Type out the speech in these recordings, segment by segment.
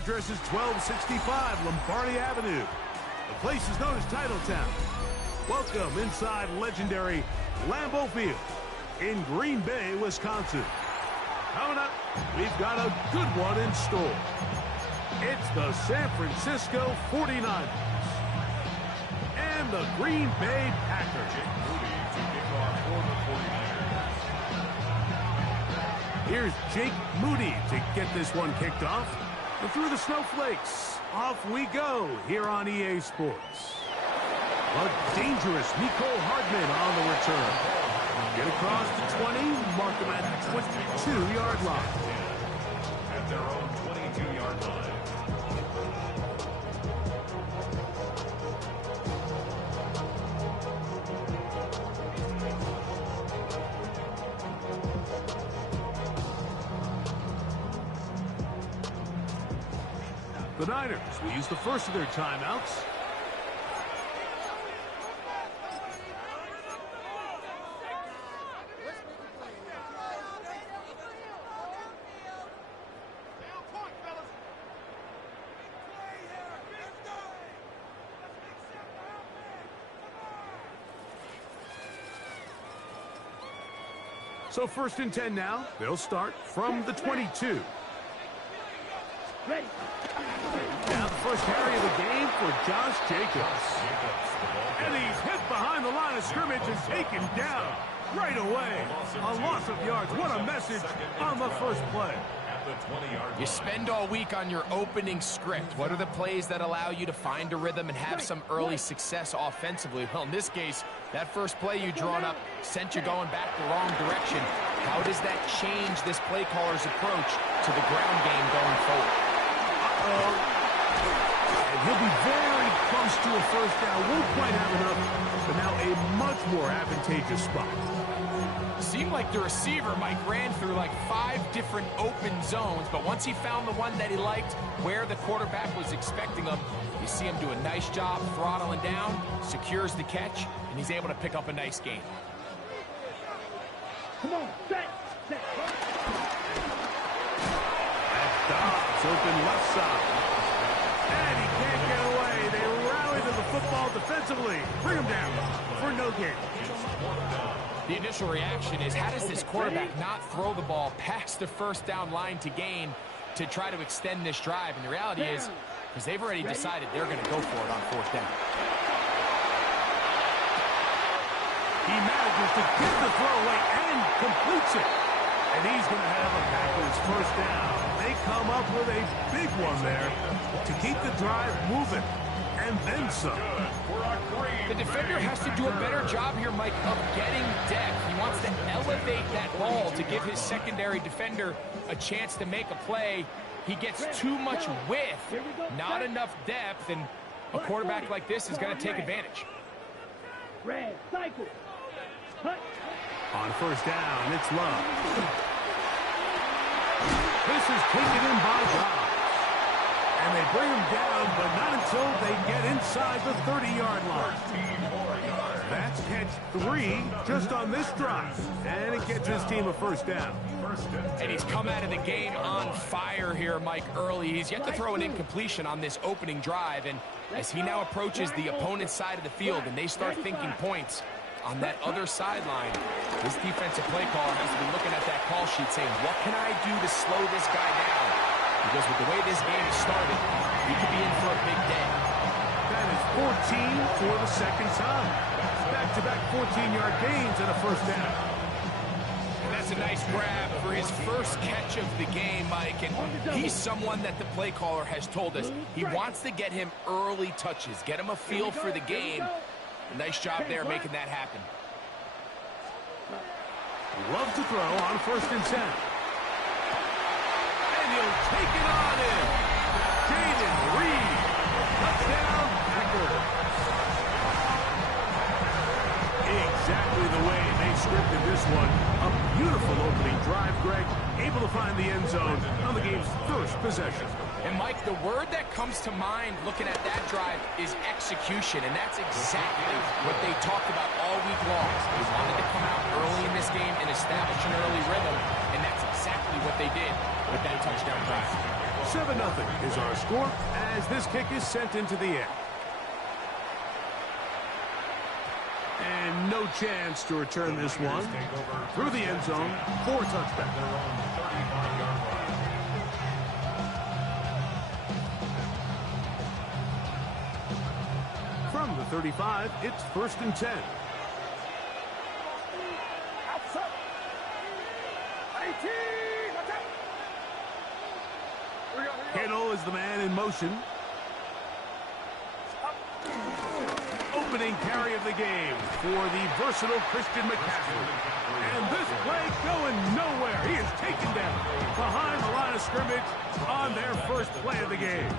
address is 1265 Lombardi Avenue. The place is known as Titletown. Welcome inside legendary Lambeau Field in Green Bay, Wisconsin. Coming up, we've got a good one in store. It's the San Francisco 49ers and the Green Bay Packers. Here's Jake Moody to get this one kicked off. And through the snowflakes, off we go here on EA Sports. A dangerous Nicole Hardman on the return. Get across the 20, mark them at the 22-yard line. At their own 22-yard line. The Niners will use the first of their timeouts. So 1st and 10 now. They'll start from the 22. Ready. Now the first carry of the game for Josh Jacobs. And he's hit behind the line of scrimmage and taken down right away. A loss of yards. What a message on the first play. You spend all week on your opening script. What are the plays that allow you to find a rhythm and have some early success offensively? Well, in this case, that first play you drawn up sent you going back the wrong direction. How does that change this play caller's approach to the ground game going forward? And he'll be very close to a first down. Won't quite have enough, but now a much more advantageous spot. Seemed like the receiver, Mike, ran through like 5 different open zones, but once he found the one that he liked, where the quarterback was expecting him, you see him do a nice job throttling down, secures the catch, and he's able to pick up a nice gain. Come on, set. That's Dobbs open left side. And he can't get away. They rally to the football defensively. Bring him down for no gain. The initial reaction is, how does this quarterback not throw the ball past the first down line to gain to try to extend this drive? And the reality is, because they've already decided they're going to go for it on 4th down. He manages to get the throw away and completes it. And he's going to have a Packers first down. They come up with a big one there to keep the drive moving. And then some. The defender has to do a better job here, Mike, of getting depth. He wants to elevate that ball to give his secondary defender a chance to make a play. He gets too much width, not enough depth, and a quarterback like this is going to take advantage. Red, cycle. On first down, it's Love. This is taken in by Dobbs. And they bring him down, but not until they get inside the 30-yard line. That's catch 3 just on this drive. And it gets his team a first down. And he's come out of the game on fire here, Mike, early. He's yet to throw an incompletion on this opening drive. And as he now approaches the opponent's side of the field and they start thinking points on that other sideline, this defensive play caller has to be looking at that call sheet saying, what can I do to slow this guy down? Because with the way this game has started, he could be in for a big day. That is 14 for the second time. Back-to-back 14-yard gains and a first down. And that's a nice grab for his first catch of the game, Mike. And he's someone that the play caller has told us he wants to get him early touches, get him a feel for the game. A nice job there making that happen. Love to throw on 1st and 10. He'll take it on in. Jaden Reed. Touchdown, Packers. Exactly the way they scripted this one. A beautiful opening drive, Greg. Able to find the end zone on the game's first possession. And, Mike, the word that comes to mind looking at that drive is execution, and that's exactly what they talked about all week long. They wanted to come out early in this game and establish an early rhythm, and that's exactly what they did with that touchdown drive. 7-0 is our score as this kick is sent into the air. And no chance to return this one through the end zone for a touchback. From the 35, it's 1st and 10. Kittle is the man in motion. Opening carry of the game for the versatile Christian McCaffrey. And this play going nowhere. He is taken down behind the line of scrimmage on their first play of the game.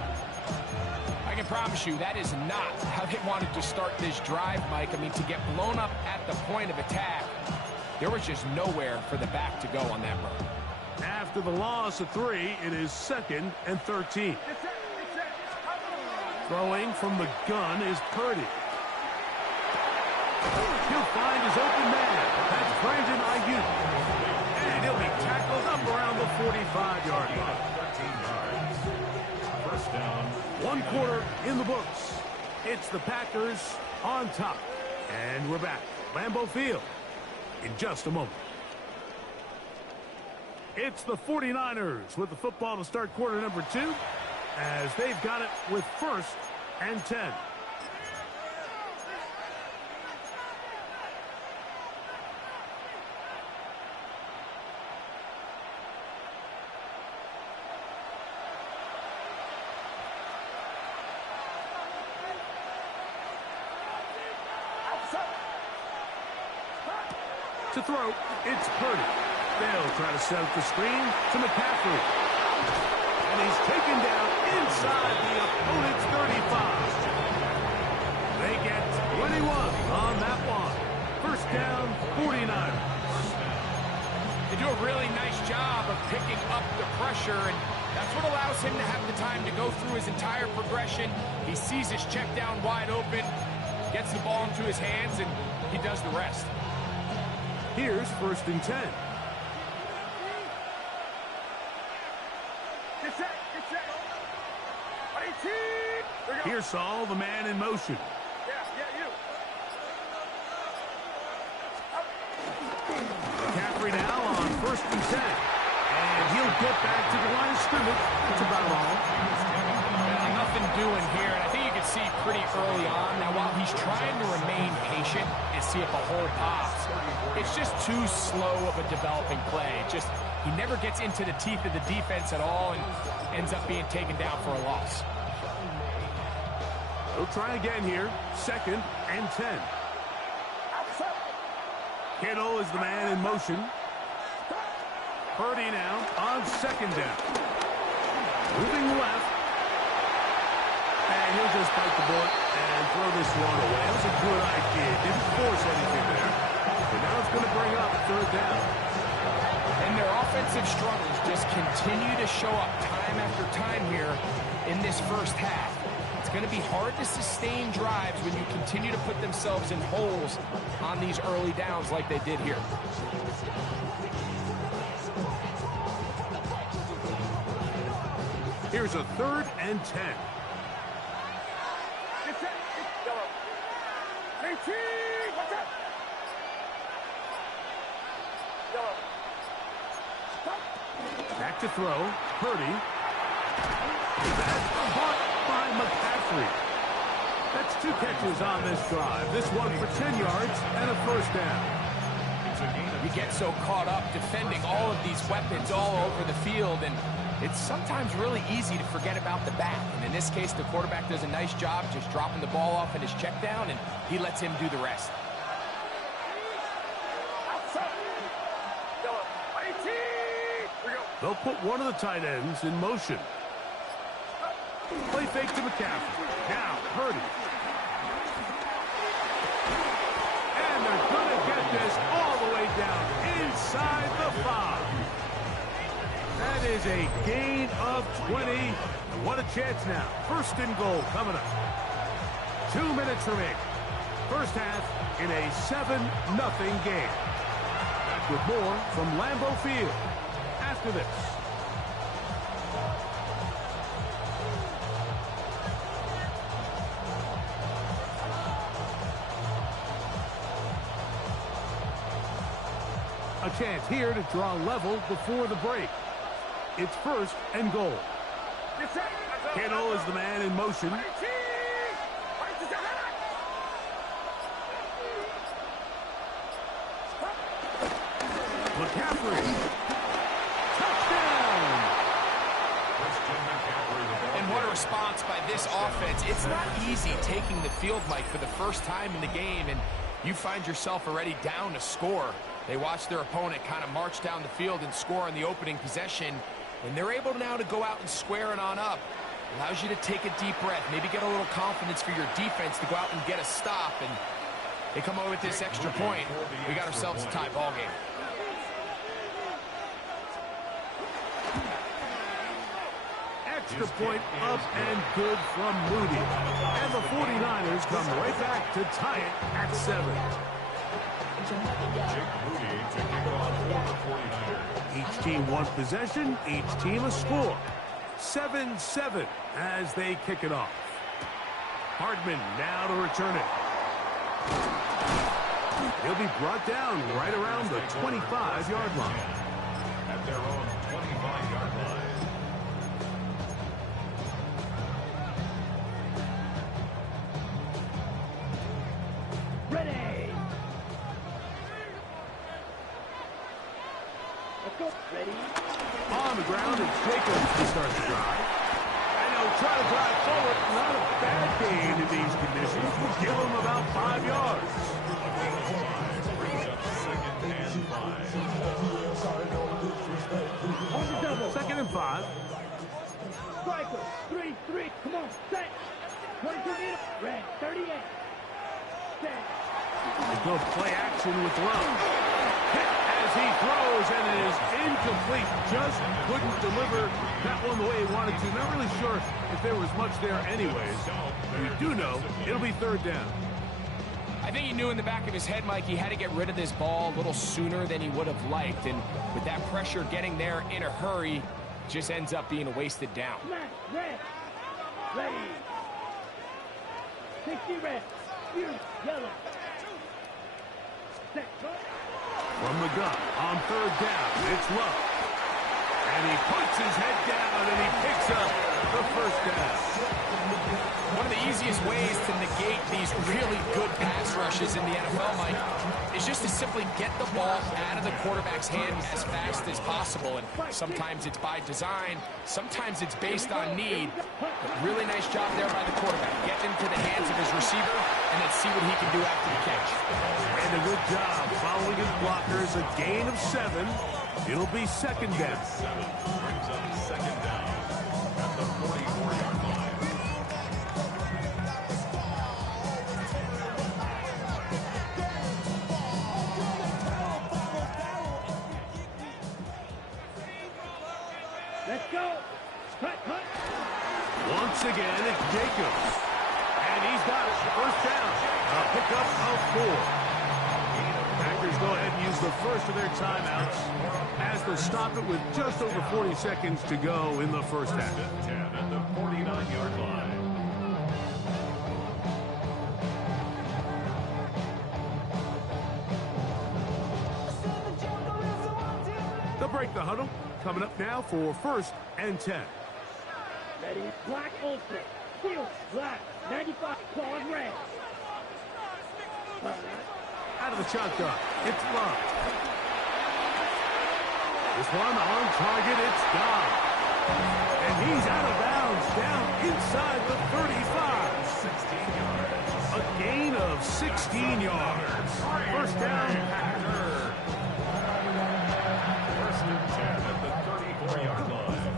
I can promise you that is not how they wanted to start this drive, Mike. I mean, to get blown up at the point of attack, there was just nowhere for the back to go on that run. After the loss of 3, it is 2nd and 13. Throwing from the gun is Purdy. He'll find his open man. That's Brandon Ayuk. And he'll be tackled up around the 45-yard line. 13 yards. First down. 1 quarter in the books. It's the Packers on top. And we're back. Lambeau Field in just a moment. It's the 49ers with the football to start quarter number 2 as they've got it with 1st and 10. To throw, it's Purdy. They'll try to set up the screen to McCaffrey. And he's taken down inside the opponent's 35. They get 21 on that one. First down, 49ers. They do a really nice job of picking up the pressure, and that's what allows him to have the time to go through his entire progression. He sees his check down wide open, gets the ball into his hands, and he does the rest. Here's 1st and 10. Here's Saul, the man in motion. McCaffrey now on 1st and 10. And he'll get back to the line of scrimmage. That's about all. Nothing doing here, and I think you can see pretty early on. Now, while he's trying to remain patient and see if a hole pops, it's just too slow of a developing play. He never gets into the teeth of the defense at all and ends up being taken down for a loss. We'll try again here. 2nd and 10. Kittle is the man in motion. Purdy now on 2nd down. Moving left. And he'll just bite the bullet and throw this one away. That was a good idea. Didn't force anything there. But now it's going to bring up 3rd down. And their offensive struggles just continue to show up time after time here in this first half. It's going to be hard to sustain drives when you continue to put themselves in holes on these early downs like they did here. Here's a 3rd and 10. Back to throw. Purdy. That's caught by McCaffrey. That's 2 catches on this drive. This one for 10 yards and a 1st down. You get so caught up defending all of these weapons all over the field, and it's sometimes really easy to forget about the back. And in this case, the quarterback does a nice job just dropping the ball off in his check down, and he lets him do the rest. They'll put one of the tight ends in motion. Play fake to McCaffrey. Now, Purdy. And they're going to get this all the way down inside the 5. That is a gain of 20. And what a chance now. 1st and goal coming up. 2 minutes remaining. First half in a 7-0 game. Back with more from Lambeau Field after this. A chance here to draw level before the break. It's first and goal. Kittle is the man in motion. McCaffrey. Touchdown! And what a response by this offense. It's not easy taking the field, Mike, for the first time in the game, and you find yourself already down a score. They watch their opponent kind of march down the field and score on the opening possession, and they're able now to go out and square it on up. Allows you to take a deep breath, maybe get a little confidence for your defense to go out and get a stop, and they come away with this extra point. We got ourselves a tie ball game. Extra point up and good from Moody. And the 49ers come right back to tie it at 7. Each team one possession, each team a score. 7-7 as they kick it off. Hardman now to return it. He'll be brought down right around the 25-yard line. At their own 25-yard line. Ready. Let's go. Ready. On the ground, it's Jacobs to start the drive. And he'll try to drive forward. Not a bad gain in these conditions. We'll give him about 5 yards. On the double. 2nd and 5. Striker. 3-3. Come on. Set. 22 meters. Red. 38. Set. There's no play action with Love. Hit as he throws, and it is incomplete. Just couldn't deliver that one the way he wanted to. Not really sure if there was much there anyways. We do know it'll be 3rd down. I think he knew in the back of his head, Mike, he had to get rid of this ball a little sooner than he would have liked. And with that pressure getting there in a hurry, just ends up being a wasted down. Smash. Red. Ready. 60 red. Yellow. Set. From the gun on 3rd down, it's Love. And he puts his head down and he picks up the 1st down. One of the easiest ways to negate these really good pass rushes in the NFL, Mike, is just to simply get the ball out of the quarterback's hand as fast as possible. And sometimes it's by design, sometimes it's based on need. But really nice job there by the quarterback. Get into the hands of his receiver and then see what he can do after the catch. And a good job following his blockers. A gain of 7. It'll be 2nd down. Brings up 2nd down at the 44-yard line. Let's go. Cut. Once again, it's Jacobs. And he's got it. 1st down. A pickup of 4. Packers go ahead and use the first of their timeouts as they stop it with just over 40 seconds to go in the 1st half. 10 at the 49-yard line. They'll break the huddle. Coming up now for 1st and 10. Ready. Black ultra. Steel. Black. 95. Claws red. Out of the shotgun, it's Love. This one on target, it's gone. And he's out of bounds, down inside the 35. 16 yards. A gain of 16 yards. 1st down, Packers. 1st and 10 at the 34-yard line.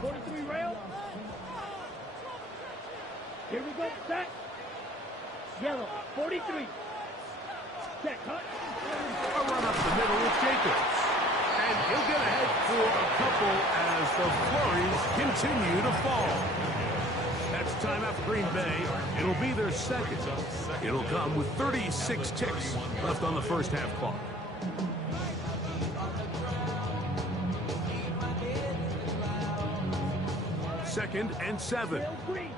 43 rail. Here we go. Set. Yellow. 43. Set. Cut. A run up the middle with Jacobs. And he'll get ahead for a couple as the flurries continue to fall. That's time out for Green Bay. It'll be their 2nd. It'll come with 36 ticks left on the 1st half clock. Second and 7. Green.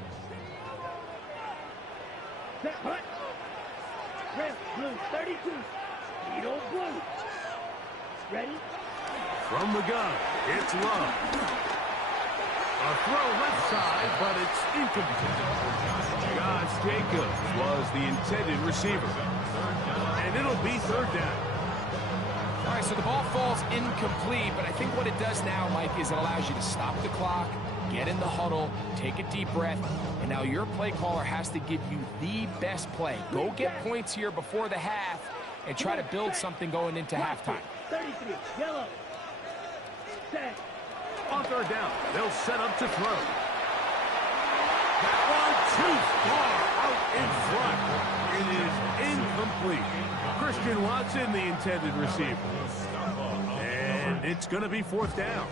Set. Cut. Red, blue, 32. Speedo blue. Ready? From the gun, it's Love. A throw left side, but it's incomplete. Josh Jacobs was the intended receiver. And it'll be third down. All right, so the ball falls incomplete, but I think what it does now, Mike, is it allows you to stop the clock, get in the huddle, take a deep breath, and now your play caller has to give you the best play. Go get points here before the half and try to build something going into halftime. 33, yellow. Set. On third down, they'll set up to throw. That one too far out in front. It is incomplete. Christian Watson, the intended receiver. And it's going to be fourth down.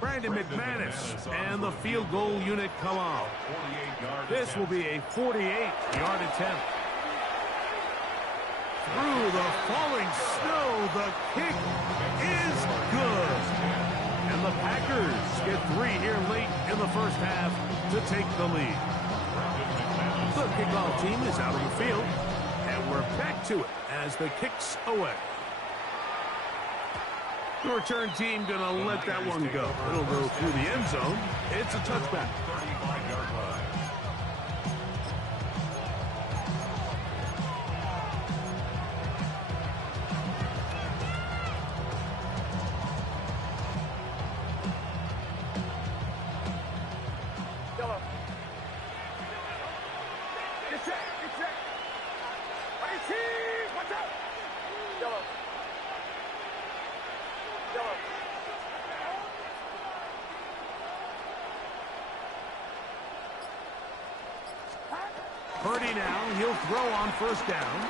Brandon McManus and the field goal unit come on. This will be a 48-yard attempt. Through the falling snow, the kick is good. And the Packers get 3 here late in the first half to take the lead. The kickoff team is out of the field, and we're back to it as the kick's away. The return team going to let that one go. It'll go through the end zone. It's a touchback. 35-yard line. Purdy now, he'll throw on first down.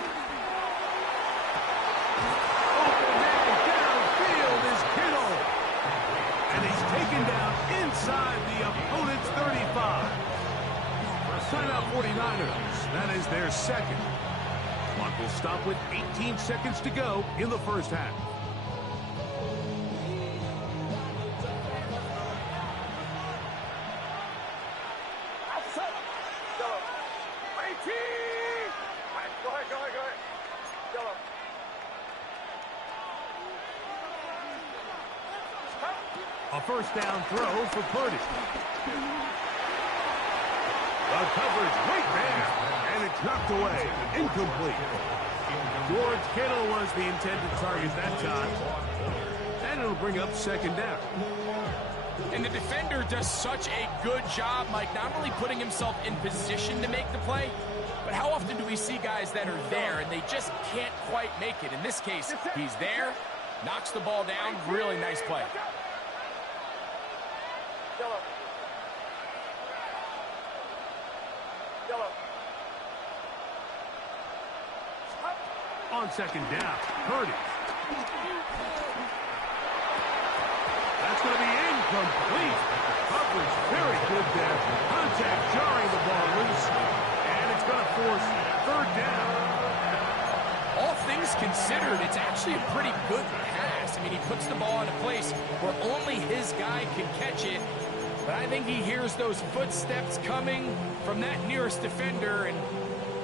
Open man downfield is Kittle. And he's taken down inside the opponent's 35. Timeout 49ers. That is their second. Clock will stop with 18 seconds to go in the first half. A first down throw for Purdy. The coverage right there, and it's knocked away. Incomplete. George Kittle was the intended target that time. And it'll bring up second down. And the defender does such a good job, Mike, not only putting himself in position to make the play, but how often do we see guys that are there and they just can't quite make it? In this case, he's there, knocks the ball down, really nice play. On second down, Purdy. That's going to be incomplete. Coverage very good there. Contact jarring the ball loose. And it's going to force third down. All things considered, it's actually a pretty good pass. I mean, he puts the ball in a place where only his guy can catch it. But I think he hears those footsteps coming from that nearest defender, and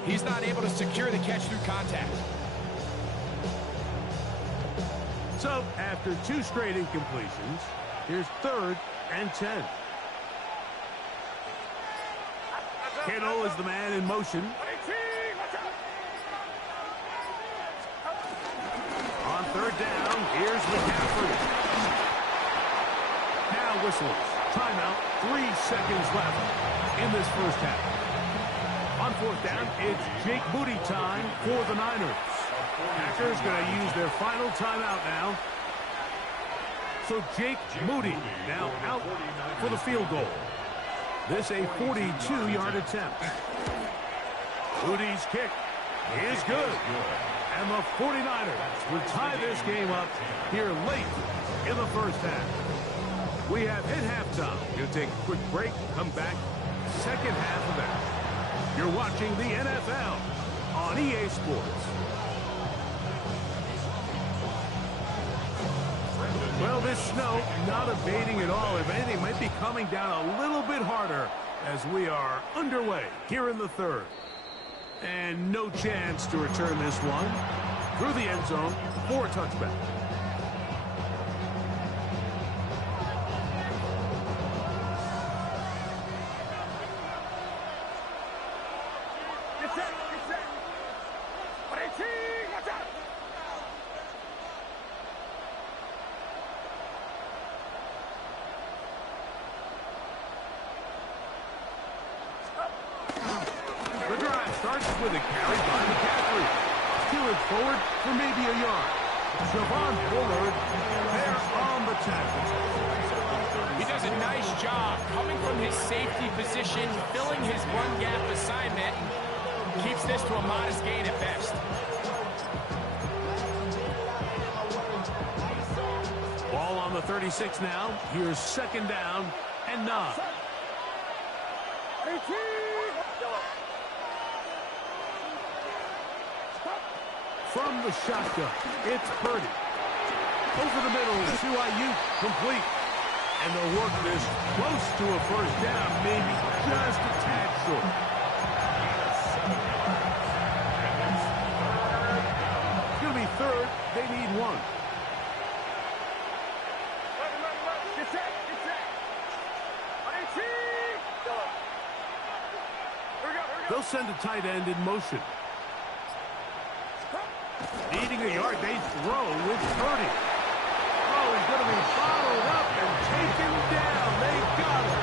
he's not able to secure the catch through contact. So, after 2 straight incompletions, here's 3rd and 10. Kittle is the man in motion. On 3rd down, here's McCaffrey. Now whistles. Timeout, 3 seconds left in this first half. On 4th down, it's Jake Moody time for the Niners. Packers going to use their final timeout now. So Jake Moody now out for the field goal. This a 42-yard attempt. Moody's kick is good. And the 49ers will tie this game up here late in the first half. We have hit halftime. Going to take a quick break, come back, second half of that. You're watching the NFL on EA Sports. Well, this snow not abating at all. If anything, might be coming down a little bit harder as we are underway here in the 3rd. And no chance to return this one through the end zone for a touchback. The drive starts with a carry by McCaffrey. Steal it forward for maybe a yard. Javon Bullard there on the tackle. He does a nice job coming from his safety position, filling his run gap assignment, and keeps this to a modest gain at best. Ball on the 36 now. Here's second down and 9. From the shotgun, it's Purdy. Over the middle to Ayuk, complete. And they'll work this close to a first down, maybe just a tad short. It's going to be third. They need 1. They'll send a tight end in motion. Needing a yard, they throw with Purdy. Oh, he's going to be bottled up and taken down. They got him.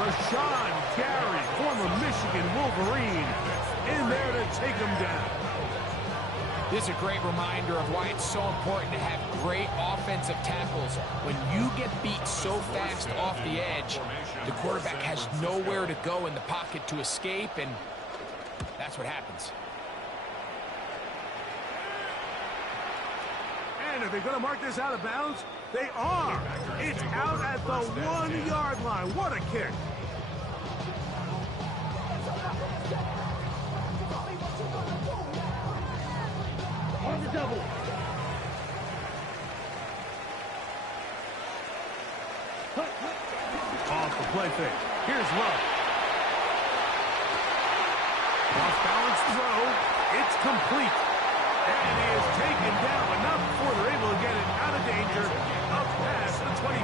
Rashawn Gary, former Michigan Wolverine, in there to take him down. This is a great reminder of why it's so important to have great offensive tackles. When you get beat so fast off the edge, the quarterback has nowhere to go in the pocket to escape, and that's what happens. And are they going to mark this out of bounds? They are. It's out at the 1-yard line. What a kick. On the double. Off the play fake. Here's Love. Off-balance throw. It's complete. And he is taken down enough before they're able to get it out of danger up past the 25.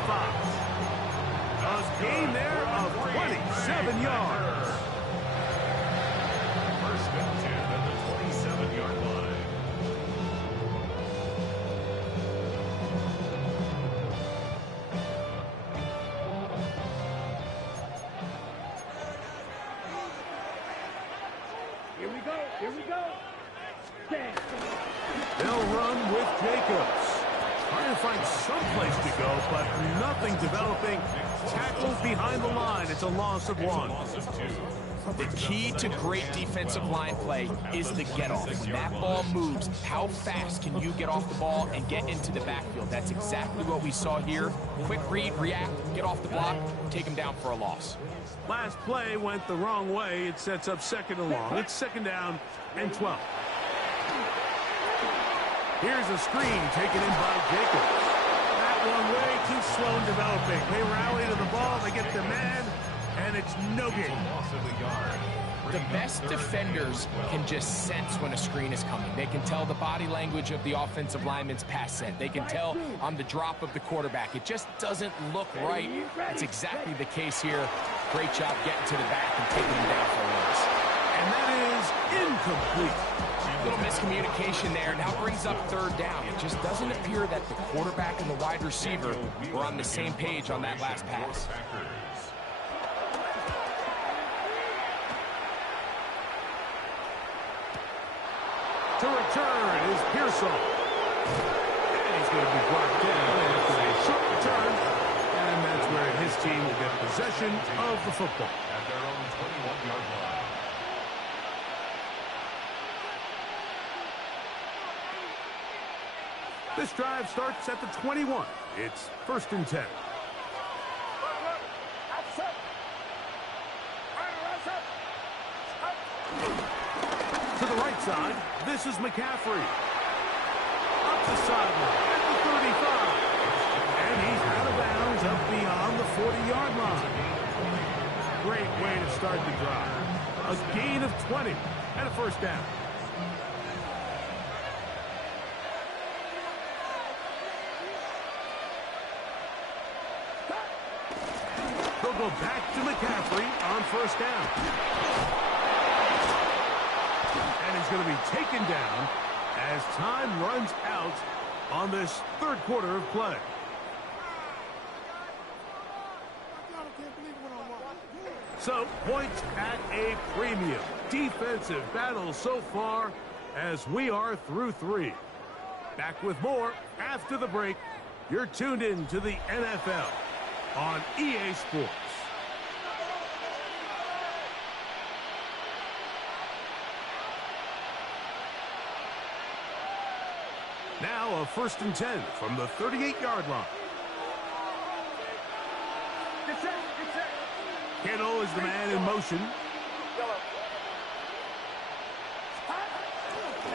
A gain there of 27 yards. First and 10 at the 27-yard line. Here we go. Here we go. Stand. They'll run with Jacobs. Trying to find some place to go, but nothing developing. Tackled behind the line. It's a loss of 1. The key to great defensive line play is the get-off. When that ball moves, how fast can you get off the ball and get into the backfield? That's exactly what we saw here. Quick read, react, get off the block, take him down for a loss. Last play went the wrong way. It sets up second and long. It's second down and 12. Here's a screen taken in by Jacobs. That one way too slow in developing. They rally to the ball, they get their man, and it's no gain. The best defenders can just sense when a screen is coming. They can tell the body language of the offensive lineman's pass set. They can tell on the drop of the quarterback. It just doesn't look right. It's exactly the case here. Great job getting to the back and taking him down for a loss. And that is incomplete. Little miscommunication there. Now brings up third down. It just doesn't appear that the quarterback and the wide receiver were on the same page on that last pass. To return is Pearsall. And he's going to be brought down after a short return. And that's where his team will get possession of the football. At their own 21-yard line. This drive starts at the 21. It's first and 10. To the right side, this is McCaffrey. Up the sideline at the 35. And he's out of bounds up beyond the 40-yard line. Great way to start the drive. A gain of 20 and a first down. They'll go back to McCaffrey on first down. And he's going to be taken down as time runs out on this third quarter of play. So, points at a premium. Defensive battle so far as we are through 3. Back with more after the break. You're tuned in to the NFL on EA Sports. Now a 1st and 10 from the 38-yard line. Kittle is the man in motion.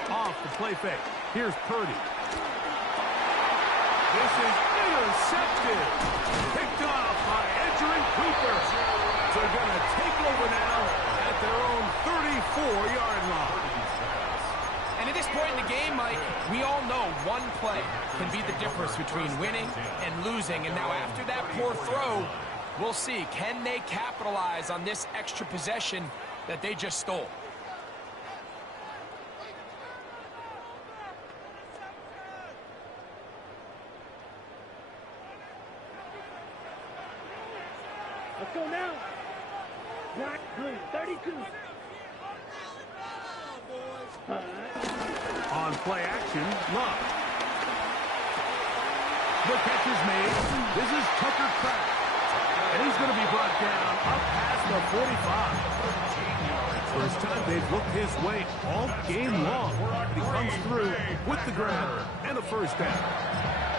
Off the play fake. Here's Purdy. This is intercepted. Picked off by Edgerrin Cooper. So they're going to take over now at their own 34-yard line. And at this point in the game, Mike, we all know one play can be the difference between winning and losing. And now after that poor throw, we'll see, can they capitalize on this extra possession that they just stole? Let's go now. Black, blue, 32. On play action, Love. The catch is made. This is Tucker Kraft. And he's going to be brought down up past the 45. First time they've looked his way all game long. He comes through with the grab and a first down.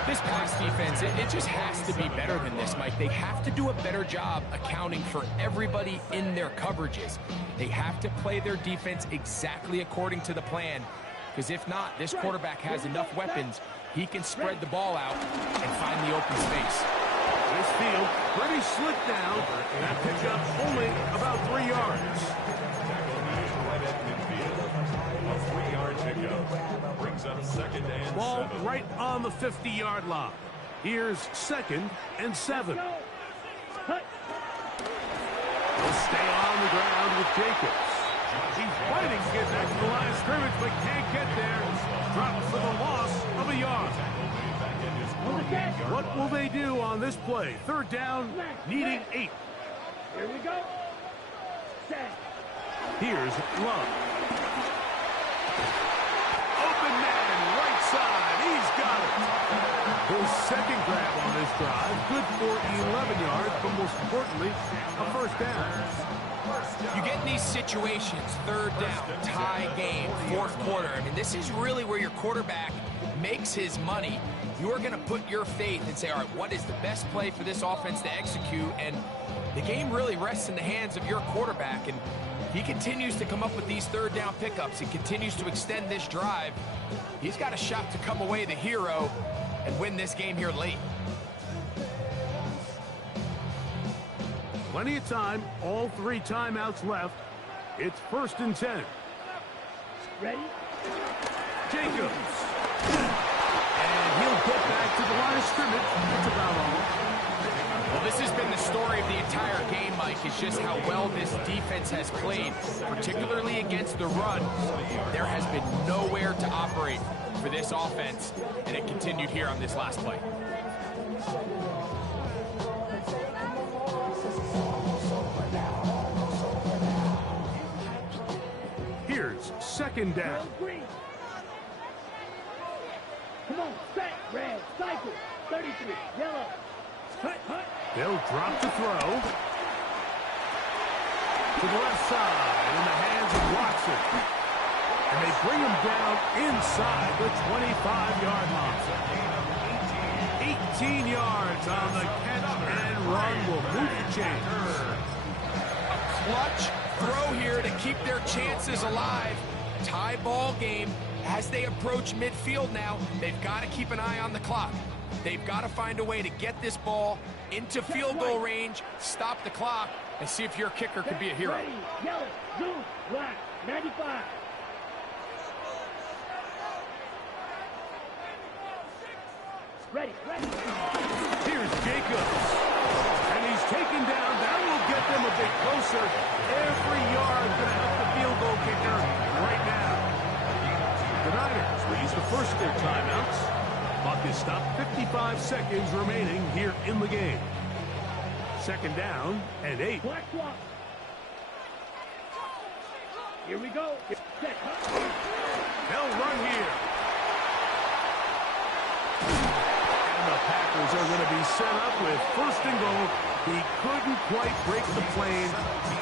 This pass defense, it just has to be better than this, Mike. They have to do a better job accounting for everybody in their coverages. They have to play their defense exactly according to the plan, because if not, this quarterback has enough weapons. He can spread the ball out and find the open space. This field pretty slick now. That pickup only about 3 yards. A 3-yard pickup brings up 2nd and Ball 7. right on the 50-yard line. Here's 2nd and 7. He'll stay on the ground with Jacobs. He's fighting to get back to the line of scrimmage, but can't get there. Drops for the loss of a yard. What will they do on this play? 3rd down, needing 8. Here we go. Set. Here's Love. Open man, right side. He's got it. His 2nd grab on this drive. Good for 11 yards, but most importantly, a first down. You get in these situations, 3rd down, tie game, 4th quarter. I mean, this is really where your quarterback makes his money. You are going to put your faith and say, all right, what is the best play for this offense to execute? And the game really rests in the hands of your quarterback. And he continues to come up with these 3rd down pickups and continues to extend this drive. He's got a shot to come away the hero and win this game here late. Plenty of time, all 3 timeouts left. It's 1st and 10. Ready? Jacobs. And he'll get back to the line of scrimmage. That's about all. Well, this has been the story of the entire game, Mike, is just how well this defense has played, particularly against the run. There has been nowhere to operate for this offense, and it continued here on this last play. Here's 2nd down. Green. Come on, set, red, cycle, 33, yellow. Hut, hut. They'll drop the throw. To the left side in the hands of Watson. And they bring him down inside the 25-yard line. 18 yards on the catch and run will move the chains. A clutch throw here to keep their chances alive. tie ball game. As they approach midfield now, they've got to keep an eye on the clock. They've got to find a way to get this ball into field goal range, stop the clock, and see if your kicker could be a hero. Ready, yellow, blue, black, 95. Ready. Here's Jacobs. And he's taken down. That will get them a bit closer. Every yard going to help the field goal kicker right now. The Niners will use the first of their timeouts. Clock is stopped. 55 seconds remaining here in the game. Second down and 8. Black swap. Here we go. Set. They'll run here. And the Packers are going to be set up with first and goal. He couldn't quite break the plane.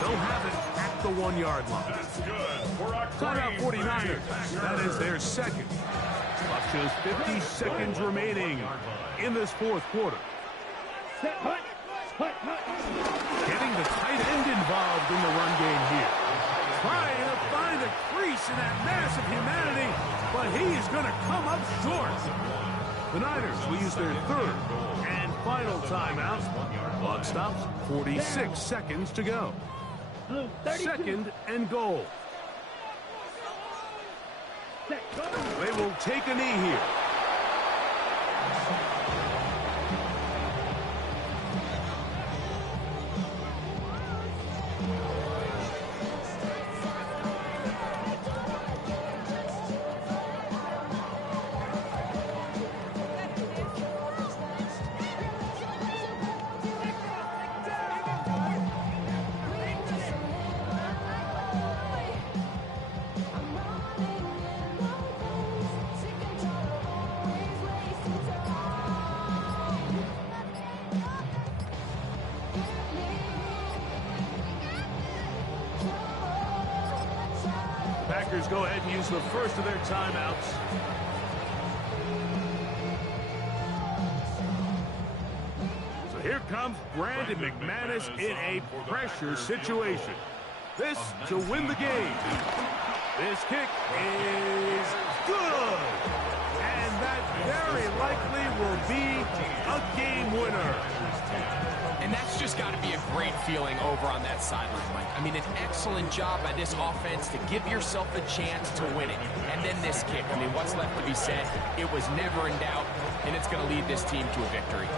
They'll have it at the 1 yard line. That's good for a Timeout great 49ers. That is their second. Clock shows 50 seconds remaining in this fourth quarter. Set. Hut. Getting the tight end involved in the run game here. Trying to find a crease in that mass of humanity, but he is going to come up short. The Niners will use their third and final timeout. Clock stops, 46 seconds to go. Blue, 32. Second and goal. Set. Go. They will take a knee here. Packers go ahead and use the first of their timeouts. So here comes Brandon McManus in a pressure situation. This to win the game. This kick is good. And that very likely will be a game winner. And that's just got to be a great feeling over on that sideline, Mike. I mean, an excellent job by this offense to give yourself a chance to win it. And then this kick. I mean, what's left to be said? It was never in doubt, and it's going to lead this team to a victory.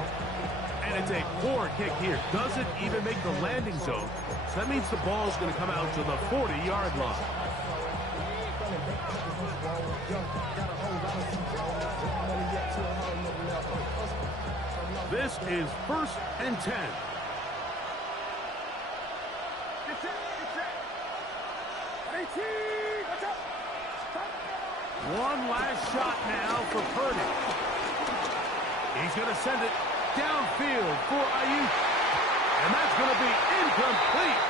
And it's a poor kick here. Doesn't even make the landing zone. So that means the ball's going to come out to the 40-yard line. This is first and 10. One last shot now for Purdy. He's going to send it downfield for Ayuk. And that's going to be incomplete.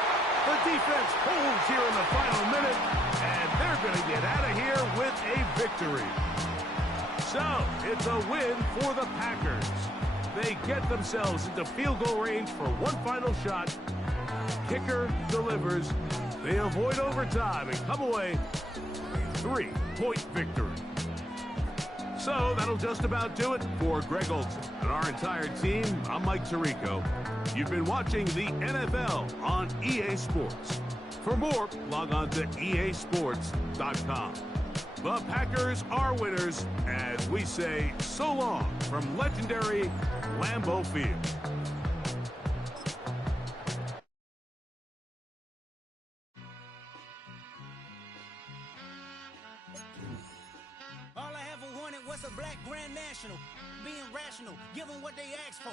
The defense holds here in the final minute, and they're going to get out of here with a victory. So, it's a win for the Packers. They get themselves into field goal range for one final shot. Kicker delivers. They avoid overtime and come away with a 3-point victory. So that'll just about do it for Greg Olson and our entire team. I'm Mike Tirico. You've been watching the NFL on EA Sports. For more, log on to easports.com. The Packers are winners as we say so long from legendary Lambeau Field. All I ever wanted was a black Grand National. Being rational, give them what they ask for.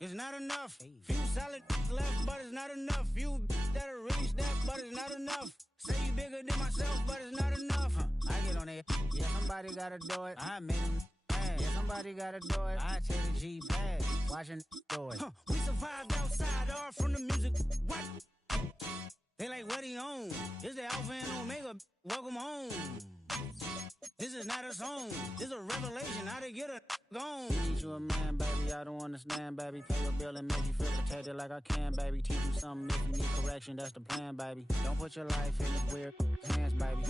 It's not enough. Few solid left, but it's not enough. Few that are really step, but it's not enough. Say you bigger than myself, but it's not enough. I get on it. Yeah, somebody gotta do it. I made them mad. Yeah, somebody gotta do it. I take the G bag. Watching do it. We survived outside, all from the music. What? They like, what he on? This the Alpha and Omega. Welcome home. This is not a song. This is a revelation. How to get a gone. Need you a man, baby. I don't understand, baby. Pay your bill and make you feel protected like I can, baby. Teach you something if you need correction. That's the plan, baby. Don't put your life in these weird hands, baby.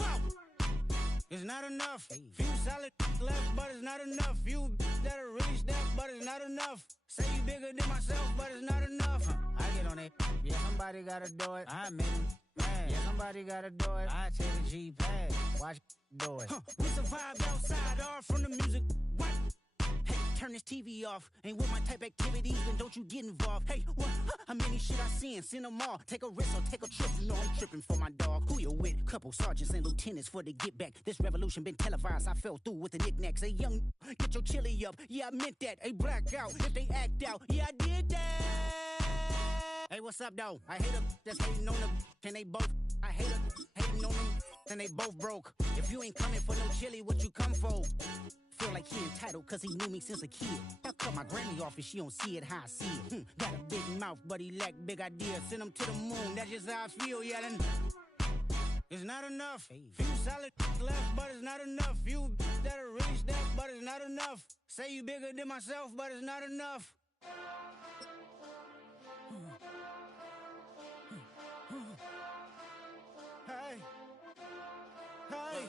It's not enough. Few solid left, but it's not enough. Few that'll really step, but it's not enough. Say you bigger than myself, but it's not enough. I get on it. Yeah, somebody gotta do it. I admit it. Man, yeah, somebody gotta do it. I take a G-pad. Watch do it. We survived outside, all from the music. What? Hey, turn this TV off. Ain't with my type activities, then don't you get involved. Hey, what? How many shit I seen? Seen them all. Take a risk or take a trip. You know I'm tripping for my dog. Who you with? Couple sergeants and lieutenants for the get back. This revolution been televised. I fell through with the knickknacks. Hey, young, get your chili up. Yeah, I meant that. Hey, black out if they act out. Yeah, I did that. Hey, what's up, though? I hate them that's hating on them, and they both. I hate them hating on them, and they both broke. If you ain't coming for no chili, what you come for? Feel like he entitled cause he knew me since a kid. I cut my granny off and she don't see it how I see it. Got a big mouth, but he lack big ideas. Send him to the moon, that's just how I feel, yelling. It's not enough. Few solid left, but it's not enough. Few that'll really step, but it's not enough. Say you bigger than myself, but it's not enough. Hey. Hey.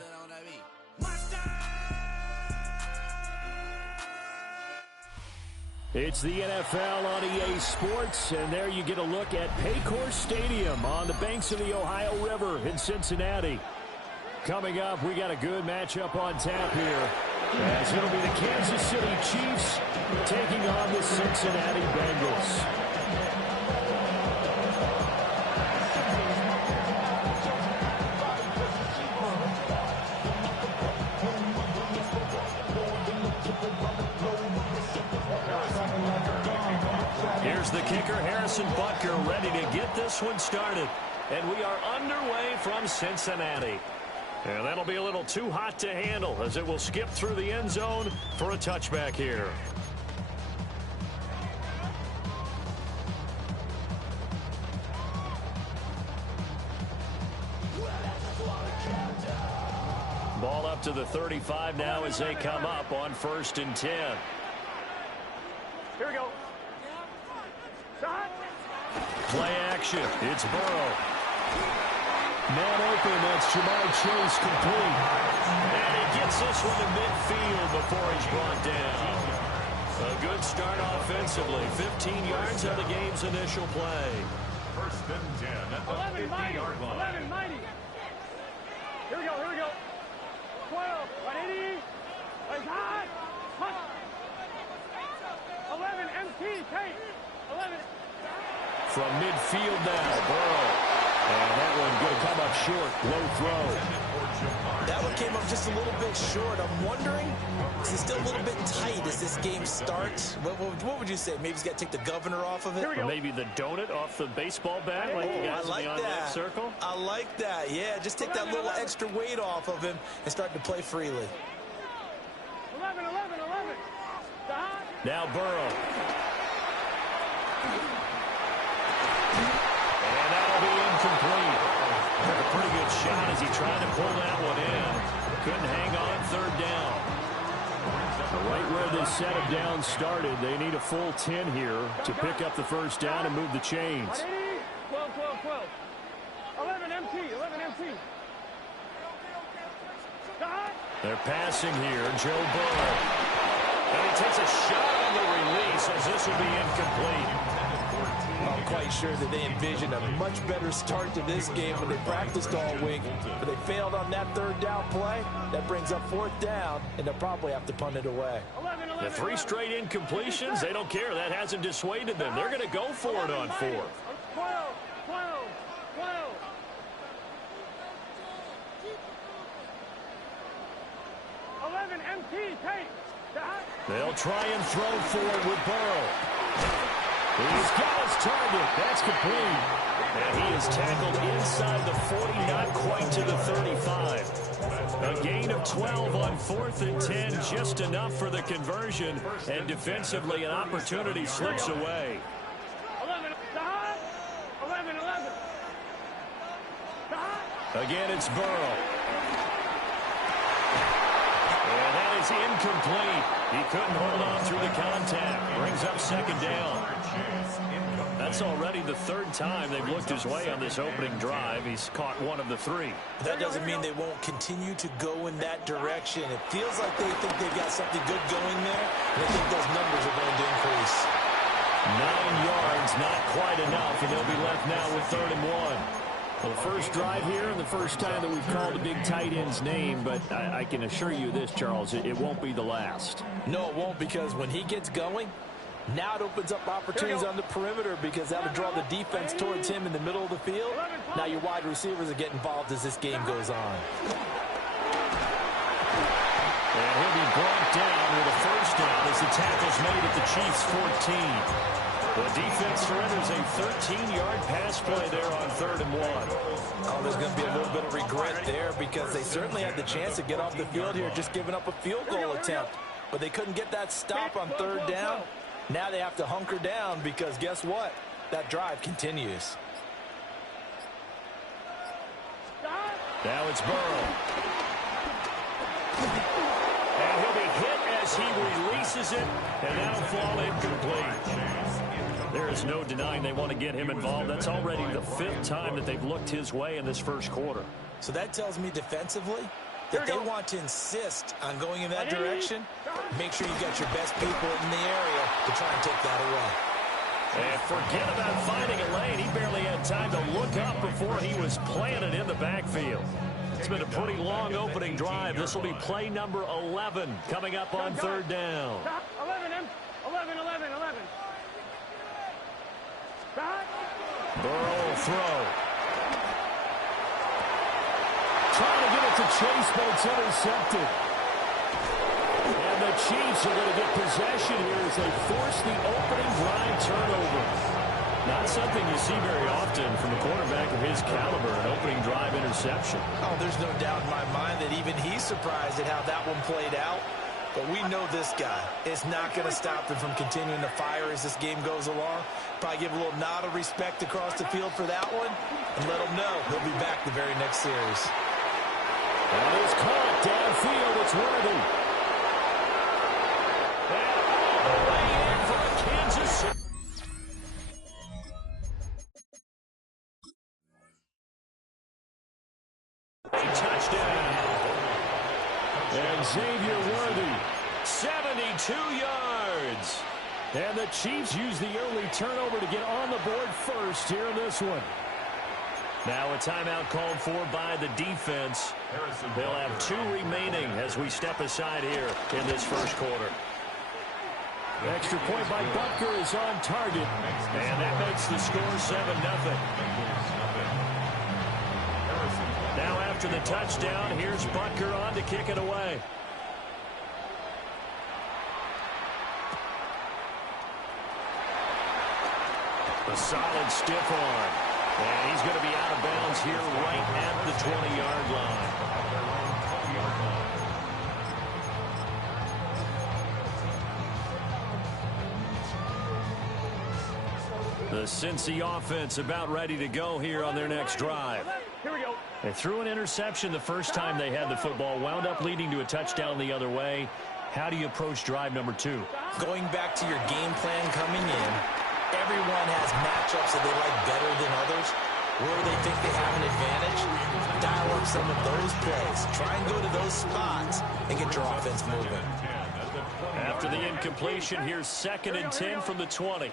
It's the NFL on EA Sports, and there you get a look at Paycor Stadium on the banks of the Ohio River in Cincinnati. Coming up, we got a good matchup on tap here, as it'll be the Kansas City Chiefs taking on the Cincinnati Bengals. Here's the kicker, Harrison Butker, ready to get this one started. And we are underway from Cincinnati. And that'll be a little too hot to handle as it will skip through the end zone for a touchback here. Ball up to the 35 now as they come up on 1st and 10. Here we go. Play action. It's Burrow. Man open. That's Jamar Chase complete. And he gets this one to midfield before he's brought down. A good start offensively. 15 yards on the game's initial play. 1st and 10 at the 50-yard line. 11 mighty. Here we go, here we go. 12, 180. It's hot. 11, MT, Tate. 11. From midfield now, Burrow. And that one going to come up short. Low throw. That one came up just a little bit short. I'm wondering, is it still a little bit tight as this game starts? What would you say? Maybe he's got to take the governor off of it? Or maybe the donut off the baseball bat like you guys I like in the that. circle? I like that. Yeah, just take that little extra weight off of him and start to play freely. 11. Now Burrow. And that'll be incomplete. A pretty good shot as he tried to pull that one in. Couldn't hang on 3rd down. Right where this set of downs started, they need a full 10 here to pick up the 1st down and move the chains. 12. 11 MT. They're passing here, Joe Burrow. And he takes a shot on the release as this will be incomplete. I'm quite sure that they envisioned a much better start to this game when they practiced all week. But they failed on that 3rd down play. That brings up 4th down, and they'll probably have to punt it away. The 3 straight incompletions, they don't care. That hasn't dissuaded them. They're going to go for it on 4th. 12. 11 MT, Tate. They'll try and throw for it with Burrow. He's got his target. That's complete. And he is tackled inside the 40, not quite to the 35. A gain of 12 on 4th and 10, just enough for the conversion. And defensively, an opportunity slips away. 11. Again, it's Burrow. And that is incomplete. He couldn't hold on through the contact. Brings up second down. That's already the third time they've looked his way on this opening drive. He's caught one of the three. That doesn't mean they won't continue to go in that direction. It feels like they think they've got something good going there, and I think those numbers are going to increase. 9 yards, not quite enough, and they'll be left now with 3rd and 1. Well, the first drive here and the first time that we've called the big tight end's name, but I can assure you this, Charles, it won't be the last. No, it won't, because when he gets going, now it opens up opportunities on the perimeter because that'll draw the defense towards him in the middle of the field. Now your wide receivers will get involved as this game goes on. And he'll be brought down with a first down as the tackle's made at the Chiefs' 14. The defense surrenders a 13-yard pass play there on 3rd and 1. Oh, there's going to be a little bit of regret there because they certainly had the chance to get off the field here, just giving up a field goal attempt. But they couldn't get that stop on 3rd down. Now they have to hunker down because guess what? That drive continues. Now it's Burrow. And he'll be hit as he releases it, and that'll fall incomplete. There is no denying they want to get him involved. That's already the 5th time that they've looked his way in this first quarter. So that tells me defensively that they want to insist on going in that direction. Make sure you got your best people in the area to try and take that away. And forget about finding a lane. He barely had time to look up before he was planted in the backfield. It's been a pretty long opening drive. This will be play number 11 coming up on 3rd down. 11. Burrow will throw. Trying to get it to Chase, but it's intercepted. And the Chiefs are going to get possession here as they force the opening drive turnover. Not something you see very often from a quarterback of his caliber, an opening drive interception. Oh, there's no doubt in my mind that even he's surprised at how that one played out. But we know this guy is not going to stop him from continuing to fire as this game goes along. Probably give a little nod of respect across the field for that one and let him know he'll be back the very next series. And it's caught downfield. It's Worthy. And all the way in for the Kansas City. Touchdown. And Xavier Worthy, 72 yards. And the Chiefs use the early turnover to get on the board first here in this one. Now a timeout called for by the defense. They'll have 2 remaining as we step aside here in this first quarter. Extra point by Butker is on target. And that makes the score 7-0. Now after the touchdown, here's Butker on to kick it away. A solid stiff arm. And he's going to be out of bounds here right at the 20-yard line. The Cincy offense about ready to go here on their next drive. Here we go. They threw an interception the first time they had the football, wound up leading to a touchdown the other way. How do you approach drive number 2? Going back to your game plan coming in, everyone has matchups that they like better than others. Where they think they have an advantage, dial up some of those plays. Try and go to those spots and get your offense moving. After the incompletion, here's 2nd and 10 from the 20.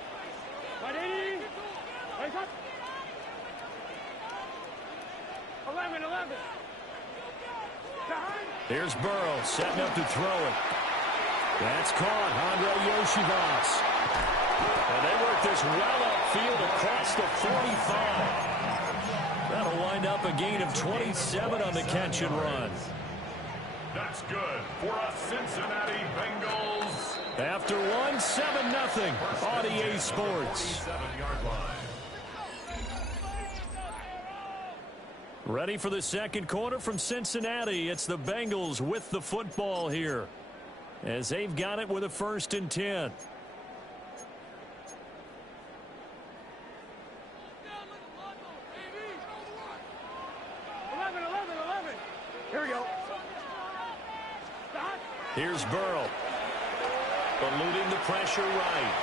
Here's Burrow setting up to throw it. That's caught. Andre Yoshivas. And they work this well upfield across the 45. That'll wind up a gain of 27 on the catch and run. That's good for us Cincinnati Bengals. After one, 7-0 on EA Sports. 7-yard line. Ready for the second quarter from Cincinnati. It's the Bengals with the football here, as they've got it with a 1st and 10. Here we go. Here's Burrow. Eluding the pressure right.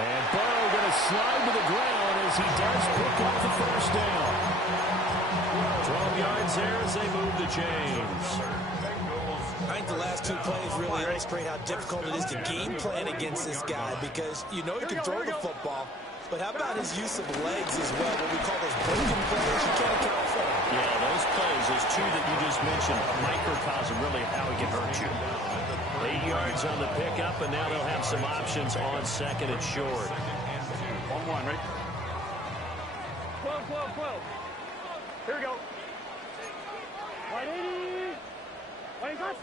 And Burrow going to slide to the ground as he does pick up the first down. 12 yards there as they move the chains. I think the last two plays really illustrate how difficult it is to game plan against this guy, because you know he can throw the football, but how about his use of legs as well, what we call those broken plays you can't account for? Yeah, those plays, those two that you just mentioned, a microcosm really how he can hurt you. 8 yards on the pickup, and now they'll have some options on second and short. 1-1, ready? 12. Here we go. 180. 180.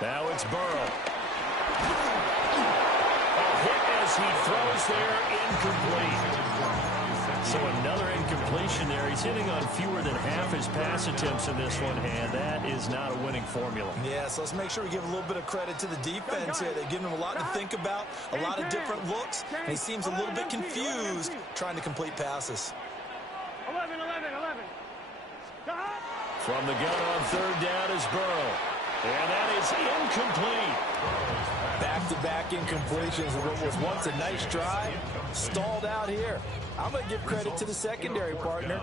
Now it's Burrow. A hit as he throws there, incomplete. So another incompletion there. He's hitting on fewer than half his pass attempts in this one, and that is not a winning formula. Yeah, so let's make sure we give a little bit of credit to the defense here. They've given him a lot to think about, a lot of different looks, and he seems a little bit confused trying to complete passes. 11. From the gun on third down is Burrow. And that is incomplete. Back-to-back incompletions of what was once a nice drive, stalled out here. I'm going to give credit to the secondary partner.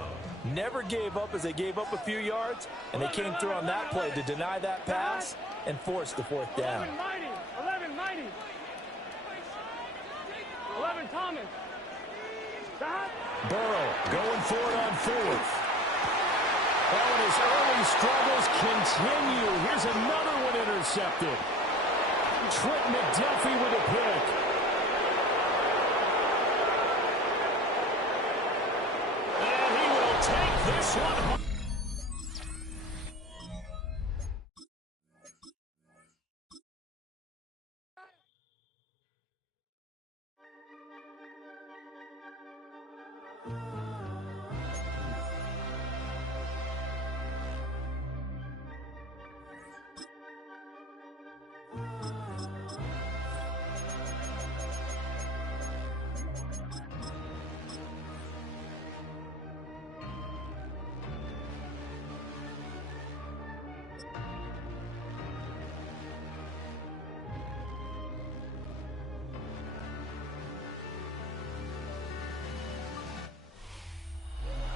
Never gave up as they gave up a few yards, and they came through on that play to deny that pass and force the fourth down. 11 Thomas. Burrow going for it on fourth. Oh, and his early struggles continue. Here's another one intercepted. Trent McDuffie with a pick. And he will take this one.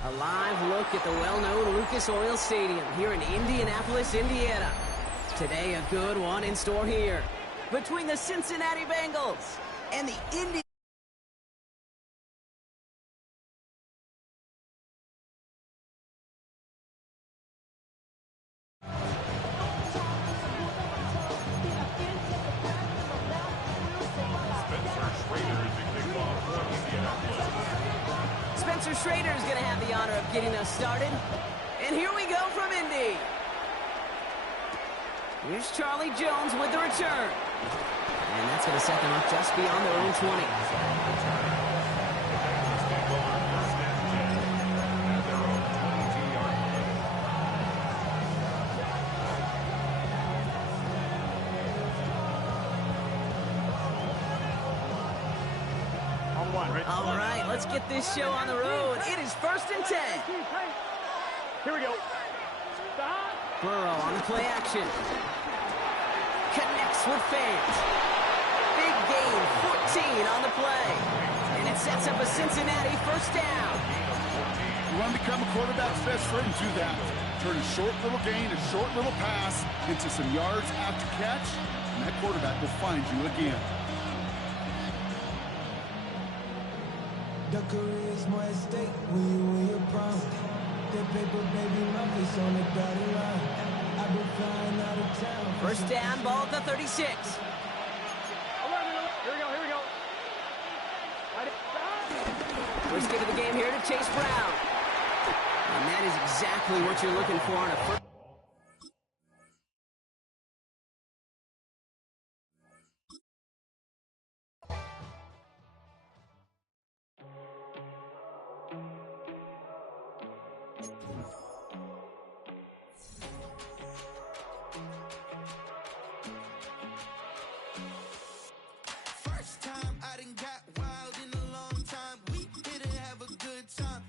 A live look at the well-known Lucas Oil Stadium here in Indianapolis, Indiana. Today, a good one in store here between the Cincinnati Bengals and the Indianapolis. Schrader is going to have the honor of getting us started. And here we go from Indy. Here's Charlie Jones with the return. And that's going to set them up just beyond their own 20. All right, let's get this show on the road. It is 1st and 10. Here we go. Burrow on the play action. Connects with fans. Big gain, 14 on the play. And it sets up a Cincinnati first down. You want to become a quarterback's best friend, do that. Turn a short little gain, a short little pass into some yards after catch, and that quarterback will find you again. The career's more at stake when you're proud. The paper, baby, my face on the dotted line. I've been flying out of town. First down, ball at the 36. 11. Here we go. First kick of the game here to Chase Brown. And that is exactly what you're looking for in a first. First time I done got wild in a long time. We didn't have a good time.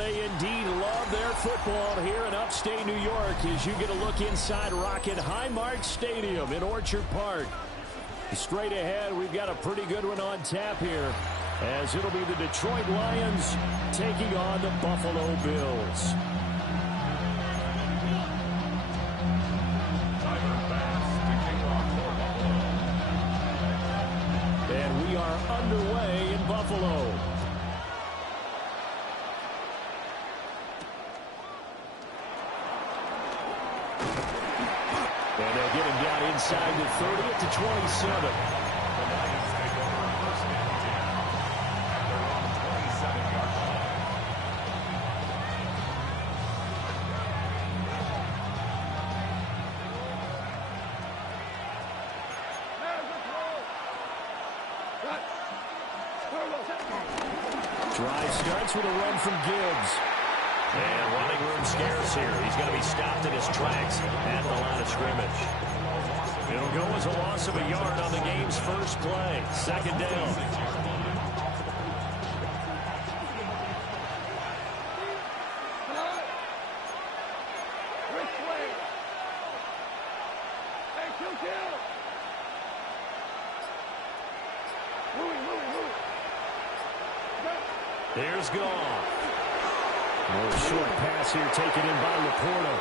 they indeed love their football here in upstate New York as you get a look inside Rocket Highmark Stadium in Orchard Park. Straight ahead, we've got a pretty good one on tap here, as it'll be the Detroit Lions taking on the Buffalo Bills. And we are underway in Buffalo. And they'll get him down inside the 30 to 27. The Lions take over first and 10 at their own 27-yard line. Drive starts with a run from Gibbs. And running room scarce here. He's going to be stopped in his tracks at the line of scrimmage. It'll go as a loss of a yard on the game's first play. Second down. Here's Goff. More short pass here taken in by Laporta.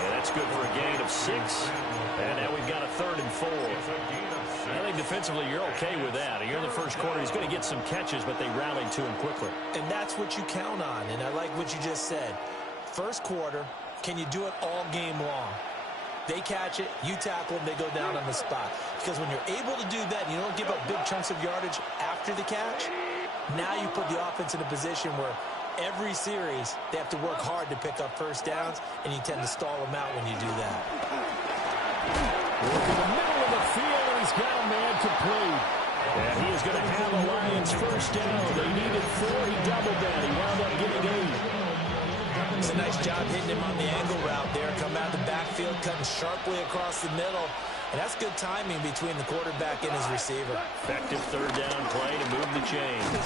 And that's good for a gain of 6. And now we've got a 3rd and 4. I think defensively you're okay with that. Here in the first quarter, he's going to get some catches, but they rallied to him quickly. And that's what you count on, and I like what you just said. First quarter, can you do it all game long? They catch it, you tackle them, they go down on the spot. Because when you're able to do that, and you don't give up big chunks of yardage after the catch, now you put the offense in a position where every series they have to work hard to pick up first downs, and you tend to stall them out when you do that. Look in the middle of the field, and he's got a man complete. And he is going to have the Lions first down. They needed 4. He doubled that. He wound up getting 8. It's a nice job hitting him on the angle route there. Come out the backfield, cutting sharply across the middle. And that's good timing between the quarterback and his receiver. Effective third down play to move the chains.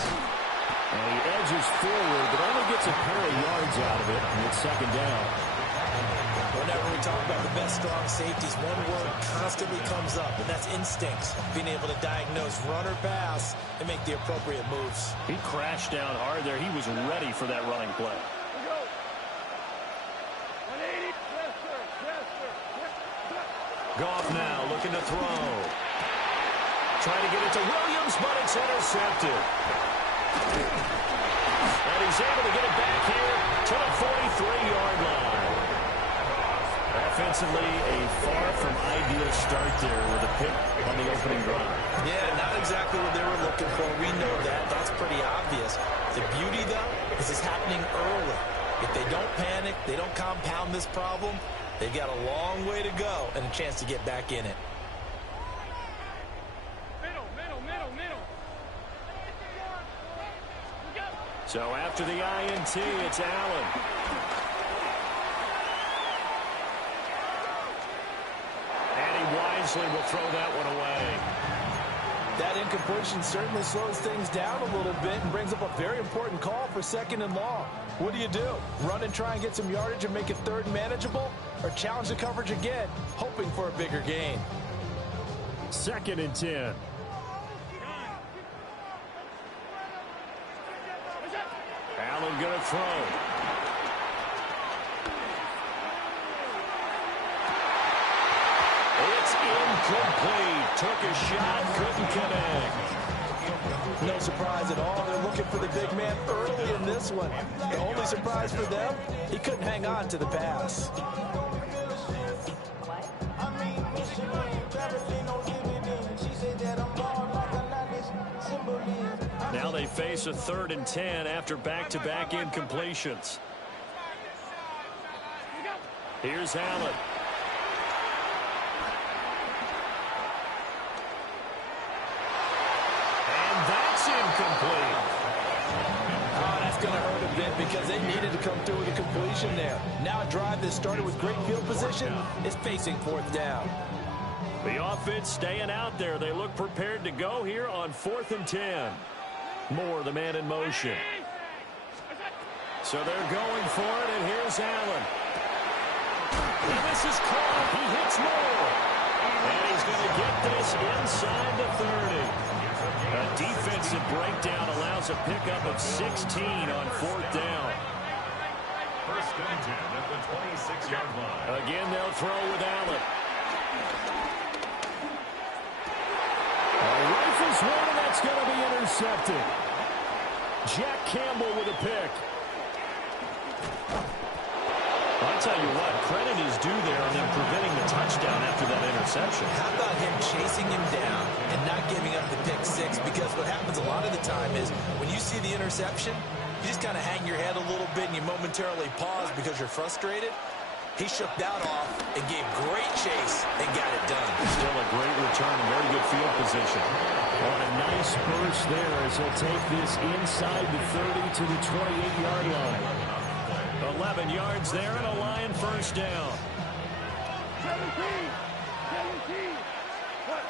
And he edges forward, but only gets a pair of yards out of it, and it's second down. Whenever we talk about the best strong safeties, one word constantly comes up, and that's instincts. Being able to diagnose run or pass and make the appropriate moves. He crashed down hard there. He was ready for that running play. Goff now looking to throw. Trying to get it to Williams, but it's intercepted. And he's able to get it back here to the 43-yard line. Offensively, a far from ideal start there with a pick on the opening drive. Yeah, not exactly what they were looking for. We know that. That's pretty obvious. The beauty, though, is it's happening early. If they don't panic, they don't compound this problem, they've got a long way to go and a chance to get back in it. So after the INT, it's Allen. And he wisely will throw that one away. That incompletion certainly slows things down a little bit and brings up a very important call for 2nd and long. What do? Run and try and get some yardage and make it 3rd manageable? Or challenge the coverage again, hoping for a bigger gain? 2nd and 10. Allen going to throw. It's incomplete. Took a shot, couldn't connect. No surprise at all. They're looking for the big man early in this one. The only surprise for them, he couldn't hang on to the pass. Now they face a 3rd and 10 after back-to-back incompletions. Here's Allen. And that's incomplete. Oh, that's going to hurt a bit because they needed to come through with a completion there. Now a drive that started with great field position is facing 4th down. The offense staying out there. They look prepared to go here on 4th and 10. Moore, the man in motion. So they're going for it, and here's Allen. And this is caught. He hits more. And he's going to get this inside the 30. A defensive breakdown allows a pickup of 16 on 4th down. First and 10 at the 26-yard line. Again, they'll throw with Allen. Rifles one, and that's going to be intercepted. Jack Campbell with a pick. I'll tell you what, credit is due there on them preventing the touchdown after that interception. How about him chasing him down and not giving up the pick six? Because what happens a lot of the time is when you see the interception, you just kind of hang your head a little bit and you momentarily pause because you're frustrated. He shook that off and gave great chase and got it done. Still a great return and very good field position. On a nice burst there as he'll take this inside the 30 to the 28-yard line. 11 yards there and a Lion first down. 17. What?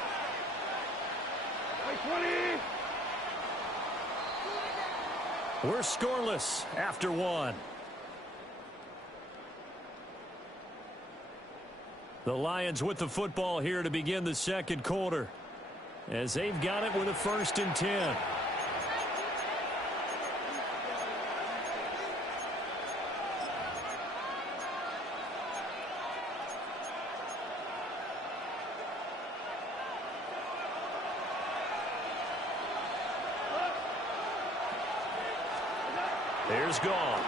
20. We're scoreless after one. The Lions with the football here to begin the second quarter, as they've got it with a 1st and 10. There's Gall.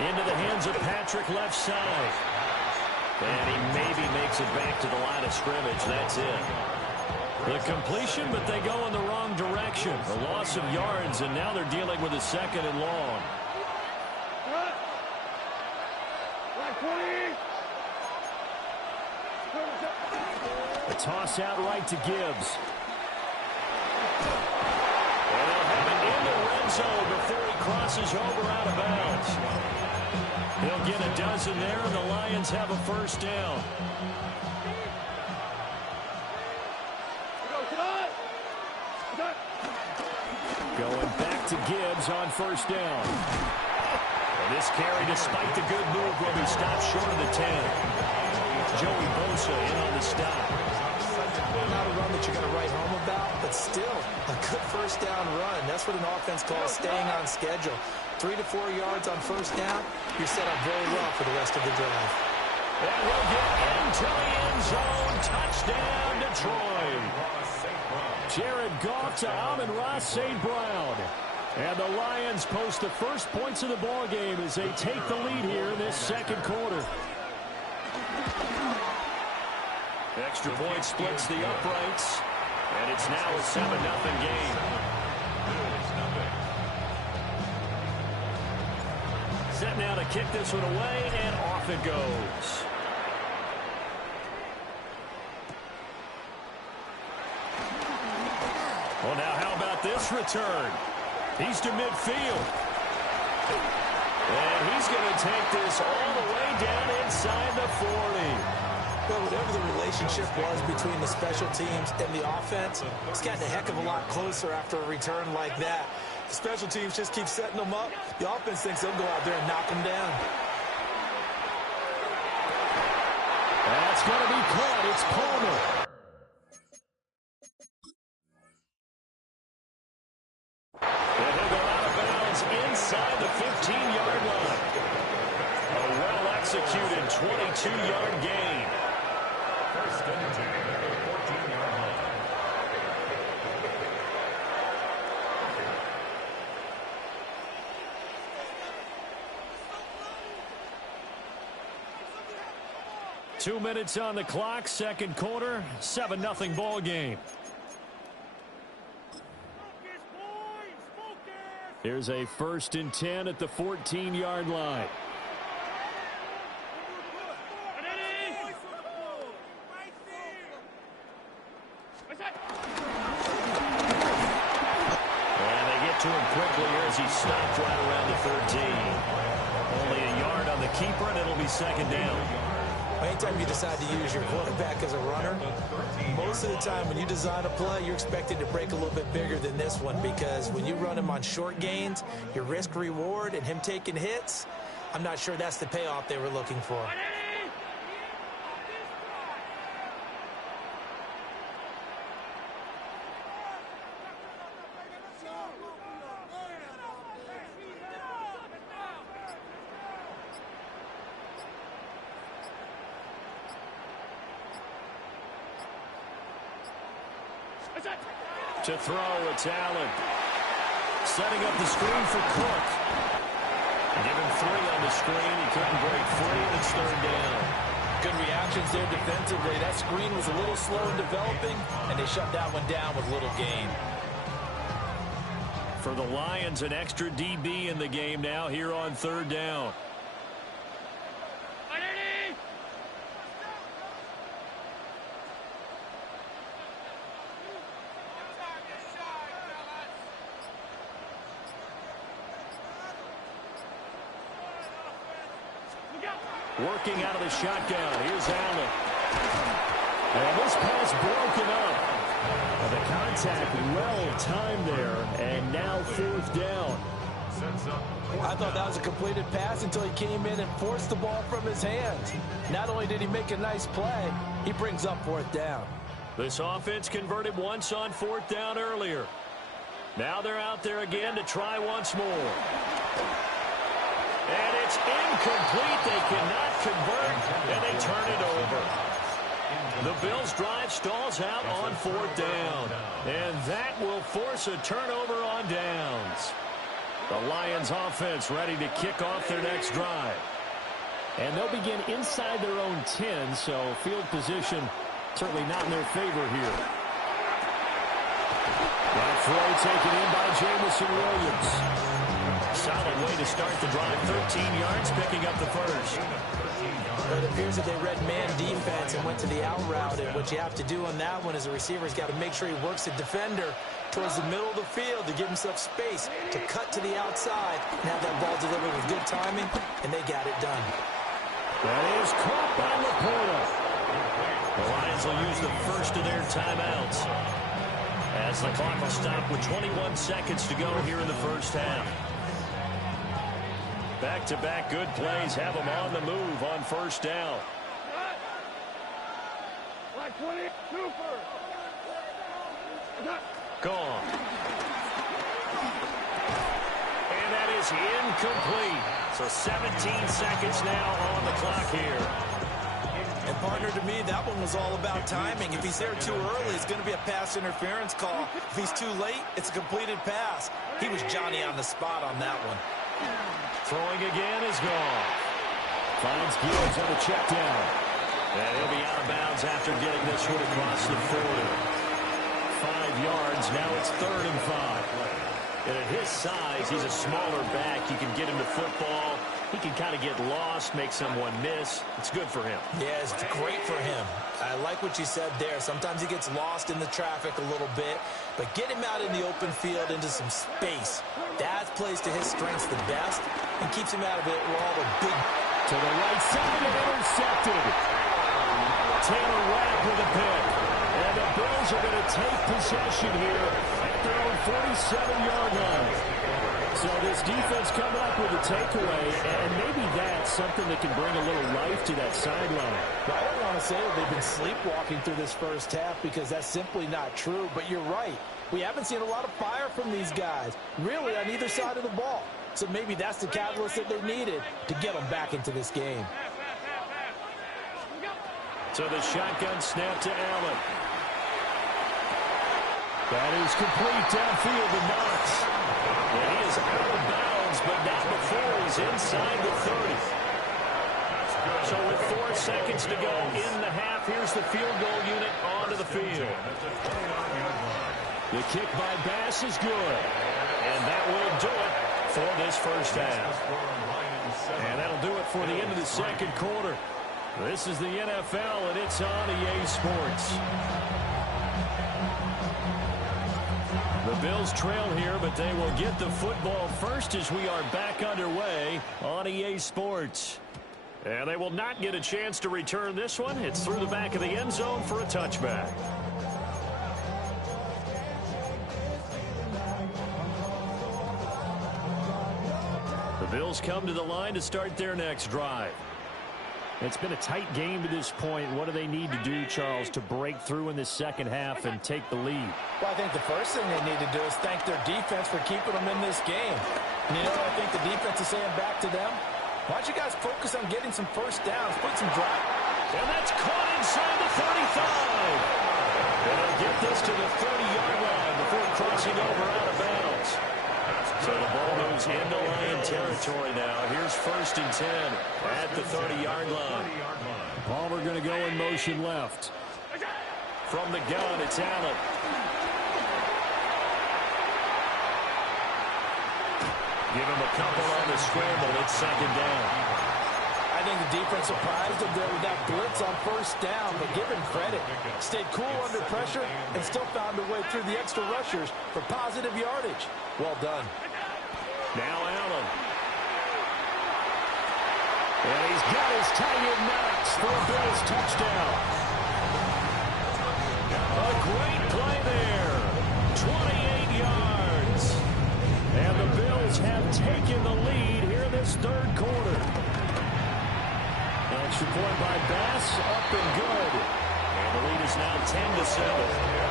Into the hands of Patrick left side. And he maybe makes it back to the line of scrimmage. That's it. The completion, but they go in the wrong direction. A loss of yards, and now they're dealing with a 2nd and long. A toss out right to Gibbs. And they'll have it in the red zone before he crosses over out of bounds. He'll get a dozen there, and the Lions have a 1st down. Going back to Gibbs on 1st down. And this carry, despite the good move, will be stopped short of the 10. Joey Bosa in on the stop. Not a run that you're going to write home about, but still a good 1st down run. That's what an offense calls staying on schedule. 3 to 4 yards on 1st down, you're set up very well for the rest of the drive. And we'll get into the end zone. Touchdown, Detroit. Jared Goff to Amon-Ra St. Brown. And the Lions post the first points of the ball game as they take the lead here in this second quarter. Extra point splits the uprights, and it's now a 7-0 game. Set now to kick this one away, and off it goes. Well, now how about this return? He's to midfield. And he's going to take this all the way down inside the 40. Well, whatever the relationship was between the special teams and the offense, it's gotten a heck of a lot closer after a return like that. The special teams just keep setting them up. The offense thinks they'll go out there and knock them down. That's going to be caught. It's Palmer. And he'll go out of bounds inside the 15-yard line. A well-executed 22-yard gain. First and 10 at the 14-yard line. Two minutes on the clock, second quarter, 7-0 ball game. Here's a 1st and 10 at the 14-yard line. And they get to him quickly here as he stopped right around the 13. Only a yard on the keeper, and it'll be 2nd down. Anytime you decide to use your quarterback as a runner, most of the time when you design a play, you're expected to break a little bit bigger than this one, because when you run him on short gains, your risk-reward and him taking hits, I'm not sure that's the payoff they were looking for. To throw, it's Allen. Setting up the screen for Cook. Give him 3 on the screen. He couldn't break free, and it's 3rd down. Good reactions there defensively. That screen was a little slow in developing, and they shut that one down with little gain. For the Lions, an extra DB in the game now here on 3rd down. Working out of the shotgun. Here's Allen. And this pass broken up. And the contact well timed there. And now 4th down. I thought that was a completed pass until he came in and forced the ball from his hands. Not only did he make a nice play, he brings up 4th down. This offense converted once on 4th down earlier. Now they're out there again to try once more. And it's incomplete. They cannot convert, and they turn it over. The Bills' drive stalls out on 4th down. And that will force a turnover on downs. The Lions offense ready to kick off their next drive. And they'll begin inside their own 10, so field position certainly not in their favor here. That throw taken in by Jamison Williams. Solid way to start the drive. 13 yards, picking up the first. It appears that they read man defense and went to the out route. And what you have to do on that one is the receiver's got to make sure he works the defender towards the middle of the field to give himself space to cut to the outside and have that ball delivered with good timing, and they got it done. That is caught by Laporta. The Lions will use the first of their timeouts as the clock will stop with 21 seconds to go here in the first half. Back-to-back good plays have them on the move on 1st down. Gone. And that is incomplete. So 17 seconds now on the clock here. And partner, to me, that one was all about timing. If he's there too early, it's going to be a pass interference call. If he's too late, it's a completed pass. He was Johnny on the spot on that one. Throwing again is gone. Finds Gibbs on the check down. And he'll be out of bounds after getting this one across the 40. 5 yards. Now it's 3rd and 5. And at his size, he's a smaller back. You can get him to football. He can kind of get lost, make someone miss. It's good for him. Yeah, it's great for him. I like what you said there. Sometimes he gets lost in the traffic a little bit, but get him out in the open field into some space. That plays to his strengths the best and keeps him out of it where all the big... To the right side and intercepted. Taylor Rapp with a pick. And the Bills are going to take possession here at their own 47-yard line. So this defense coming up with a takeaway, and maybe that's something that can bring a little life to that sideline. I don't want to say that they've been sleepwalking through this first half because that's simply not true, but you're right. We haven't seen a lot of fire from these guys, really on either side of the ball. So maybe that's the catalyst that they needed to get them back into this game. So the shotgun snap to Allen. That is complete downfield to Knox. And he is out of bounds, but not before he's inside the 30. So with 4 seconds to go in the half, here's the field goal unit onto the field. The kick by Bass is good. And that will do it for this first half. And that'll do it for the end of the second quarter. This is the NFL, and it's on EA Sports. The Bills trail here, but they will get the football first as we are back underway on EA Sports. And they will not get a chance to return this one. It's through the back of the end zone for a touchback. The Bills come to the line to start their next drive. It's been a tight game to this point. What do they need to do, Charles, to break through in the second half and take the lead? Well, I think the first thing they need to do is thank their defense for keeping them in this game. And you know what I think the defense is saying back to them? Why don't you guys focus on getting some first downs, put some drive. And that's caught inside the 35. And they'll get this to the 30-yard line before crossing over out of bounds. So the ball moves into Lion territory now. Here's 1st and 10 at the 30-yard line. Palmer going to go in motion left. From the gun, it's Allen. Give him a couple on the scramble. It's 2nd down. I think the defense surprised them there with that blitz on 1st down, but give him credit. Stayed cool under pressure and still found a way through the extra rushers for positive yardage. Well done. Now Allen. And he's got his tight end Knox for a Bills touchdown. A great play there. 28 yards. And the Bills have taken the lead here in this 3rd quarter. Extra point by Bass, up and good. And the lead is now 10-7.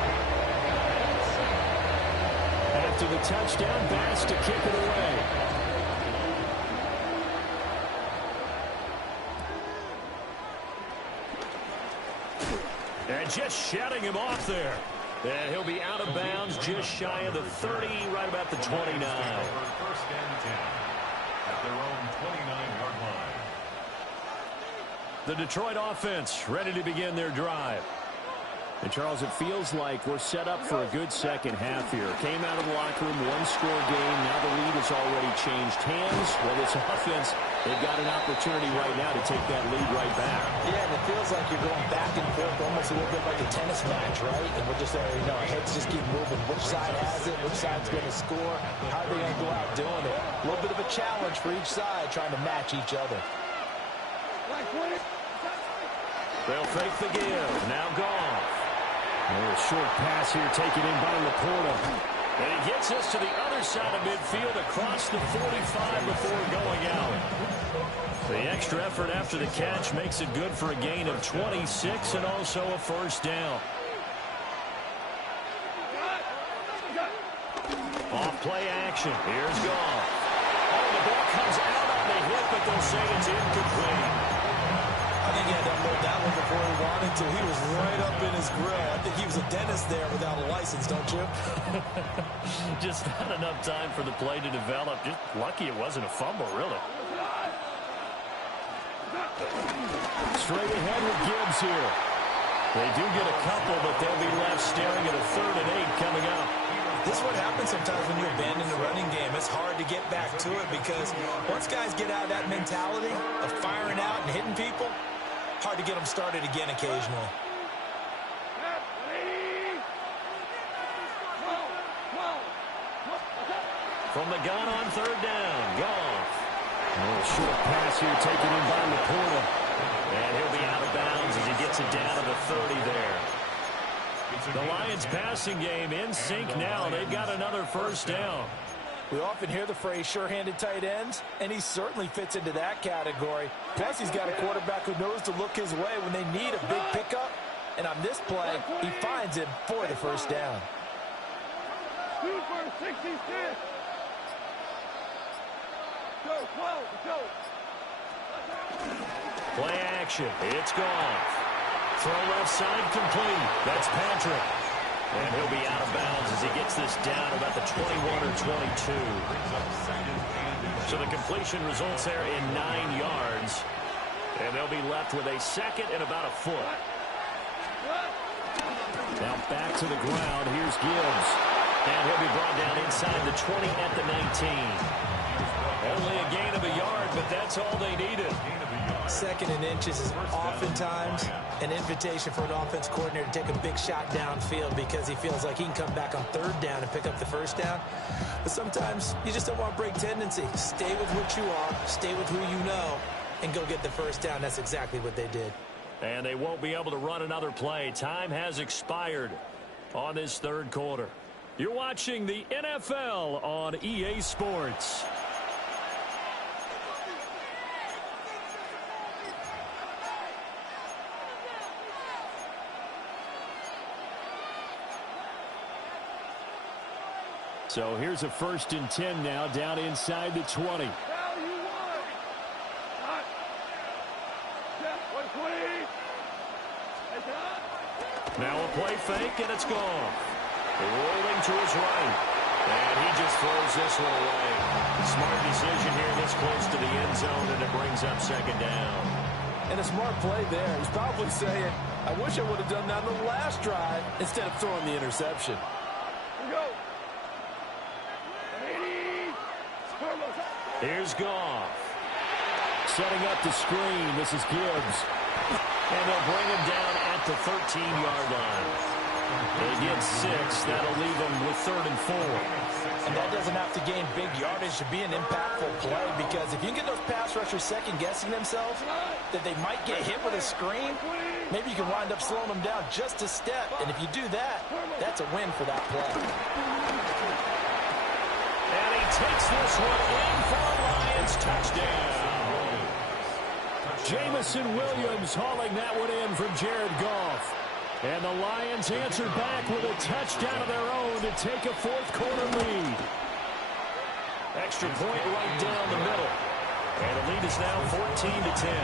After the touchdown, Bass to kick it away. And just shutting him off there. And he'll be out of bounds just shy of the 30, right about the 29. 1st and 10 at their own 29-yard line. The Detroit offense ready to begin their drive. And, Charles, it feels like we're set up for a good second half here. Came out of the locker room, one-score game. Now the lead has already changed hands. Well, this offense, they've got an opportunity right now to take that lead right back. Yeah, and it feels like you're going back and forth almost a little bit like a tennis match, right? And we're just there, you know, our heads just keep moving. Which side has it? Which side's going to score? How are they going to go out doing it? A little bit of a challenge for each side trying to match each other. They'll fake the give. Now Goff. A short pass here taken in by Laporta. And he gets us to the other side of midfield across the 45 before going out. The extra effort after the catch makes it good for a gain of 26 and also a 1st down. Off play action. Here's Goff. Oh, the ball comes out on the hit, but they'll say it's incomplete. I think he had to unload that one before he wanted to. He was right up in his grill. I think he was a dentist there without a license, don't you? Just not enough time for the play to develop. Just lucky it wasn't a fumble, really. Straight ahead with Gibbs here. They do get a couple, but they'll be left staring at a 3rd and 8 coming up. This is what happens sometimes when you abandon the running game. It's hard to get back to it because once guys get out of that mentality of firing out and hitting people, hard to get them started again occasionally. From the gun on 3rd down, Goff. A short pass here taken in by Laporta. And he'll be out of bounds as he gets it down to the 30 there. The Lions passing game in sync now. They've got another 1st down. We often hear the phrase sure-handed tight ends, and he certainly fits into that category. Plus, he's got a quarterback who knows to look his way when they need a big pickup. And on this play, he finds him for the 1st down. 2 for 66. Go, go. Play action. It's Goff. Throw left side complete. That's Patrick. And he'll be out of bounds as he gets this down about the 21 or 22. So the completion results there in 9 yards. And they'll be left with a 2nd and about a foot. Now back to the ground. Here's Gibbs. And he'll be brought down inside the 20 at the 19. Only a gain of a yard, but that's all they needed. 2nd and inches is oftentimes an invitation for an offense coordinator to take a big shot downfield because he feels like he can come back on 3rd down and pick up the 1st down. But sometimes you just don't want to break tendency. Stay with what you are. Stay with who you know. and go get the first down. That's exactly what they did. And they won't be able to run another play. Time has expired on this third quarter. You're watching the NFL on EA Sports. So here's a 1st and 10 now, down inside the 20. Now a play fake, and it's gone. Rolling to his right. And he just throws this one away. Smart decision here this close to the end zone, and it brings up 2nd down. And a smart play there. He's probably saying, I wish I would have done that on the last drive instead of throwing the interception. Here's Goff. Setting up the screen. This is Gibbs. And they'll bring him down at the 13-yard line. They get 6. That'll leave them with 3rd and 4. And that doesn't have to gain big yardage to be an impactful play, because if you can get those pass rushers second-guessing themselves that they might get hit with a screen, maybe you can wind up slowing them down just a step. And if you do that, that's a win for that play. And he takes this one in for a Lions touchdown. Jamison Williams hauling that one in from Jared Goff. And the Lions answer back with a touchdown of their own to take a 4th quarter lead. Extra point right down the middle. And the lead is now 14-10.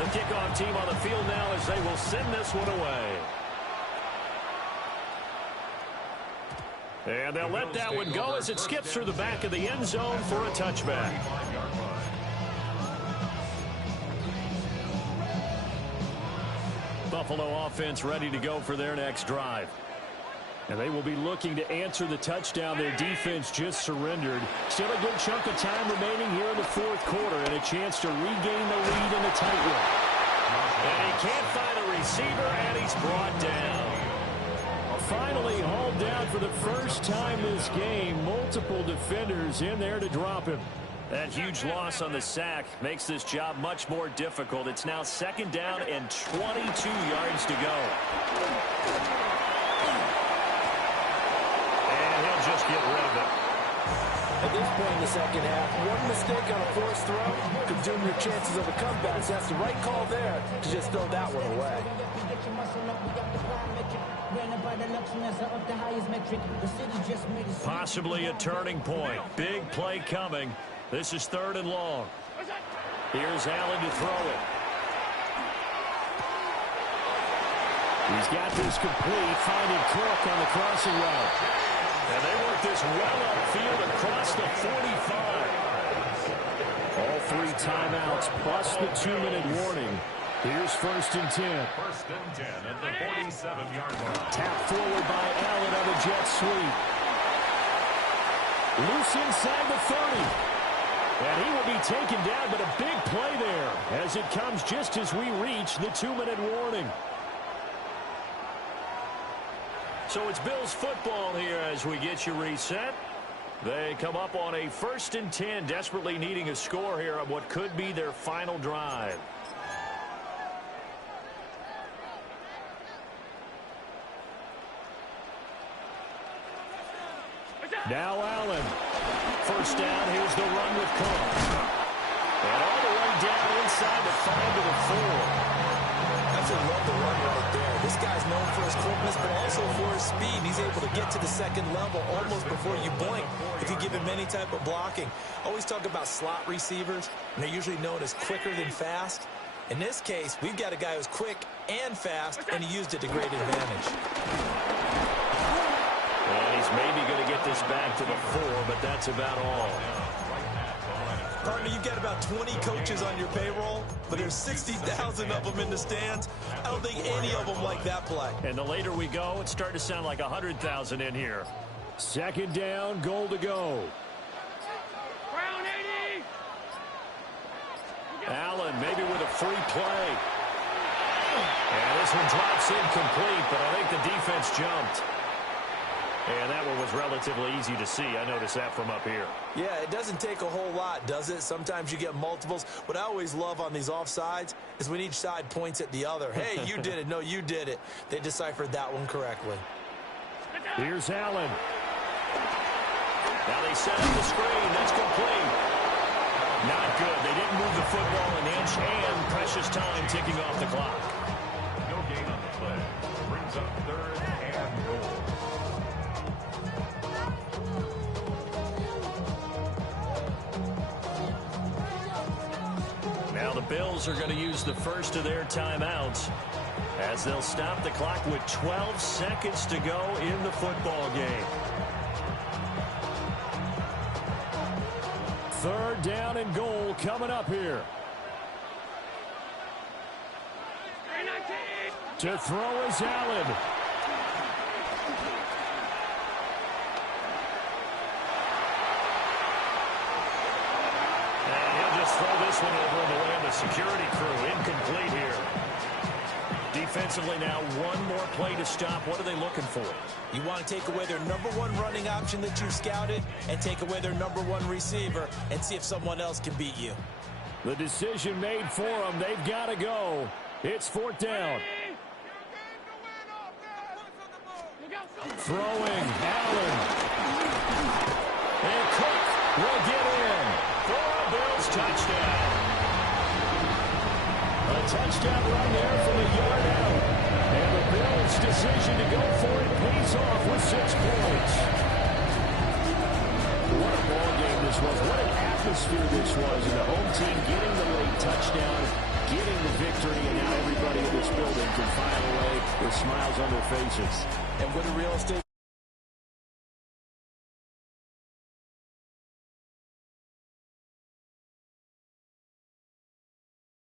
The kickoff team on the field now as they will send this one away. And they'll let that one go as it skips through the back of the end zone for a touchback. Buffalo offense ready to go for their next drive. And they will be looking to answer the touchdown their defense just surrendered. Still a good chunk of time remaining here in the 4th quarter, and a chance to regain the lead in a tight one. And he can't find a receiver, and he's brought down. Finally hauled down for the first time this game. Multiple defenders in there to drop him. That huge loss on the sack makes this job much more difficult. It's now 2nd down and 22 yards to go. And he'll just get rid of it. At this point in the second half, one mistake on a forced throw could doom your chances of a comeback. So that's the right call there to just throw that one away. Possibly a turning point. Big play coming. This is 3rd and long. Here's Allen to throw it. He's got this complete, finding Cook on the crossing route. And they work this well upfield across the 45. All 3 timeouts plus the 2-minute warning. Here's 1st and 10. 1st and 10 at the 47-yard line. Tapped forward by Allen on a jet sweep. Loose inside the 30. And he will be taken down, but a big play there as it comes just as we reach the 2-minute warning. So it's Bills football here as we get you reset. They come up on a 1st and 10, desperately needing a score here on what could be their final drive. Now Allen. 1st down, here's the run with Cook. And all the way down inside the 5 to the 4. Absolutely love the run right there. This guy's known for his quickness, but also for his speed. He's able to get to the 2nd level almost before you blink if you give him any type of blocking. Always talk about slot receivers, and they're usually known as quicker than fast. In this case, we've got a guy who's quick and fast, and he used it to great advantage. And he's maybe going to get this back to the 4, but that's about all. Partner, you've got about 20 coaches on your payroll, but there's 60,000 of them in the stands. I don't think any of them like that play. And the later we go, it's starting to sound like 100,000 in here. 2nd down, goal to go. Brown 80. Allen maybe with a free play. And this one drops incomplete, but I think the defense jumped. And that one was relatively easy to see. I noticed that from up here. Yeah, it doesn't take a whole lot, does it? Sometimes you get multiples. What I always love on these offsides is when each side points at the other. Hey, you did it. No, you did it. They deciphered that one correctly. Here's Allen. Now they set up the screen. That's complete. Not good. They didn't move the football an inch, and precious time ticking off the clock. No gain on the play. Brings up 3rd and goal. Now the Bills are going to use the first of their timeouts as they'll stop the clock with 12 seconds to go in the football game. 3rd down and goal coming up here. To throw is Allen. And he'll just throw this one over in the way of the security crew. Incomplete here. Defensively now, one more play to stop. What are they looking for? You want to take away their #1 running option that you've scouted and take away their #1 receiver and see if someone else can beat you. The decision made for them. They've got to go. It's 4th down. Throwing, Allen. And Cook will get in for a Bills touchdown. A touchdown run there from a yard out. And the Bills' decision to go for it pays off with 6 points. What a ball game this was. What an atmosphere this was. And the home team getting the late touchdown, getting the victory, and now everybody in this building can file away with smiles on their faces. And what a real estate.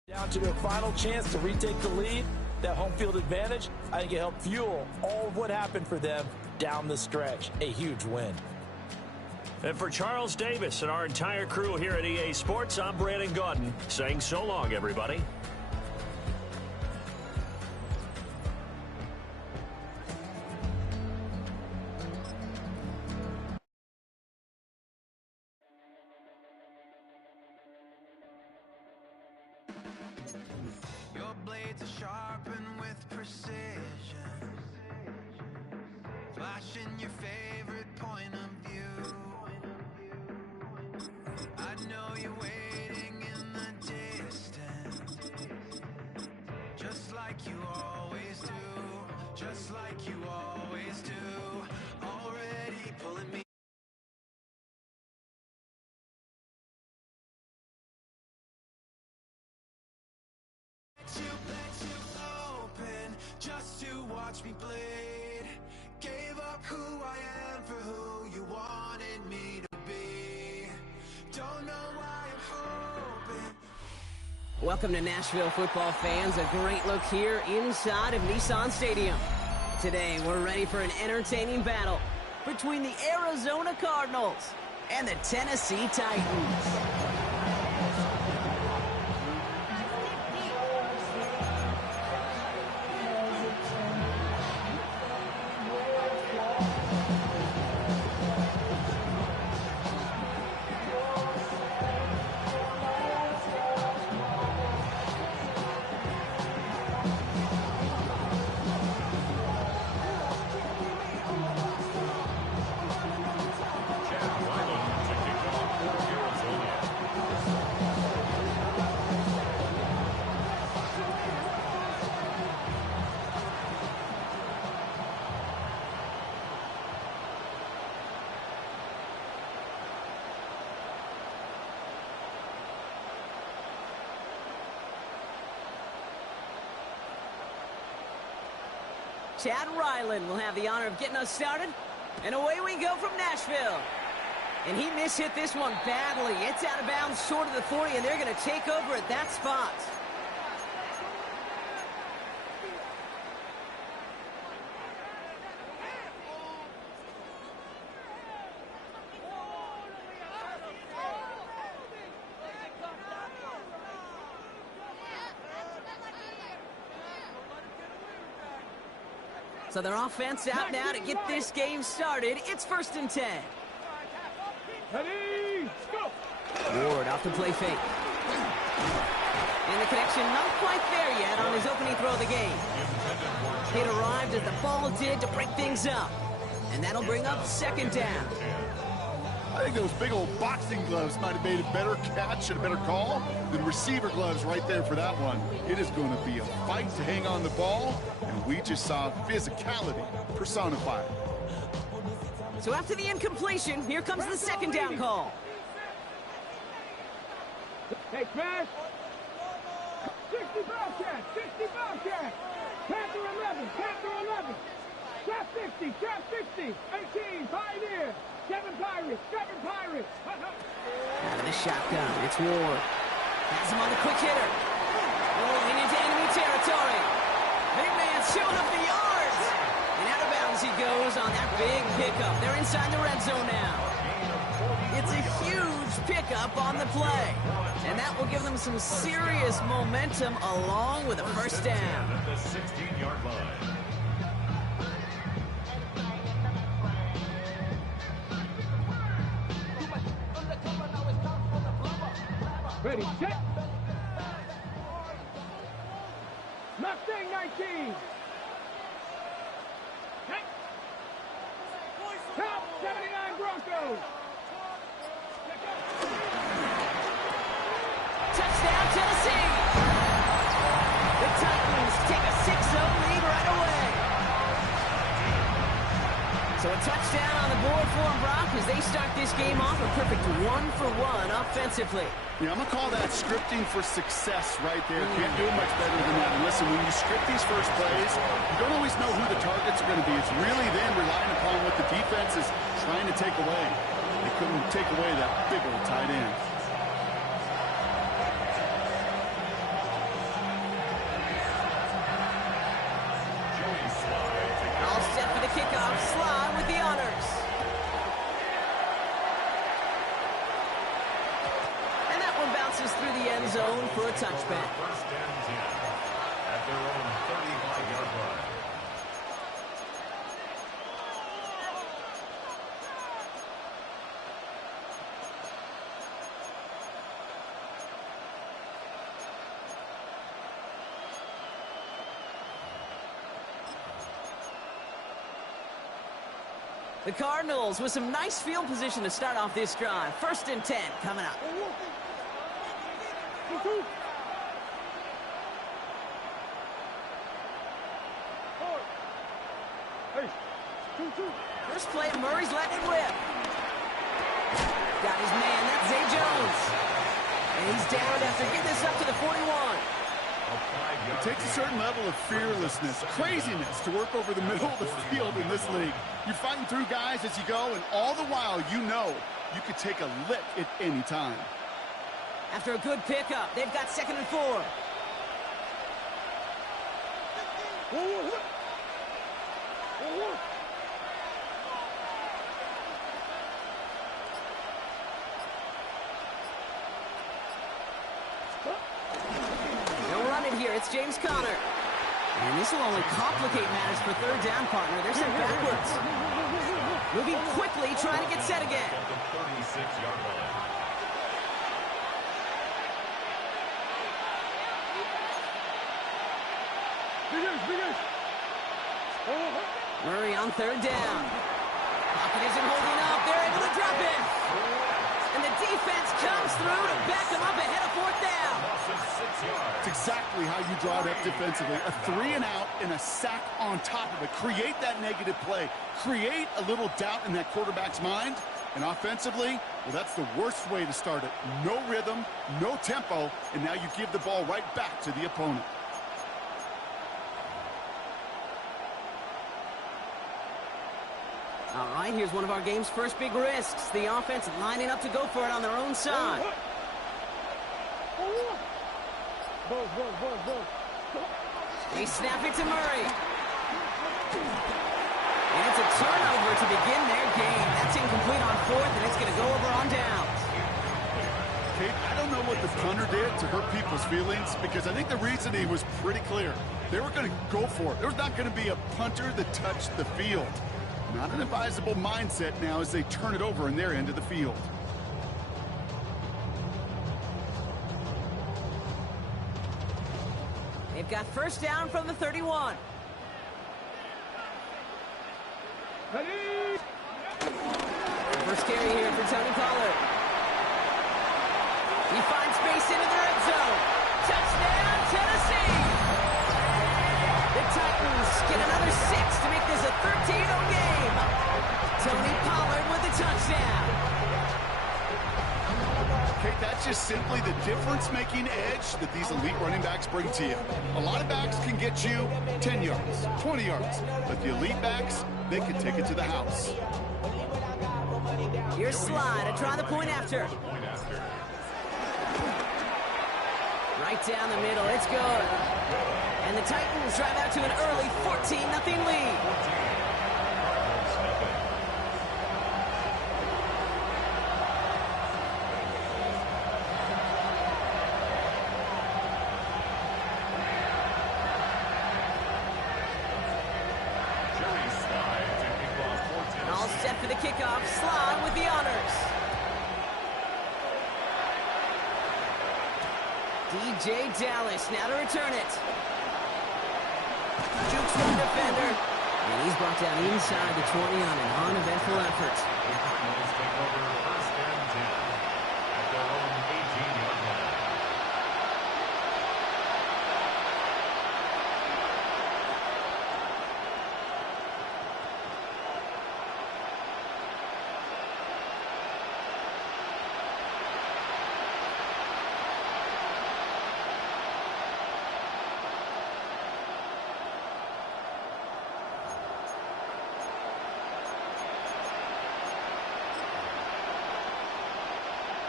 Down to their final chance to retake the lead, that home field advantage, I think it helped fuel all of what happened for them down the stretch. A huge win. And for Charles Davis and our entire crew here at EA Sports, I'm Brandon Gaudin saying so long, everybody. Your blades are sharpened with precision, flashing your favorite point of view. I know you're waiting in the distance, just like you always do, just like you always do, already pulling me. Let you open just to watch me bleed. Gave up who I am for who you wanted me to be. Don't know why I'm hoping. Welcome to Nashville, football fans. A great look here inside of Nissan Stadium. Today, we're ready for an entertaining battle between the Arizona Cardinals and the Tennessee Titans. Chad Ryland will have the honor of getting us started. And away we go from Nashville. And he mishit this one badly. It's out of bounds short of the 40, and they're going to take over at that spot. So their offense out now to get this game started. It's 1st and 10. Ready, go! Ward off the play fake. And the connection not quite there yet on his opening throw of the game. It arrived as the ball did to break things up. And that'll bring up 2nd down. I think those big old boxing gloves might have made a better catch and a better call than receiver gloves right there for that one. It is going to be a fight to hang on the ball, and we just saw physicality personified. So after the incompletion, here comes the 2nd down call. Hey, smash! 60 Bobcat! 60 Bobcat! Panther 11! Panther 11! Trap 60! Trap 60! 18! Pioneer! 7 Pirates! 7 Pirates! Out of the shotgun, it's Ward. Has him on the quick hitter. Rolling into enemy territory. Big man showing up the yards. And out of bounds he goes on that big pickup. They're inside the red zone now. It's a huge pickup on the play. And that will give them some serious momentum along with a 1st down. At the 16-yard line. Ready, set! Mustang 19! Hey! Top 79 Broncos! Touchdown, Tennessee! The Titans take a 6-0 lead right away. So a touchdown on the board for them, Brock, as they start this game off a perfect 1-for-1 offensively. Yeah, I'm going to call that scripting for success right there. Can't do much better than that. And listen, when you script these first plays, you don't always know who the targets are going to be. It's really then relying upon what the defense is trying to take away. They couldn't take away that big old tight end. All set for the kickoff. Sly with the honors. And that one bounces through the end zone for a touchback. 1st and 10 at their own 35-yard line. The Cardinals with some nice field position to start off this drive. 1st and 10 coming up. First play, Murray's letting it whip. Got his man, that's Zay Jones. And he's down after getting this up to the 41. It takes a certain level of fearlessness, craziness to work over the middle of the field in this league. You're fighting through guys as you go, and all the while you know you could take a lick at any time. After a good pickup, they've got 2nd and 4. They'll run it here. It's James Conner. And this will only complicate matters for 3rd down, partner. They're sent backwards. Moving quickly, trying to get set again. At the 36-yard line. Murray on 3rd down. Pocket isn't holding up. They're able to drop it. And the defense comes through to back them up ahead of 4th down. It's exactly how you draw it up defensively. A 3-and-out and a sack on top of it. Create that negative play. Create a little doubt in that quarterback's mind. And offensively, well, that's the worst way to start it. No rhythm, no tempo, and now you give the ball right back to the opponent. All right, here's one of our game's first big risks. The offense lining up to go for it on their own side. They snap it to Murray. And it's a turnover to begin their game. That's incomplete on 4th, and it's going to go over on downs. Kate, I don't know what the punter did to hurt people's feelings because I think the reasoning was pretty clear. They were going to go for it. There's not going to be a punter that touched the field. Not an advisable mindset now as they turn it over in their end of the field. They've got first down from the 31. First carry here for Tony Pollard. He finds space into the red zone. Touchdown, Tennessee! The Titans get another 6 to make this a 13-0 game. Tony Pollard with the touchdown. Okay, that's just simply the difference-making edge that these elite running backs bring to you. A lot of backs can get you 10 yards, 20 yards, but the elite backs, they can take it to the house. Here's Slide to try the point after. Right down the middle, it's good. And the Titans drive out to an early 14-0 lead. Set for the kickoff, Slide with the honors. DJ Dallas now to return it. Jukes one defender. And he's brought down inside the 20 on an uneventful effort.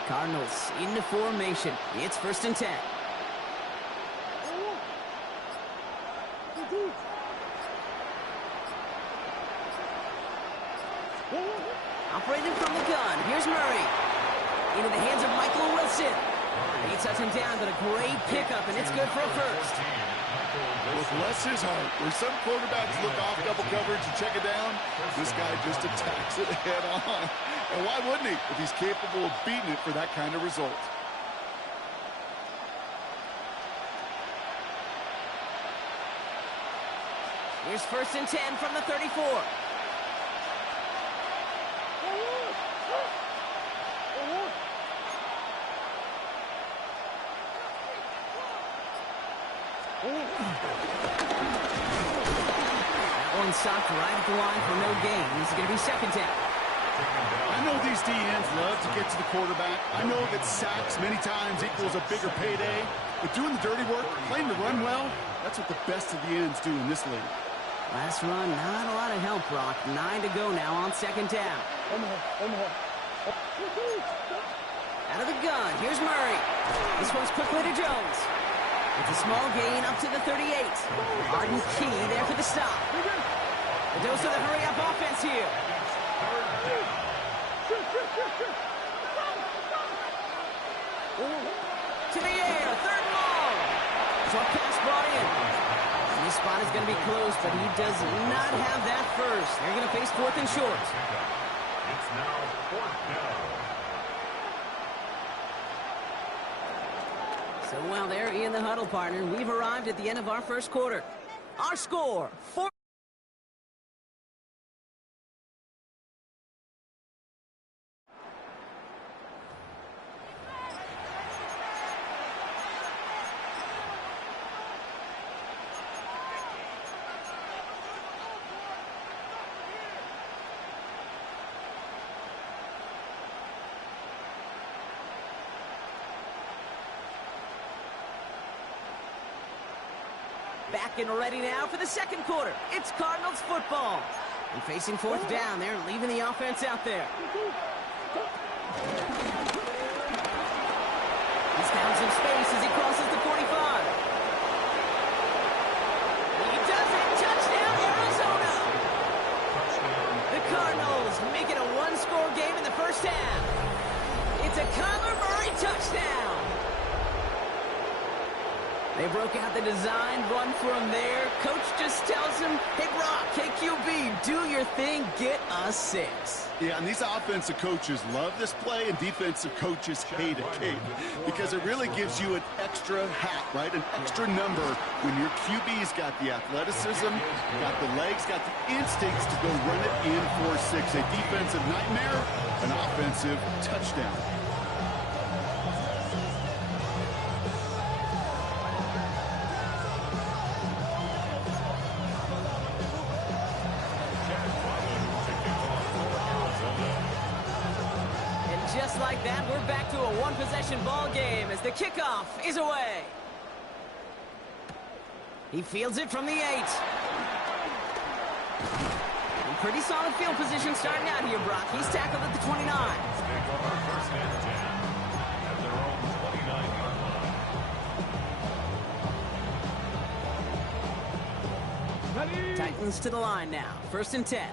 Cardinals into formation. It's 1st and 10. Operating from the gun. Here's Murray. Into the hands of Michael Wilson. He touch him down, but a great pickup, and it's good for a first. With less his heart, where some quarterbacks look off double coverage and check it down, this guy just attacks it head on. And why wouldn't he if he's capable of beating it for that kind of result? Here's 1st and 10 from the 34. That one stopped right at the line for no gain. It's going to be 2nd down. I know these DNs love to get to the quarterback. I know that sacks many times equals a bigger payday. But doing the dirty work, playing the run well, that's what the best of the ends do in this league. Last run, not a lot of help, Brock. 9 to go now on 2nd down. Out of the gun, here's Murray. This one's quickly to Jones. It's a small gain up to the 38. Arden Key there for the stop. The dose of the hurry-up offense here. To the air, 3rd and long. Short pass brought in. And this spot is going to be close, but he does not have that first. They're going to face 4th and short. It's now 4th down. So while they're in the huddle, partner, we've arrived at the end of our 1st quarter. Our score, 4. Back and ready now for the 2nd quarter. It's Cardinals football. And facing 4th down, they're leaving the offense out there. He's found some space as he crosses the 45. He does it. Touchdown, Arizona. The Cardinals make it a 1-score game in the 1st half. It's a Kyler Murray touchdown. They broke out the design run from there. Coach just tells him, hey, Brock, hey, QB, do your thing, get a 6. Yeah, and these offensive coaches love this play, and defensive coaches hate it, Kate, because it really gives you an extra hat, right? An extra number when your QB's got the athleticism, got the legs, got the instincts to go run it in for 6. A defensive nightmare, an offensive touchdown. Just like that, we're back to a one-possession ball game as the kickoff is away. He fields it from the 8. In pretty solid field position starting out here, Brock. He's tackled at the 29. First and 10 at their own 29-yard line. Titans to the line now. 1st and 10.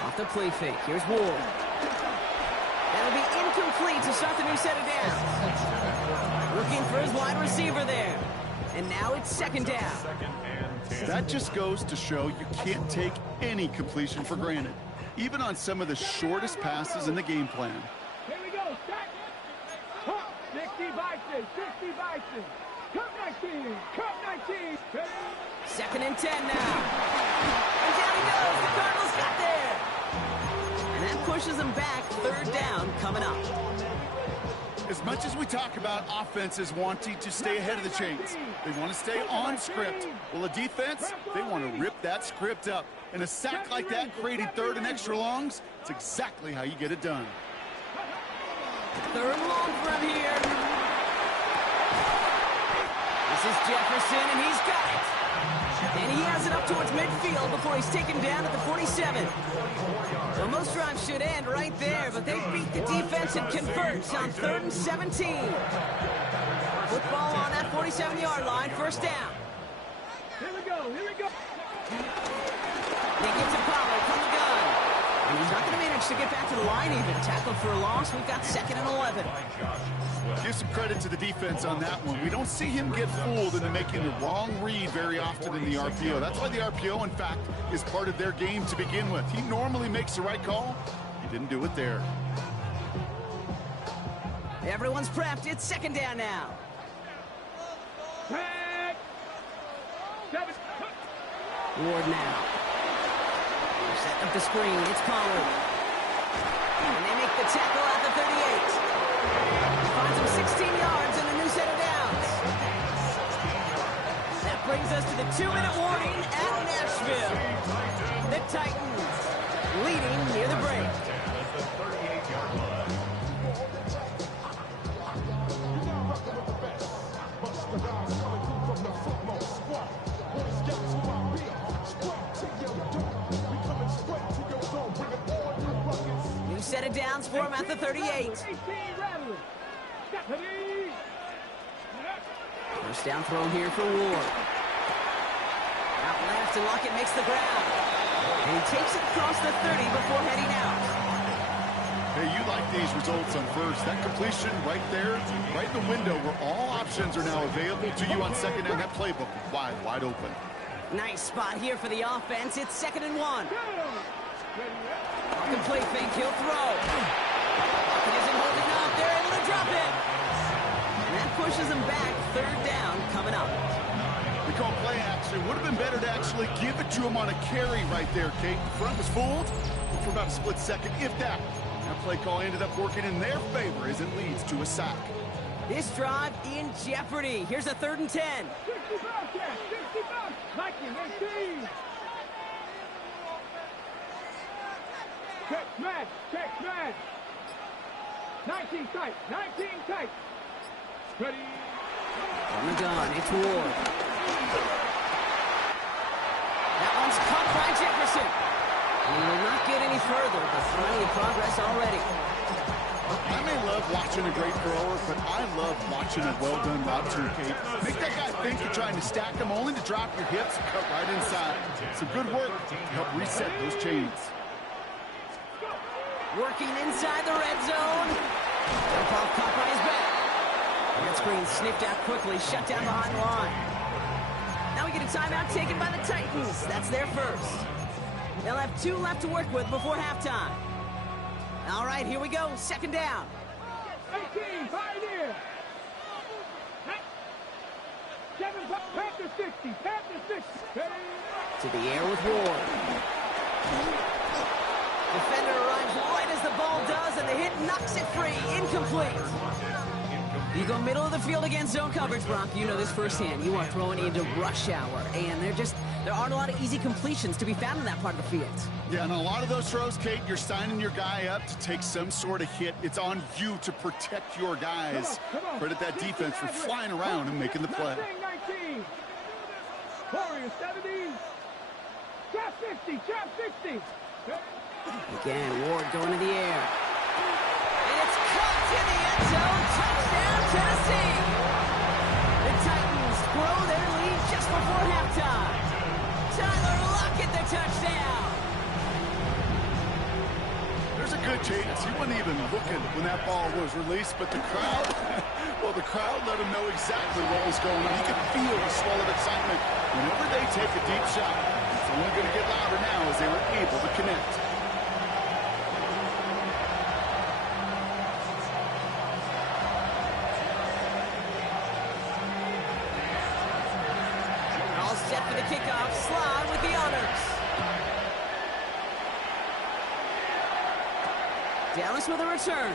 Off the play fake. Here's Ward. That'll be incomplete to start the new set of downs. Looking for his wide receiver there. And now it's 2nd down. That just goes to show you can't take any completion for granted, even on some of the shortest passes in the game plan. Here we go. Stack. 60 Bison. 60 Bison. Cup 19. Cup 19. 2nd and 10 now. And down he goes. The Cardinals got there. And that pushes them back. 3rd down coming up. As much as we talk about offenses wanting to stay ahead of the chains, they want to stay on script. Well, a defense, they want to rip that script up. And a sack like that, creating 3rd and extra longs, it's exactly how you get it done. 3rd and long for him here. This is Jefferson, and he's got it. And he has it up towards midfield before he's taken down at the 47. Well, most drives should end right there, but they beat the defense and convert on 3rd and 17. Football on that 47-yard line, 1st down. Here we go, here we go. They get to Pollard from the gun. And he's not going to manage to get back to the line even. Tackled for a loss. We've got 2nd and 11. Give some credit to the defense on that one. We don't see him get fooled into making the wrong read very often in the RPO. That's why the RPO, in fact, is part of their game to begin with. He normally makes the right call. He didn't do it there. Everyone's prepped. It's 2nd down now. Ward now. Setting up the screen. It's Pollard. And they make the tackle at the 38. He finds him 16 yards in the new set of downs. That brings us to the 2-minute warning at Nashville. The Titans leading near the break. New set of downs for him at the 38. First down thrown here for Ward. Out left, and Lockett makes the ground. And he takes it across the 30 before heading out. Hey, you like these results on first. That completion right there, right in the window where all options are now available to you on 2nd down. That playbook wide open. Nice spot here for the offense. It's 2nd and 1. Lockett play fake, he'll throw. Lockett isn't holding up. They're able to drop it. And that pushes them back. 3rd down coming up. We call play action. Would have been better to actually give it to him on a carry right there, Kate. The front was fooled for about a split second, if that. That play call ended up working in their favor as it leads to a sack. This drive in jeopardy. Here's a 3rd and 10. 60 Bobcats, 60 Bobcats. Viking, 18. Check smash, check smash. 19 tight, 19 tight. Ready. On the gun, it's Ward. That one's caught by Jefferson. He will not get any further, but plenty of progress already. I may love watching a great thrower, but I love watching a well-done route to Kate. Make that guy think you're trying to stack him, only to drop your hips and cut right inside. Some good work to help reset those chains. Working inside the red zone. Jump off caught by his back. That screen sniffed out quickly, shut down behind the line. Now we get a timeout taken by the Titans. That's their first. They'll have 2 left to work with before halftime. All right, here we go. Second down. 18, Pioneer. 7, Panther 60, Panther 60. To the air with Ward. Defender arrives right as the ball does, and the hit knocks it free. Incomplete. You go middle of the field against zone coverage, Brock. You know this firsthand. You are throwing into rush hour, and there aren't a lot of easy completions to be found in that part of the field. Yeah, and a lot of those throws, Kate, you're signing your guy up to take some sort of hit. It's on you to protect your guys. Credit that defense for flying around and making the play. 19. Warriors 70. Trap 60, trap 60. Again, Ward going to the air. And it's caught in the end zone. Touchdown, Tennessee. The Titans grow their lead just before halftime. Tyler Lockett, the touchdown. There's a good chance he wasn't even looking when that ball was released, but the crowd, well, the crowd let him know exactly what was going on. He could feel the swell of excitement. Whenever they take a deep shot, it's only going to get louder now as they were able to connect. All set for the kickoff. Slide with the honors. Dallas with a return.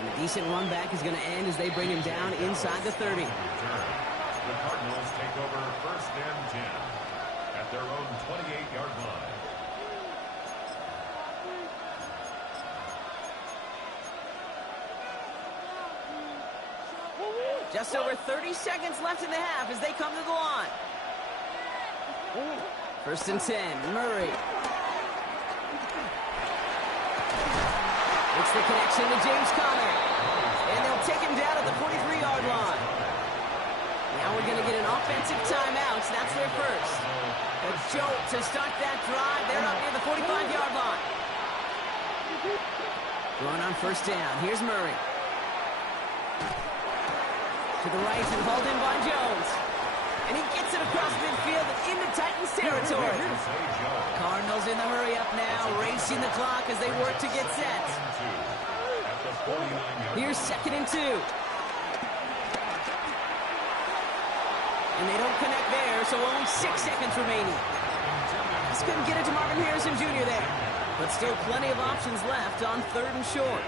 And a decent run back is going to end as they bring him down inside the 30. The Cardinals take over 1st and 10 at their own 28-yard line. Just over 30 seconds left in the half as they come to the line. 1st and 10, Murray. It's the connection to James Conner. And they'll take him down at the 43-yard line. Now we're going to get an offensive timeout. That's their first. A jolt to start that drive. They're up near the 45-yard line. Going on 1st down. Here's Murray. To the right and hauled in by Jones. And he gets it across midfield and into Titans territory. Cardinals in the hurry up now, racing the clock as they work to get set. Here's 2nd and 2. And they don't connect there, so only 6 seconds remaining. Just couldn't get it to Marvin Harrison Jr. there. But still plenty of options left on 3rd and short.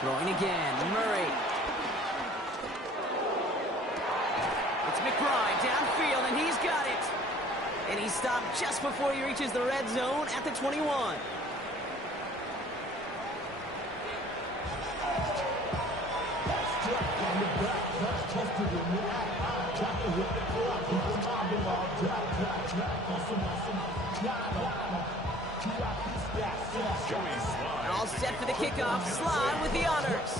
Throwing again, Murray. It's McBride downfield, and he's got it. And he's stopped just before he reaches the red zone at the 21. All set for the kickoff. Slide with the honors.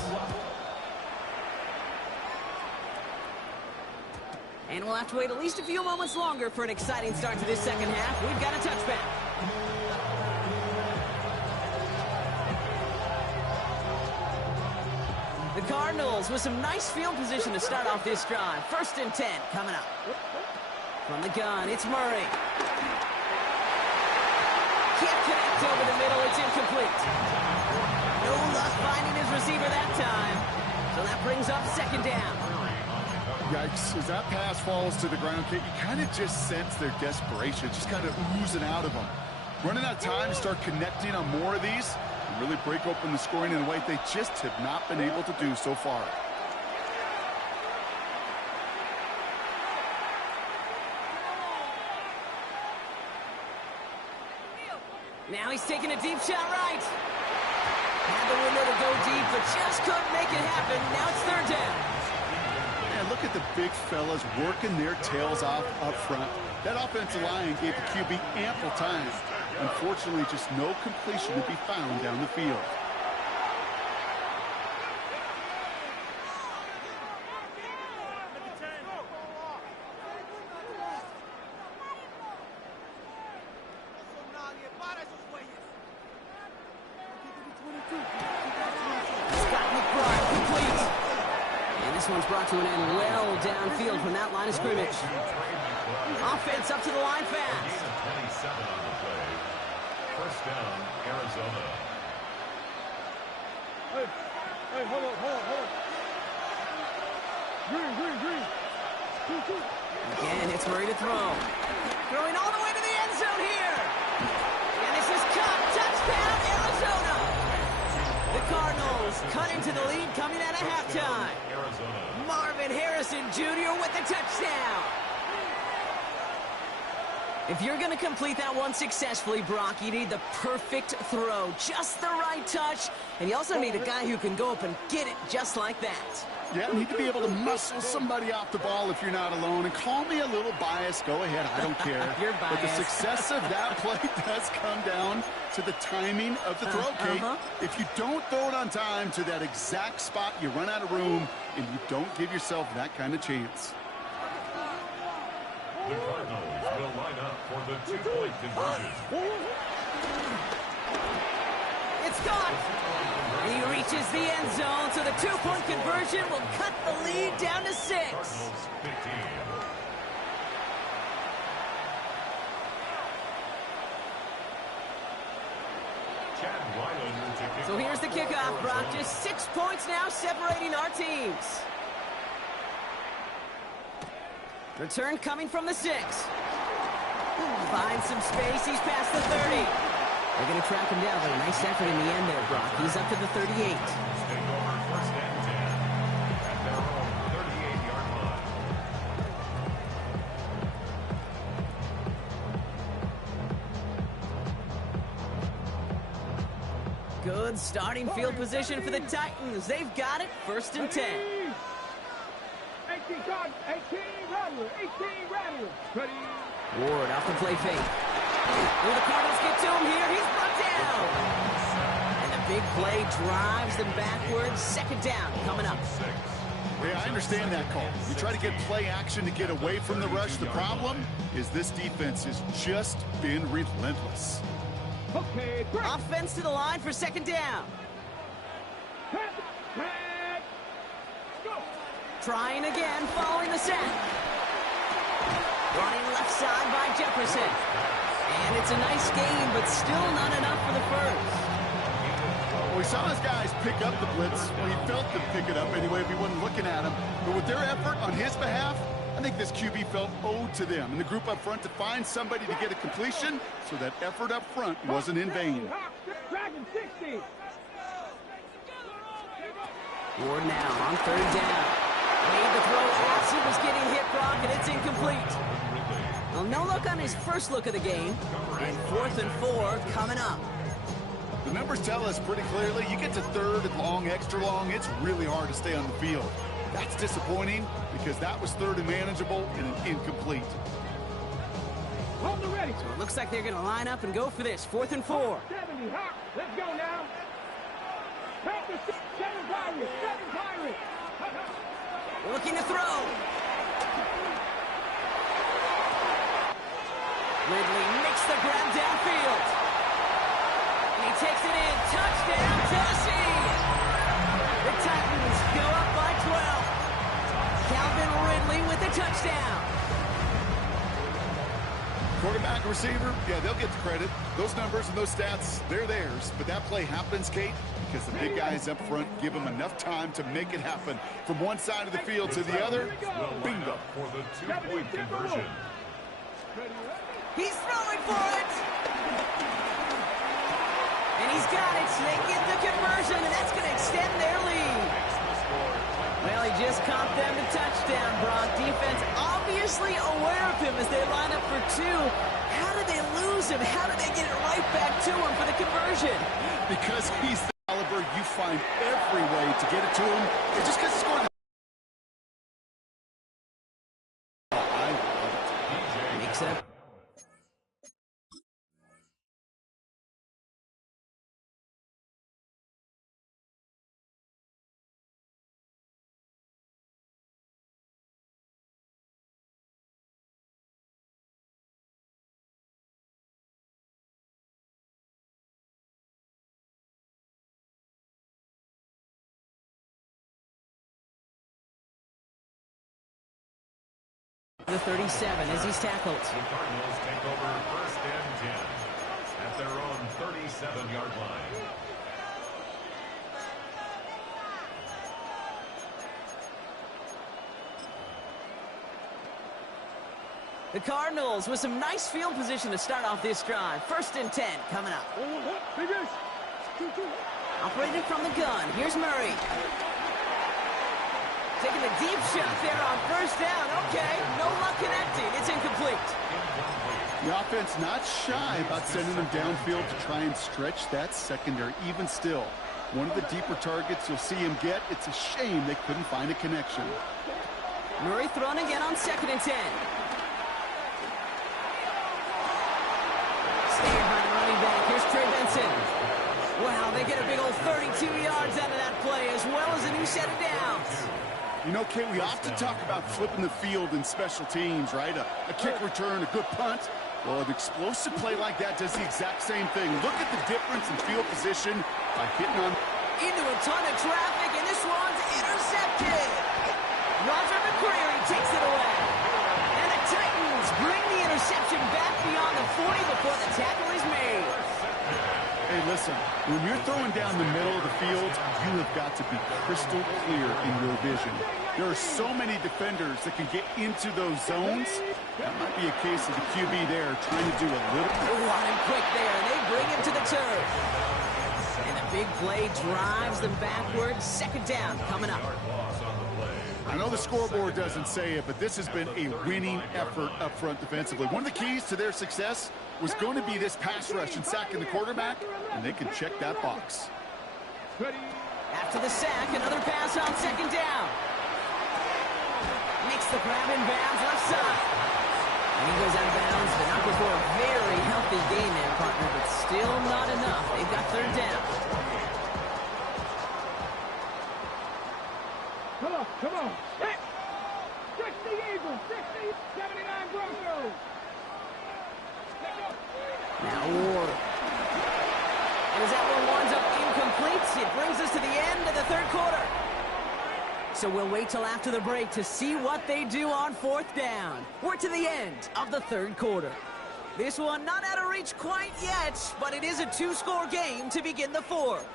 And we'll have to wait at least a few moments longer for an exciting start to this second half. We've got a touchback. The Cardinals with some nice field position to start off this drive. 1st and 10 coming up. From the gun, it's Murray. Can't connect over the middle. It's incomplete. No luck finding his receiver that time. So that brings up 2nd down. Yikes, as that pass falls to the ground, Kate, you kind of just sense their desperation, just kind of oozing out of them. Running out of time to start connecting on more of these and really break open the scoring in a way they just have not been able to do so far. Now he's taking a deep shot right. Had the window to go deep, but just couldn't make it happen. Now it's 3rd down. And look look at the big fellas working their tails off up front. That offensive line gave the QB ample time. Unfortunately, just no completion to be found down the field. This one's brought to an end well downfield from that line of scrimmage. Offense up to the line fast. 27 on the play. First down, Arizona. Hey, hold on. Green. Again, it's Murray to throw. Throwing all the way to the end zone here. And this is caught. Touchdown, Arizona. The Cardinals cut into the lead coming out of halftime. Marvin Harrison Jr. with the touchdown. If you're going to complete that one successfully, Brock, you need the perfect throw, just the right touch, and you also need a guy who can go up and get it just like that. Yeah, you need to be able to muscle somebody off the ball if you're not alone. And call me a little biased. Go ahead. I don't care. You're biased. But the success of that play does come down to the timing of the throw, Kate. If you don't throw it on time to that exact spot, you run out of room, and you don't give yourself that kind of chance. The Cardinals will line up for the two-point conversion. It's gone. He reaches the end zone, so the two-point conversion will cut the lead down to 6. Cardinals 15. So here's the kickoff, Brock. Just 6 points now separating our teams. Return coming from the 6. Finds some space. He's past the 30. They're going to track him down, but a nice effort in the end there, Brock. He's up to the 38. Take over first and 10 at their own 38-yard line. Good starting field position for the Titans. They've got it. First and 10. 18 Rattler. Ready. Ward off the play fake. Will the Cardinals get to him here? He's brought down. And the big play drives them backwards. Second down coming up. Yeah, I understand that call. You try to get play action to get away from the rush. The problem is this defense has just been relentless. Okay, offense to the line for second down. Trying again, following the sack. Running left side by Jefferson. And it's a nice game, but still not enough for the first. Well, we saw his guys pick up the blitz. Well, he felt them pick it up anyway if he wasn't looking at him. But with their effort on his behalf, I think this QB felt owed to them and the group up front to find somebody to get a completion, so that effort up front wasn't in vain. Ward now on third down. Made the throw as he was getting hit, Brock, and it's incomplete. Well, no look on his first look of the game. And 4th and 4 coming up. The numbers tell us pretty clearly, you get to third and long, extra long, it's really hard to stay on the field. That's disappointing because that was third and manageable and an incomplete. Hold the ready. So it looks like they're going to line up and go for this. 4th and 4. 70, hop. Let's go now. Seven Pirates. Looking to throw. Ridley makes the grab downfield. And he takes it in. Touchdown, Tennessee. The Titans go up by 12. Calvin Ridley with the touchdown. Quarterback and receiver, yeah, they'll get the credit. Those numbers and those stats, they're theirs. But that play happens, Kate, because the big guys up front give them enough time to make it happen. From one side of the field to the other, bingo. For the two-point conversion. He's throwing for it. And he's got it, so they get the conversion, and that's going to extend their lead. Well, he just caught them to touchdown, Brock. Defense obviously aware of him as they line up for 2. How did they lose him? How did they get it right back to him for the conversion? Because he's the caliber, you find every way to get it to him. Just because he scored Picks it up. The 37 as he's tackled. The Cardinals take over 1st and 10 at their own 37-yard line. The Cardinals with some nice field position to start off this drive. 1st and 10 coming up. Operating from the gun. Here's Murray. Taking a deep shot there on 1st down. Okay, no luck connecting. It's incomplete. The offense not shy about sending them downfield to try and stretch that secondary. Even still, one of the deeper targets you'll see him get. It's a shame they couldn't find a connection. Murray thrown again on 2nd and 10. Staying by the running back. Here's Trey Benson. Wow, they get a big old 32 yards out of that play as well as a new set of downs. You know, Kate, we often talk about flipping the field in special teams, right? A kick return, a good punt. Well, an explosive play like that does the exact same thing. Look at the difference in field position by hitting on... Into a ton of traffic, and this one's intercepted. Roger McCreary takes it away. And the Titans bring the interception back beyond the 40 before the tackle is made. Hey, listen, when you're throwing down the middle of the field, you have got to be crystal clear in your vision. There are so many defenders that can get into those zones. That might be a case of the QB there trying to do a little... Running quick there, and they bring him to the turf. And the big play drives them backwards. 2nd down coming up. I know the scoreboard doesn't say it, but this has been a winning effort up front defensively. One of the keys to their success was going to be this pass rush and sacking the quarterback, and they can check that box. After the sack, another pass on 2nd down. Makes the grab in bounds left side. And he goes out of bounds, but not before a very healthy gain there, partner, but still not enough. They've got 3rd down. Come on. 60 Eagles, 60, 79 Broncos. Now Ward. And as that one winds up incomplete, it brings us to the end of the 3rd quarter. So we'll wait till after the break to see what they do on 4th down. We're to the end of the 3rd quarter. This one not out of reach quite yet, but it is a 2-score game to begin the 4th.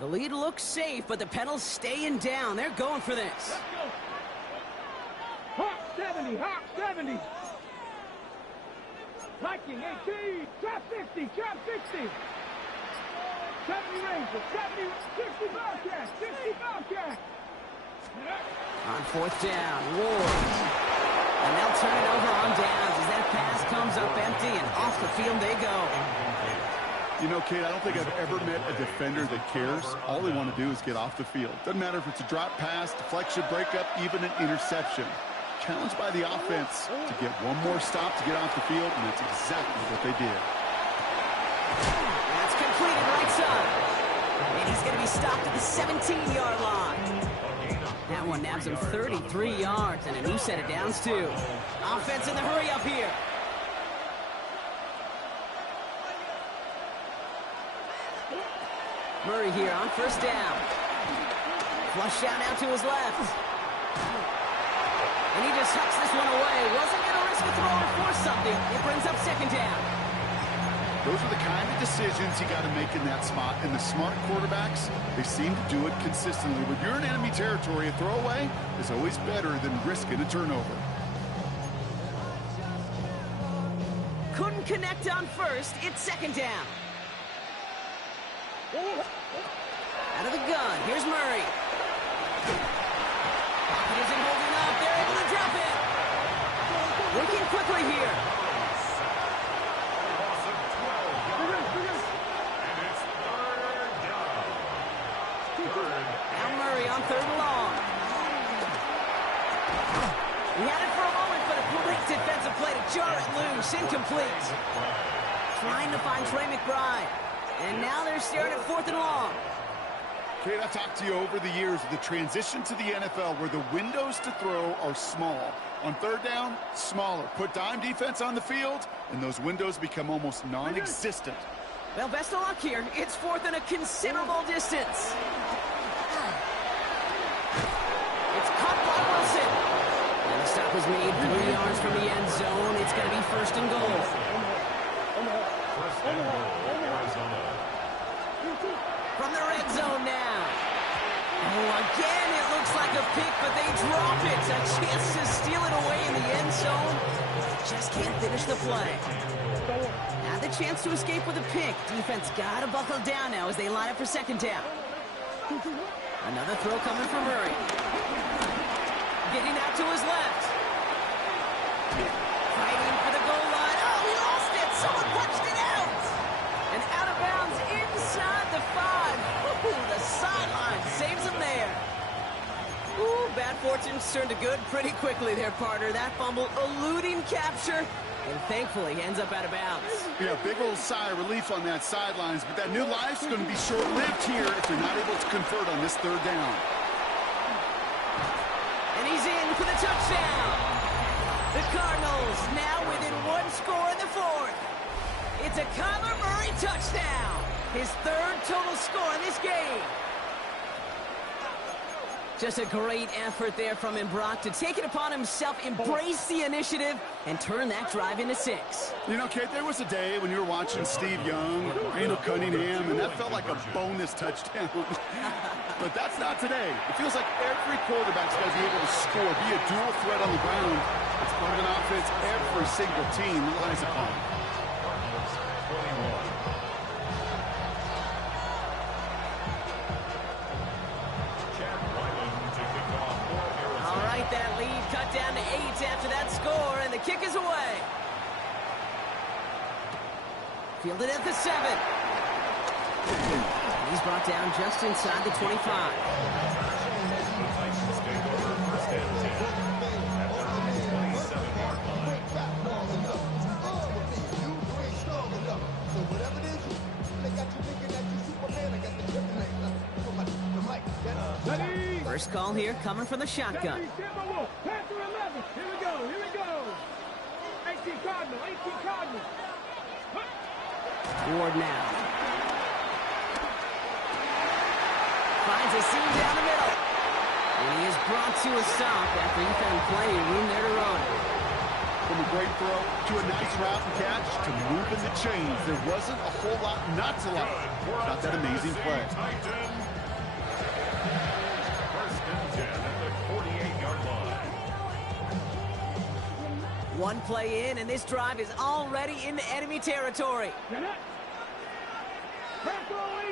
The lead looks safe, but the pedals staying down. They're going for this. Hawk 70, Hawk 70. Viking 18, trap 50, trap 60. 70 Rangers, 70, 60 Bobcats, 60 Bobcats. On 4th down, Ward. And they'll turn it over on downs as that pass comes up empty and off the field they go. You know, Kate, I don't think I've ever met a defender that cares. All they want to do is get off the field. Doesn't matter if it's a drop pass, deflection, breakup, even an interception. Challenged by the offense to get one more stop to get off the field, and that's exactly what they did. That's completed right side. And he's going to be stopped at the 17-yard line. That one nabs him 33 yards and a new set of downs, too. Offense in the hurry up here. Murray here on 1st down. Flush out now to his left. And he just hucks this one away. Wasn't going to risk a throw or force something. It brings up 2nd down. Those are the kind of decisions you got to make in that spot. And the smart quarterbacks, they seem to do it consistently. When you're in enemy territory, a throwaway is always better than risking a turnover. Couldn't connect on 1st. It's 2nd down. Out of the gun, here's Murray. Pocket isn't holding up. They're able to drop it. Working quickly here. Now Murray on 3rd and long. He had it for a moment, but a great defensive play to jar it loose. Incomplete. Trying to find Trey McBride. And now they're staring at 4th and long. Kate, I've talked to you over the years of the transition to the NFL where the windows to throw are small. On 3rd down, smaller. Put dime defense on the field, and those windows become almost non-existent. Well, best of luck here. It's 4th and a considerable distance. It's caught by Wilson. And the stop was made 3 yards from the end zone. It's going to be 1st and goal. From the red zone now. Oh, again, it looks like a pick, but they drop it. A chance to steal it away in the end zone. Just can't finish the play. Had the chance to escape with a pick. Defense got to buckle down now as they line up for 2nd down. Another throw coming from Murray. Getting out to his left. Fighting for the goal line. Oh, he lost it. Someone punched it out. And out of bounds inside the 5. Ooh, the sideline saves him there. Ooh, bad fortunes turned to good pretty quickly there, partner. That fumble eluding capture, and thankfully ends up out of bounds. Yeah, big old sigh of relief on that sidelines, but that new life's going to be short-lived here if they're not able to convert on this 3rd down. And he's in for the touchdown. The Cardinals now within 1 score in the 4th. It's a Kyler Murray touchdown. His 3rd total score in this game. Just a great effort there from him, Brock, to take it upon himself, embrace the initiative, and turn that drive into 6. You know, Kate, there was a day when you were watching Steve Young, Randall Cunningham, and that felt like a bonus touchdown. But that's not today. It feels like every quarterback's got to be able to score, be a dual threat on the ground. It's part of an offense every single team relies upon. That lead cut down to 8 after that score, and the kick is away. Fielded at the 7. He's brought down just inside the 25. First call here coming from the shotgun. Panther 11. Here we go. Here we go. 18 Cardinals. 18 Cardinals. Ward now. Finds a seam down the middle. And he is brought to a stop after he found plenty of room there to run. From a great throw to a nice route and catch to moving the chains. There wasn't a whole lot not to like about that amazing play. One play in, and this drive is already in enemy territory. Panther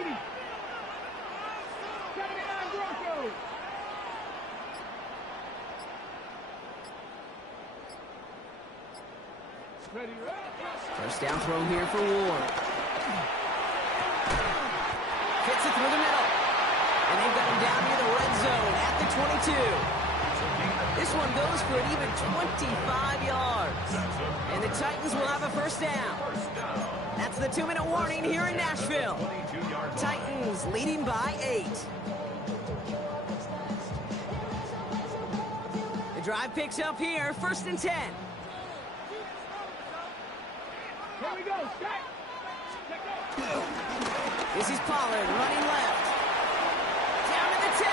80. 79 Broncos. Ready, First down throw here for Ward. Gets it through the middle. And they've got him down near the red zone at the 22. This one goes for an even 25 yards. And the Titans will have a first down. That's the 2-minute warning here in Nashville. Titans leading by 8. The drive picks up here, 1st and 10. Here we go. This is Pollard running left. Down to the 10.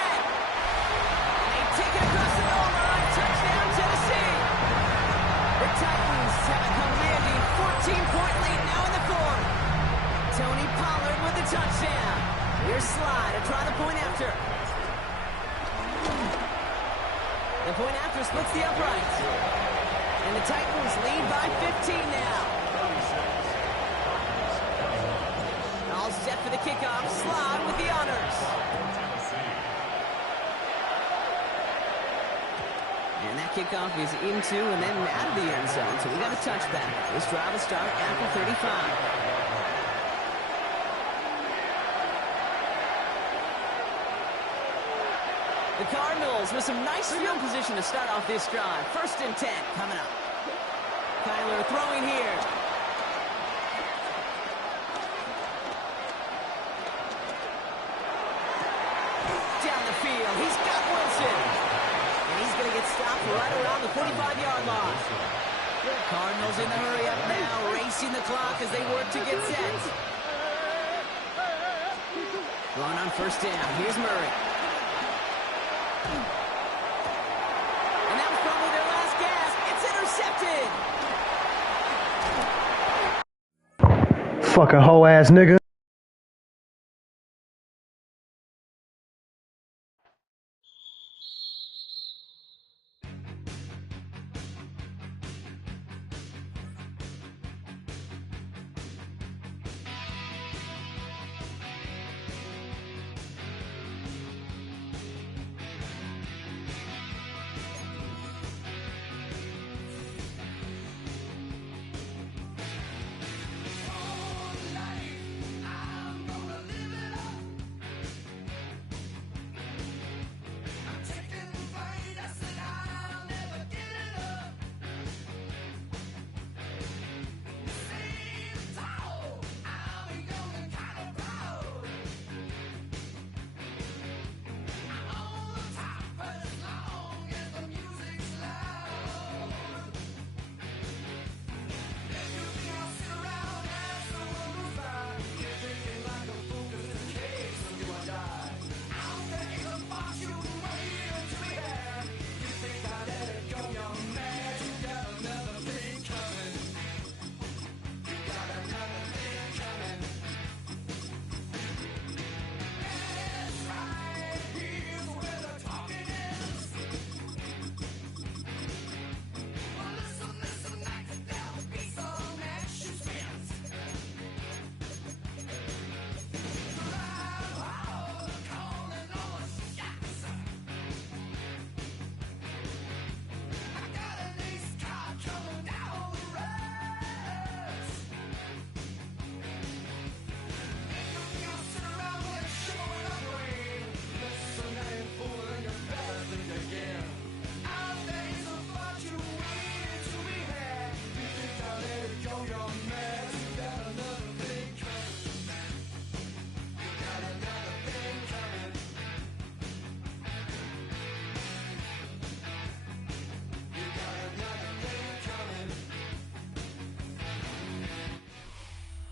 And they take it across the goal line. Touchdown, Tennessee. The Titans have a commanding 14-point lead now in the 4th. Tony Pollard with the touchdown. Here's Sly to try the point after. The point after splits the uprights. And the Titans lead by 15 now. All set for the kickoff. Slide with the honors. kickoff is into and then out of the end zone, so we got a touchback. This drive will start at the 35. The Cardinals with some nice field position to start off this drive. 1st and 10 coming up. Kyler throwing here. Down the field. He's got Wilson. And he's going to get stopped right around the 45-yard line. Cardinals in the hurry up now, racing the clock as they work to get set. Going on 1st down. Here's Murray. And that was probably their last gasp. It's intercepted. Fucking hoe ass nigga.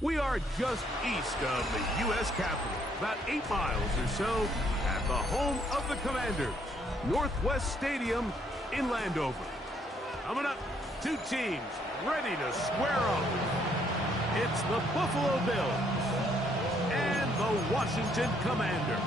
We are just east of the U.S. Capitol, about 8 miles or so, at the home of the Commanders, Northwest Stadium in Landover. Coming up, 2 teams ready to square off. It's the Buffalo Bills and the Washington Commanders.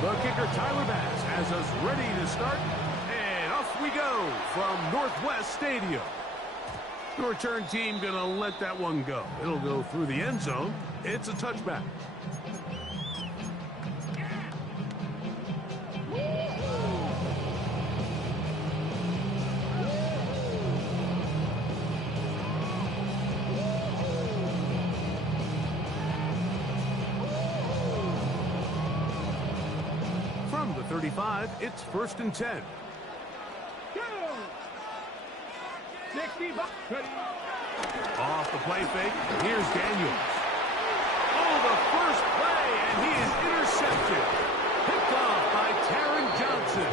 The kicker, Tyler Bass, has us ready to start, and off we go from Northwest Stadium. The return team going to let that one go. It'll go through the end zone. It's a touchback. From the 35, it's 1st and 10. Go! 60 bucks. Off the play fake, here's Daniels. Oh, the first play, and he is intercepted. Picked off by Taron Johnson.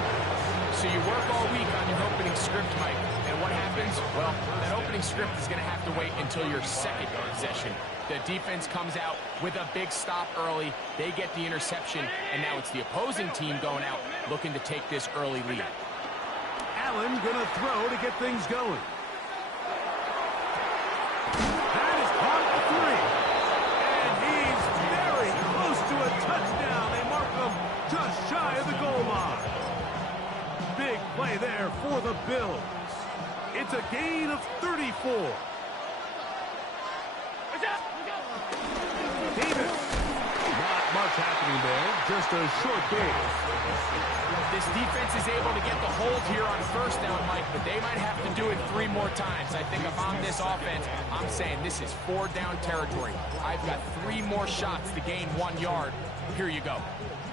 So you work all week on your opening script, Mike, and what happens? Well, that opening script is going to have to wait until your second possession. The defense comes out with a big stop early. They get the interception, and now it's the opposing team going out looking to take this early lead. Allen going to throw to get things going. That is caught at 3. And he's very close to a touchdown. They mark him just shy of the goal line. Big play there for the Bills. It's a gain of 34. happening there. Just a short game. This defense is able to get the hold here on first down, Mike, but they might have to do it 3 more times. I think if I'm this offense, I'm saying this is 4-down territory. I've got 3 more shots to gain 1 yard. Here you go.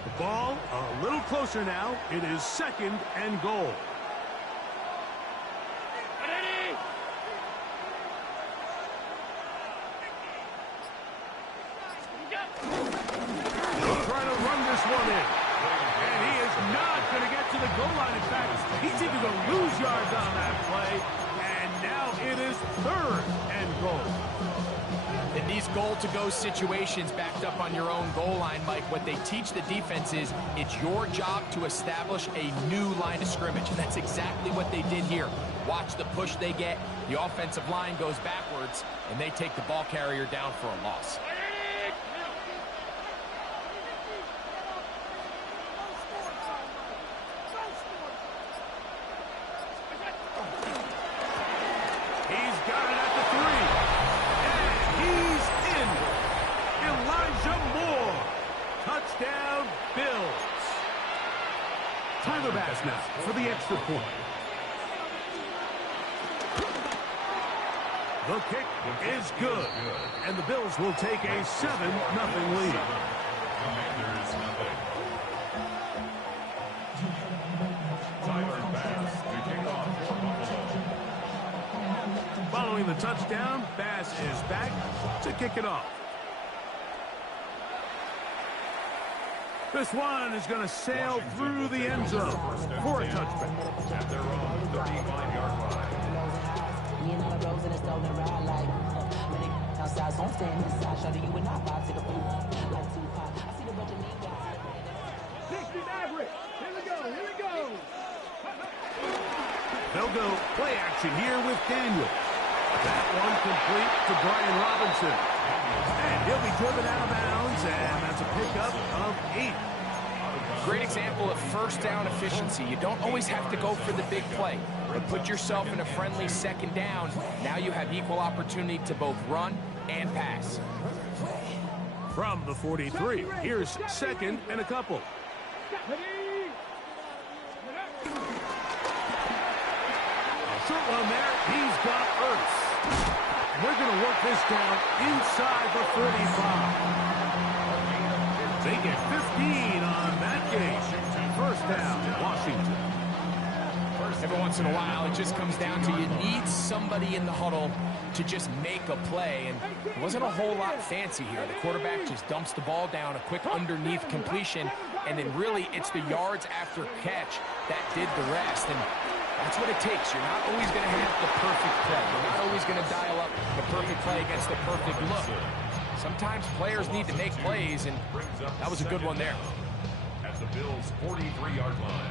The ball a little closer now. It is 2nd and goal. Trying to run this one in. And he is not going to get to the goal line. In fact, he's even going to lose yards on that play. And now it is 3rd and goal. In these goal-to-go situations backed up on your own goal line, Mike, what they teach the defense is it's your job to establish a new line of scrimmage, and that's exactly what they did here. Watch the push they get. The offensive line goes backwards, and they take the ball carrier down for a loss. Touchdown, Bills. Tyler Bass now for the extra point. The kick is good, and the Bills will take a 7-0 lead. Tyler Bass to kick off for Buffalo. Following the touchdown, Bass is back to kick it off. This one is going to sail through the end zone for a touchback. At their own 35-yard line. They'll go play action here with Daniel. That one complete to Brian Robinson. And he'll be driven out of bounds, and that's a pickup of 8. Great example of first down efficiency. You don't always have to go for the big play, but put yourself in a friendly 2nd down. Now you have equal opportunity to both run and pass. From the 43, here's 2nd and a couple. Short one there. He's got Ertz. We're going to work this down inside the 45. They get 15 on that game. First down, Washington. Every once in a while, it just comes down to you need somebody in the huddle to just make a play, and it wasn't a whole lot fancy here. The quarterback just dumps the ball down, a quick underneath completion, and then really it's the yards after catch that did the rest. And that's what it takes. You're not always going to have the perfect play. You're not always going to dial up the perfect play against the perfect look. Sometimes players need to make plays, and that was a good one there. At the Bills' 43-yard line.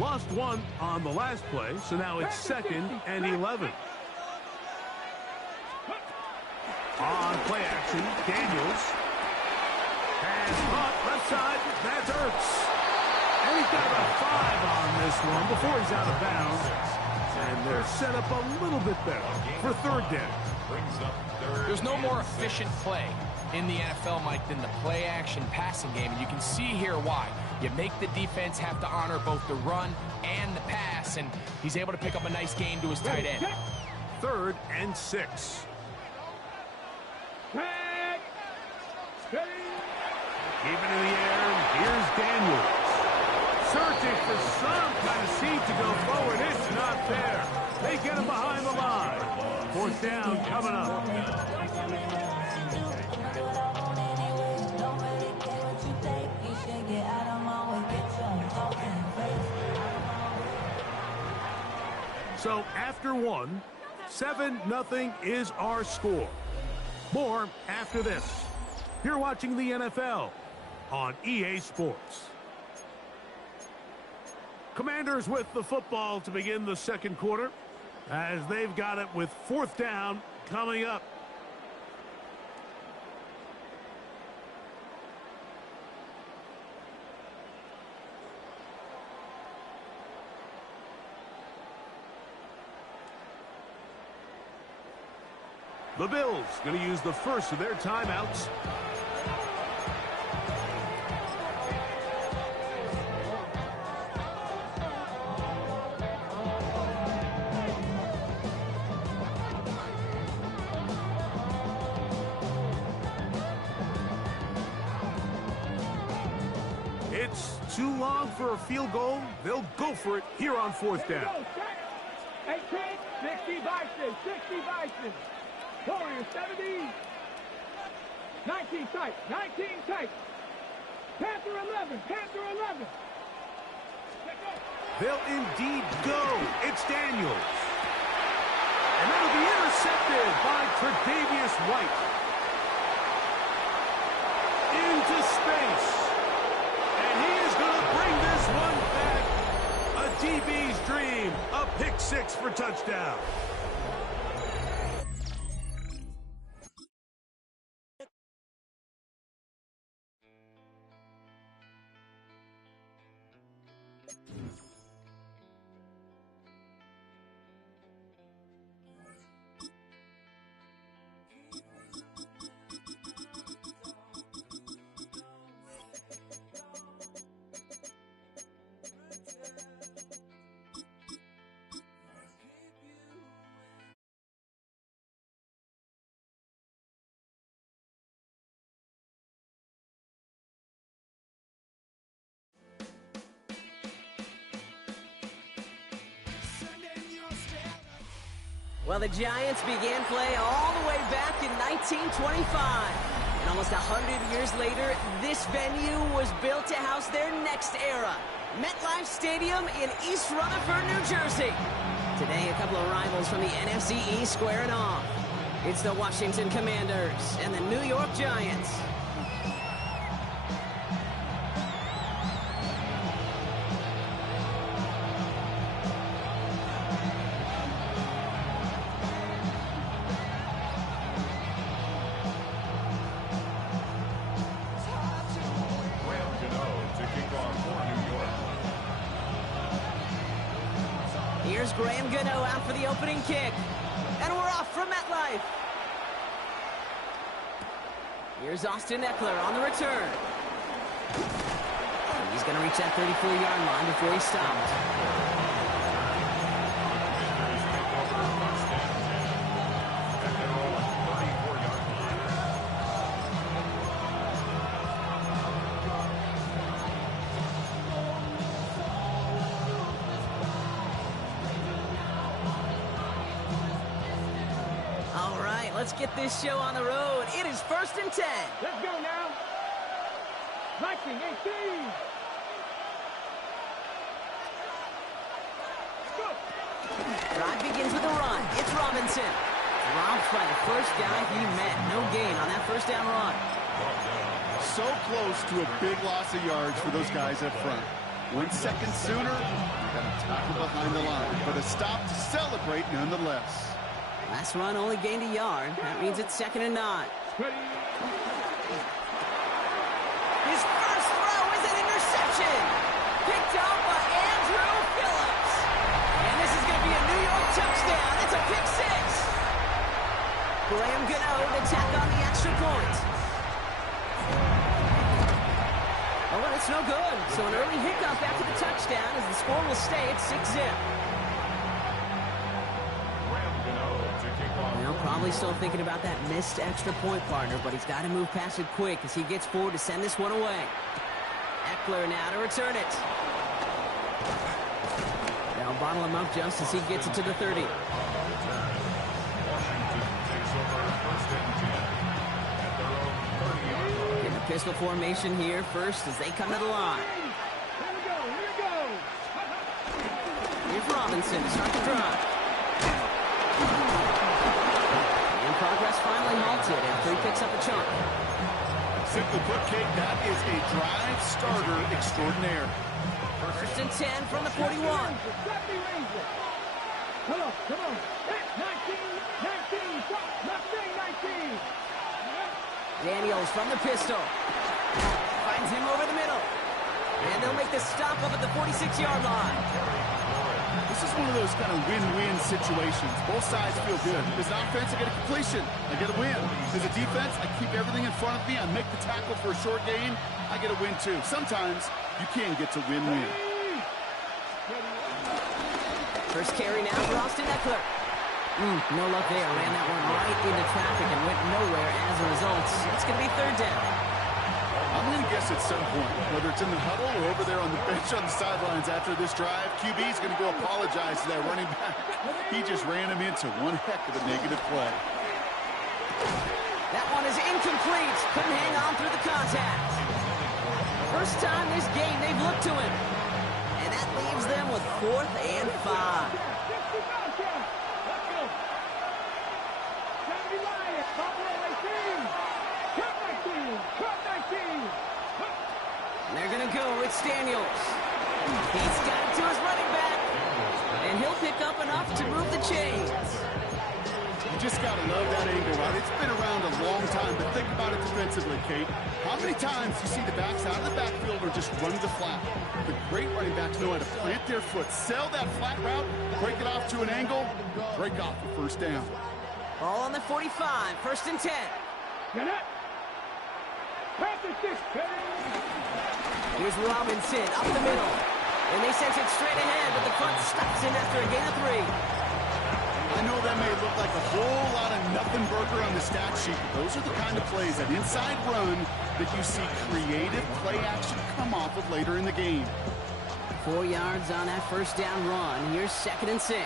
Lost one on the last play, so now it's 2nd and 11. On play action, Daniels. Has caught left side. That's Ertz. And he's got about 5 on this one before he's out of bounds. And they're set up a little bit better for 3rd down. There's no more efficient play in the NFL, Mike, than the play-action passing game. And you can see here why. You make the defense have to honor both the run and the pass, and he's able to pick up a nice gain to his tight end. 3rd and 6. Keep it in the air, and here's Daniels. Searching for some kind of seed to go forward. It's not there. They get him behind the line. 4th down coming up. So after one, 7-0 is our score. More after this. You're watching the NFL on EA Sports. Commanders with the football to begin the 2nd quarter as they've got it with 4th down coming up. The Bills going to use the first of their timeouts. It's too long for a field goal. They'll go for it here on fourth down. 18, 60 Bison, 60 Bison. Warriors 70. 19 tight, 19 tight. Panther 11, Panther 11. They'll indeed go. It's Daniels. And that'll be intercepted by Tre'Davious White. Into space. And he is going to bring this one back. A DB's dream. A pick six for touchdown. Well, the Giants began play all the way back in 1925. And almost 100 years later, this venue was built to house their next era. MetLife Stadium in East Rutherford, New Jersey. Today, a couple of rivals from the NFC East squaring off. It's the Washington Commanders and the New York Giants. Here's Graham Gano out for the opening kick. And we're off from MetLife. Here's Austin Eckler on the return. He's going to reach that 34-yard line before he's stopped. Let's get this show on the road. It is 1st and 10. Let's go now. 19, 18. Go. Drive begins with a run. It's Robinson. Robbed by the first guy he met. No gain on that first down run. So close to a big loss of yards for those guys up front. 1 second sooner, you got to tackle behind the line. But a stop to celebrate nonetheless. Last run only gained a yard. That means it's 2nd and 9. His first throw is an interception. Picked up by Andrew Phillips. And this is going to be a New York touchdown. It's a pick six. Graham Gano to tack on the extra point. Oh, and it's no good. So an early hiccup after the touchdown as the score will stay at 6-zip. Well, probably still thinking about that missed extra point, partner, but he's got to move past it quick as he gets forward to send this one away. Eckler now to return it. They'll bottle him up just as he gets it to the 30. In the pistol formation here first as they come to the line. Here we go. Here's Robinson to start the drive. Progress finally halted after he picks up a chunk. Simply put, Kate, that is a drive starter extraordinaire. 1st and 10 from the 41. Come on. 19. Stop, 19. Daniels from the pistol. Finds him over the middle. And they'll make the stop up at the 46-yard line. This is one of those kind of win-win situations. Both sides feel good. As an offense, I get a completion. I get a win. As a defense, I keep everything in front of me. I make the tackle for a short gain. I get a win, too. Sometimes you can get to win-win. First carry now for Austin Eckler. No luck there. Ran that one right into traffic and went nowhere as a result. It's going to be third down. I'm going to guess at some point, whether it's in the huddle or over there on the bench on the sidelines after this drive, QB is going to go apologize to that running back. He just ran him into one heck of a negative play. That one is incomplete. Couldn't hang on through the contact. First time this game they've looked to him. And that leaves them with 4th and 5. And they're going to go with Daniels. He's got it to his running back. And he'll pick up enough to move the chains. You just got to love that angle, right? It's been around a long time, but think about it defensively, Kate. How many times do you see the backs out of the backfield or just run the flat? The great running backs know how to plant their foot, sell that flat route, break it off to an angle, break off the first down. Ball on the 45, 1st and 10. Get it. Here's Robinson up the middle. And they sent it straight ahead, but the front stops him after a gain of 3. I know that may look like a whole lot of nothing burger on the stat sheet, but those are the kind of plays, that inside run, that you see creative play action come off of later in the game. 4 yards on that first down run. Here's 2nd and 6.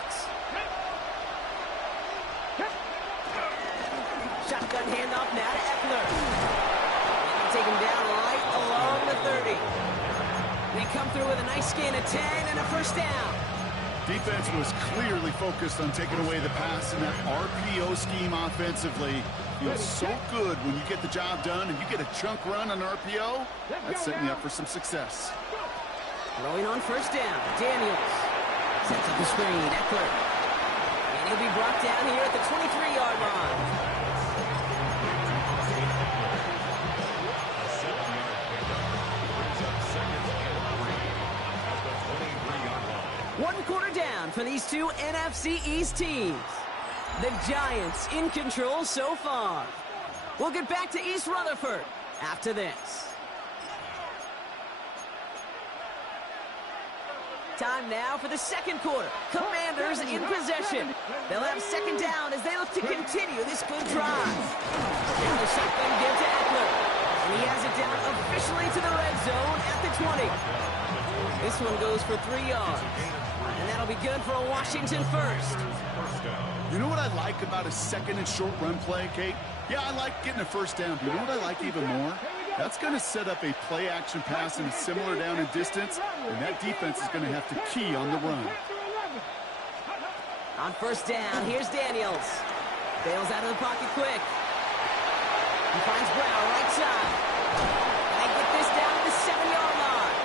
Shotgun handoff now to Eckler. And take him down right along the 30. They come through with a nice gain of 10 and a first down. Defense was clearly focused on taking away the pass in that RPO scheme offensively. Feels so good when you get the job done and you get a chunk run on RPO. That's setting you up for some success. Throwing on first down, Daniels. Sets up the screen, Eckler. And he'll be brought down here at the 23-yard line. One quarter down for these two NFC East teams. The Giants in control so far. We'll get back to East Rutherford after this. Time now for the second quarter. Commanders in possession. They'll have second down as they look to continue this good drive. And the shotgun give to Eckler. And he has it down officially to the red zone at the 20. This one goes for 3 yards. And that'll be good for a Washington first. You know what I like about a second and short run play, Kate? Yeah, I like getting a first down. But you know what I like even more? That's going to set up a play-action pass in a similar down and distance, and that defense is going to have to key on the run. On first down, here's Daniels. Bails out of the pocket quick. He finds Brown right side. And they get this down to the 7-yard line.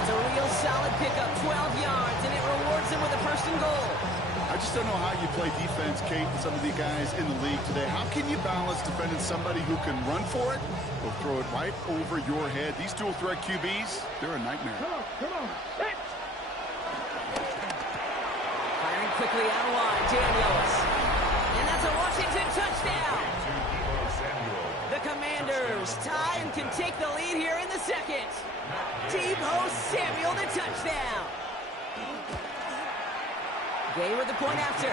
It's a real solid pickup, 12 yards, and it rewards him with a first and goal. I just don't know how you play defense, Kate, with some of the guys in the league today. How can you balance defending somebody who can run for it or throw it right over your head? These dual threat QBs, they're a nightmare. Come on. Firing quickly out wide, Daniels. And that's a Washington touchdown. The Commanders tie and can take the lead here in the second. Deebo Samuel, the touchdown. Gay with the point after.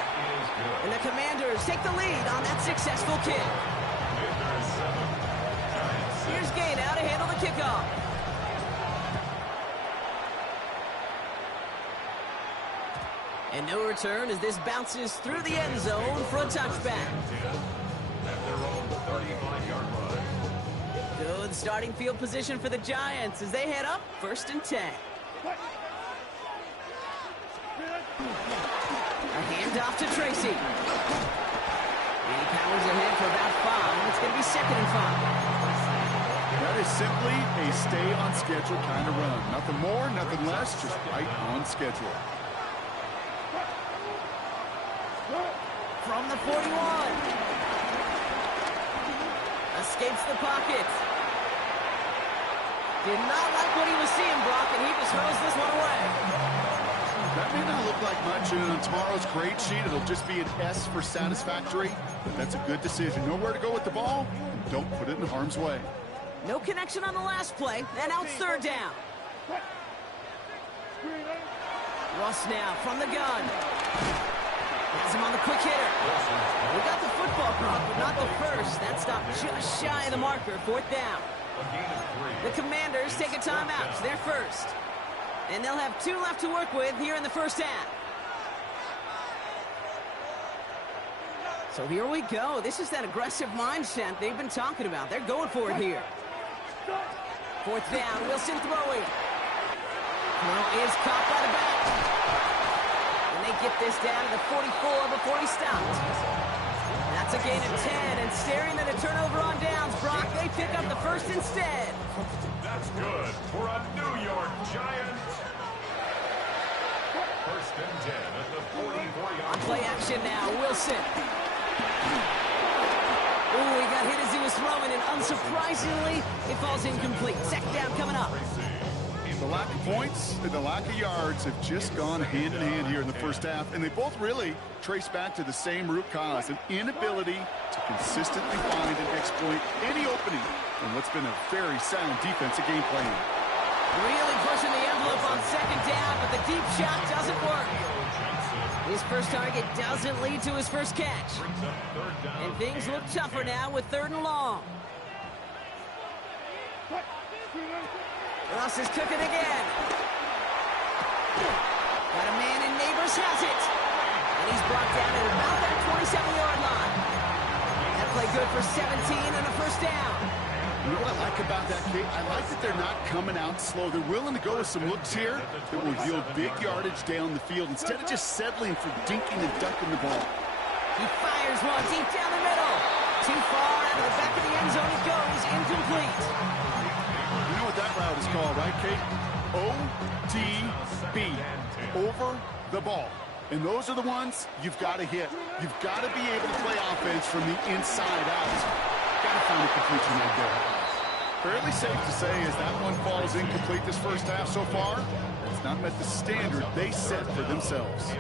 And the Commanders take the lead on that successful kick. Here's Gay now to handle the kickoff. And no return as this bounces through the end zone for a touchback. Good starting field position for the Giants as they head up 1st and 10. A handoff to Tracy. And he powers ahead for about 5. It's going to be 2nd and 5. That is simply a stay on schedule kind of run. Nothing more, nothing less, just right on schedule. From the 41. Escapes the pocket. Did not like what he was seeing, Brock, and he just throws this one away. That may not look like much, and on tomorrow's grade sheet, it'll just be an S for satisfactory, but that's a good decision. Know where to go with the ball, and don't put it in harm's way. No connection on the last play, and out third down. Russ now from the gun. Has him on the quick hitter. We got the football block, but not the first. That stopped just shy of the marker, fourth down. The Commanders take a timeout. They're first. And they'll have 2 left to work with here in the first half. So here we go. This is that aggressive mindset they've been talking about. They're going for it here. Fourth down, Wilson throwing. Throw is caught by the back. And they get this down to the 44 before he stopped. That's a gain of 10, and staring at a turnover on downs, Brock, they pick up the first instead. That's good for a New York Giant. First and 10 at the 44-yard On play action now, Wilson. Ooh, he got hit as he was throwing, and unsurprisingly, it falls incomplete. Second down coming up. The lack of points and the lack of yards have just gone hand in hand here in the first half, and they both really trace back to the same root cause, an inability to consistently find and exploit any opening in what's been a very sound defensive game plan. Really pushing the envelope on second down, but the deep shot doesn't work. His first target doesn't lead to his first catch. And things look tougher now with third and long. Russ is cooking again. Got a man, and Neighbors has it. And he's brought down at about that 27-yard line. That play good for 17 and a first down. You know what I like about that, Kate? I like that they're not coming out slow. They're willing to go with some looks here that will yield big yardage down the field instead of just settling for dinking and dunking the ball. He fires one deep down the middle. Too far out of the back of the end zone it goes, incomplete. You know what that route is called, right, Kate? OTB, over the ball. And those are the ones you've got to hit. You've got to be able to play offense from the inside out. Got to find a completion right there. Fairly safe to say as that one falls incomplete this first half so far, it's not met the standard they set for themselves.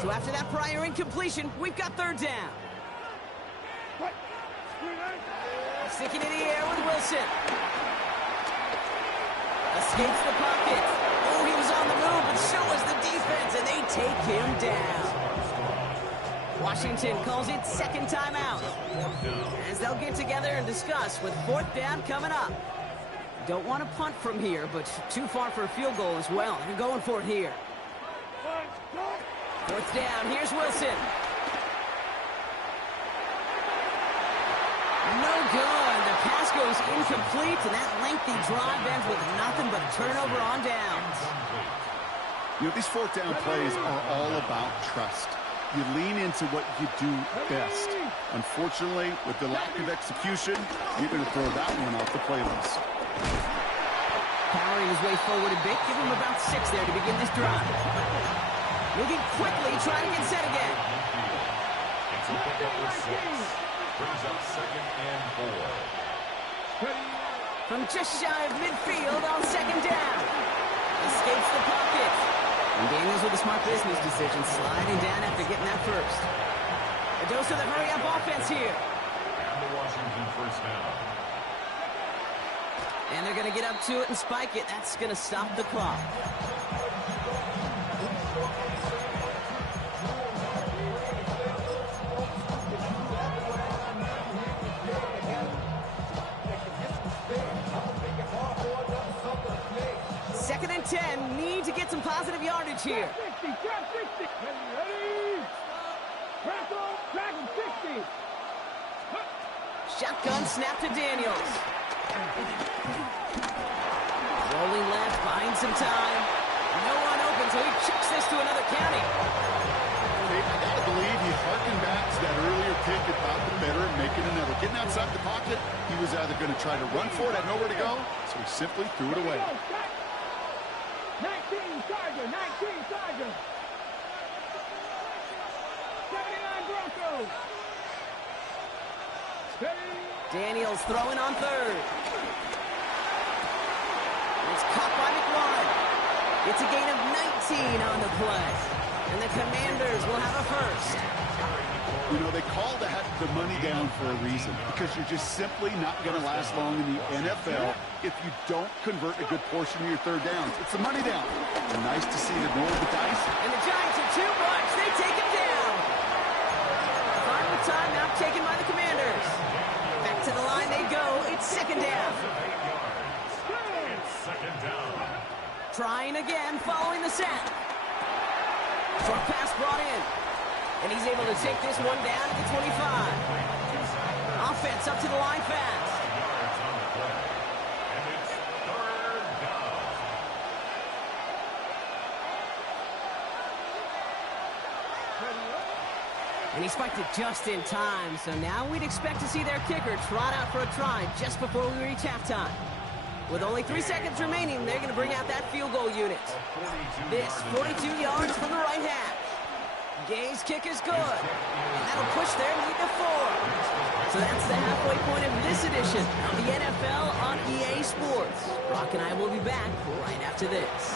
So after that prior incompletion, we've got third down. Sticking in the air with Wilson. Escapes the pocket. Oh, he was on the move, but so was the defense, and they take him down. Washington calls it second timeout, as they'll get together and discuss with fourth down coming up. Don't want to punt from here, but too far for a field goal as well. They're going for it here. Fourth down, here's Wilson. No good. The pass goes incomplete, and that lengthy drive ends with nothing but a turnover on downs. You know, these fourth down plays are all about trust. You lean into what you do best. Unfortunately, with the lack of execution, you're going to throw that one off the playlist. Powering his way forward a bit, give him about 6 there to begin this drive. Moving quickly, trying to get set again. Brings up second and 4. From just shy of midfield on second down. Escapes the pocket. And Daniels with a smart business decision, sliding down after getting that first. A dose of the hurry-up offense here. And the Washington first down. And they're going to get up to it and spike it. That's going to stop the clock. Second and 10. Need to get some positive yardage here. Trap 60. Ready? Track 60. Shotgun snap to Daniels. Rolling left, buying some time. No one open, so he chucks this to another county. I gotta believe he harkened back to that earlier pick about the better and making another. Getting outside the pocket, he was either going to try to run for it, had nowhere to go, so he simply threw it away. 19 Tiger, 19 Tiger. 79 Broncos. Daniels throwing on third. It's caught by McLaurin. It's a gain of 19 on the play. And the Commanders will have a first. You know, they call that the money down for a reason, because you're just simply not going to last long in the NFL if you don't convert a good portion of your third downs. It's the money down. And nice to see them roll the dice. And the Giants are too much. They take him down. Final timeout taken by the Commanders. Back to the line they go. It's second down. Trying again following the sack. Short pass brought in. And he's able to take this one down at the 25. Offense up to the line fast. And he spiked it just in time, so now we'd expect to see their kicker trot out for a try just before we reach halftime. With only 3 seconds remaining, they're going to bring out that field goal unit. This 42 yards from the right half. Gay's kick is good, and that'll push their lead to 4. So that's the halfway point of this edition of the NFL on EA Sports. Brock and I will be back right after this.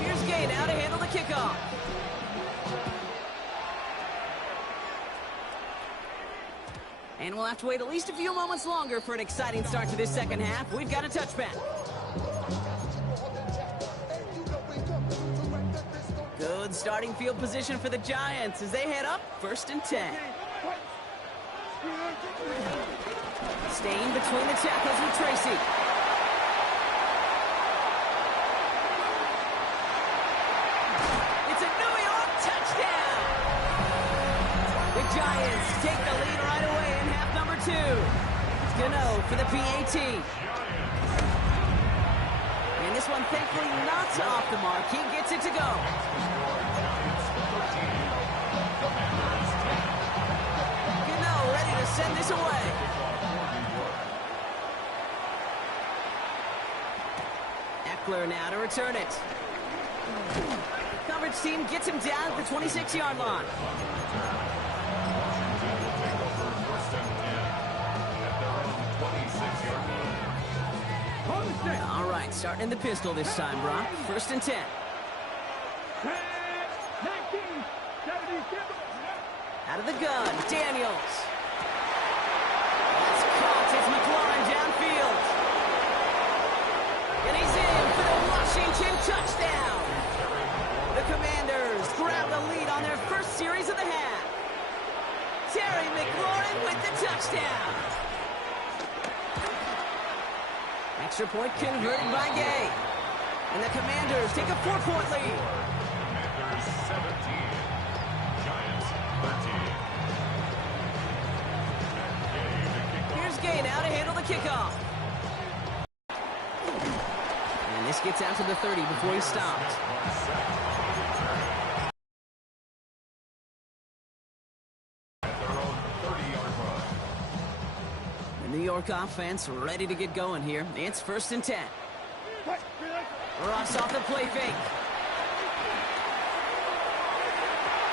Here's Gay now to handle the kickoff. And we'll have to wait at least a few moments longer for an exciting start to this second half. We've got a touchback. Good starting field position for the Giants as they head up 1st and 10. Staying between the tackles with Tracy. It's a New York touchdown! The Giants take the lead right away in half number 2. Gano for the PAT. And this one thankfully not off the mark. He gets it to go. Gano ready to send this away. Eckler now to return it. Coverage team gets him down at the 26-yard line. All right, starting in the pistol this time, Brock. 1st and 10. Out of the gun, Daniels. That's caught. It's McLaurin downfield. And he's in for the Washington touchdown. The Commanders grab the lead on their first series of the half. Terry McLaurin with the touchdown. Extra point converted by Gay. And the Commanders take a 4-point lead. Commanders 17, Giants 13. Here's Gay now to handle the kickoff. And this gets out to the 30 before he's stopped. The New York offense ready to get going here. It's 1st and 10. Ross off the play fake.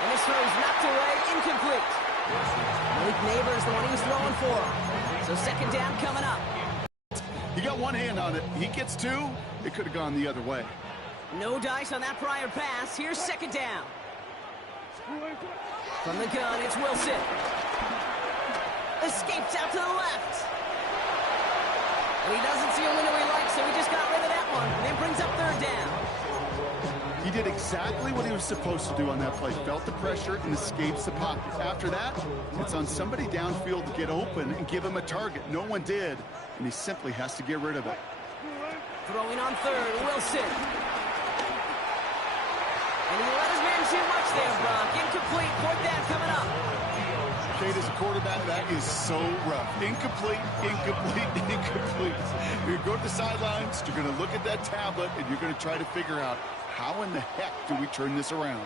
And this throw's knocked away, incomplete. Malik Neighbors, the one he was throwing for. So second down coming up. He got one hand on it. He gets 2. It could have gone the other way. No dice on that prior pass. Here's second down. From the gun, it's Wilson. Escapes out to the left. And he doesn't see a window he likes, so he just got rid of that one. And then brings up 3rd down. He did exactly what he was supposed to do on that play. Felt the pressure and escapes the pocket. After that, it's on somebody downfield to get open and give him a target. No one did, and he simply has to get rid of it. Throwing on 3rd, Wilson. And he let his man too much there, Brock. Incomplete, 4th down coming up. Kate, as a quarterback, that is so rough. Incomplete, incomplete, incomplete. You're going to go to the sidelines, you're going to look at that tablet, and you're going to try to figure out how in the heck do we turn this around.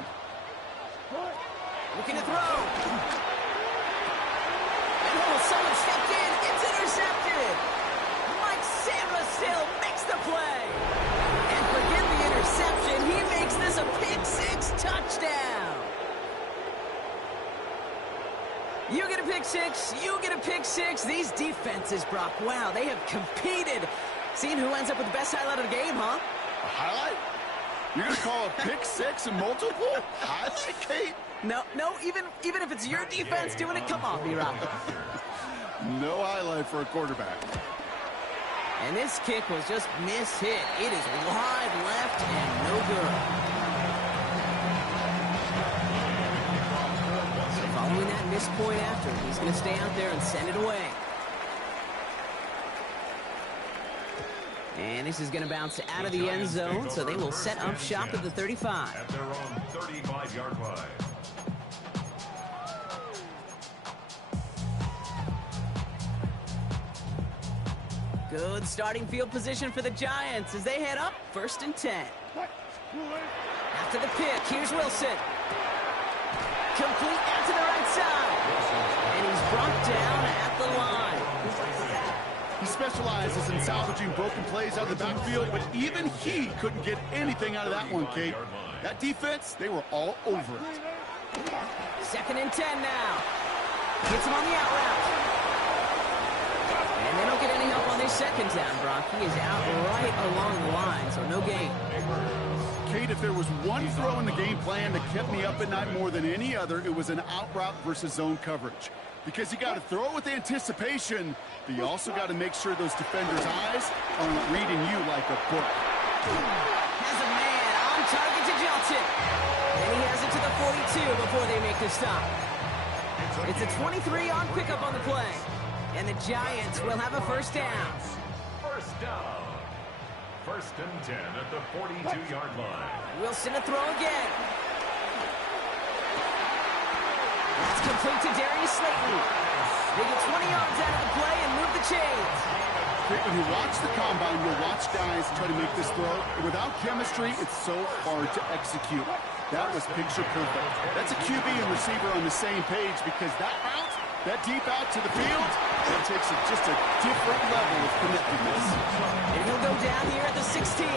Looking to throw. And someone stepped in. It's intercepted. Mike Samra still makes the play. And forget the interception. He makes this a pick-6 touchdown. You get a pick pick six, you get a pick six. These defenses, Brock, wow, they have competed. Seeing who ends up with the best highlight of the game, huh? A highlight? You're going to call a pick six and multiple? Highlight, Kate? No, even if it's your defense doing it, come on, B-Rock. No highlight for a quarterback. And this kick was just miss-hit. It is wide left and no good. So following that missed point after, he's going to stay out there and send it away. And this is going to bounce out of the end zone, so they will set up shop at the 35. At their own 35-yard line. Good starting field position for the Giants as they head up 1st and 10. After the pick, here's Wilson. Complete out to the right side. And he's brought down at the line. He specializes in salvaging broken plays out of the backfield, but even he couldn't get anything out of that one, Kate. That defense, they were all over it. 2nd and 10 now. Gets him on the out route. And they don't get any help on this 2nd down, Brock. He is out right along the line, so no gain. Kate, if there was one throw in the game plan that kept me up at night more than any other, it was an out route versus zone coverage. Because you got to throw it with anticipation, but you also got to make sure those defenders' eyes aren't reading you like a book. Has a man on target to Johnson. And he has it to the 42 before they make the stop. It's a 23-yard pickup on the play. And the Giants will have a 1st down. First down. 1st and 10 at the 42-yard line. Wilson to throw again. That's complete to Darius Slayton. They get 20 yards out of the play and move the chains. When you watch the combine, you'll watch guys try to make this throw. Without chemistry, it's so hard to execute. That was picture perfect. That's a QB and receiver on the same page because that route, that deep out to the field, that takes just a different level of connectedness. And he'll go down here at the 16.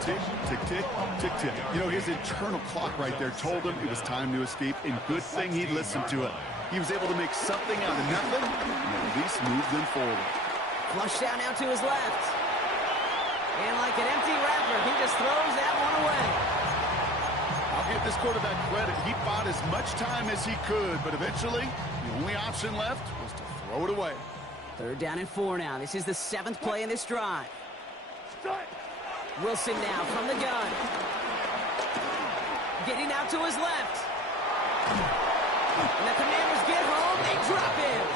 Tick, tick, tick, tick, tick. You know, his internal clock right there told him it was time to escape, and good thing he listened to it. He was able to make something out of nothing and at least move them forward. Flush down now to his left. And like an empty wrapper, he just throws that one away. I'll give this quarterback credit. He bought as much time as he could, but eventually, the only option left was to throw it away. 3rd down and 4 now. This is the 7th play in this drive. Wilson now from the gun. Getting out to his left. And the Commanders get home. They drop him.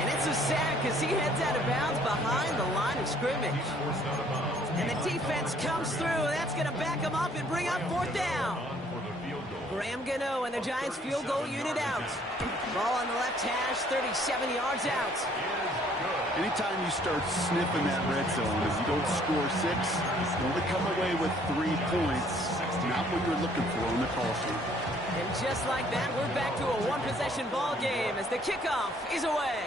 And it's a sack as he heads out of bounds behind the line of scrimmage. And the defense comes through. That's going to back him up and bring up 4th down. Graham Gano and the Giants field goal unit out. Ball on the left hash, 37 yards out. Anytime you start sniffing that red zone, if you don't score 6, you only come away with 3 points. Not what you're looking for on the call sheet. And just like that, we're back to a one-possession ball game as the kickoff is away.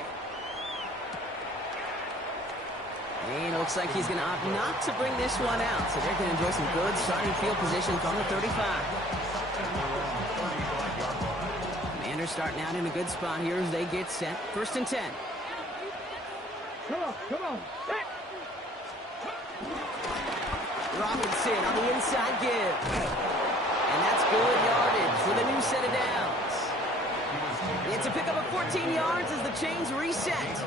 And it looks like he's going to opt not to bring this one out, so they're going to enjoy some good starting field position from the 35. Commanders starting out in a good spot here as they get set. 1st and 10. Come on. Robinson on the inside give. And that's good yardage with a new set of downs. It's a pickup of 14 yards as the chains reset.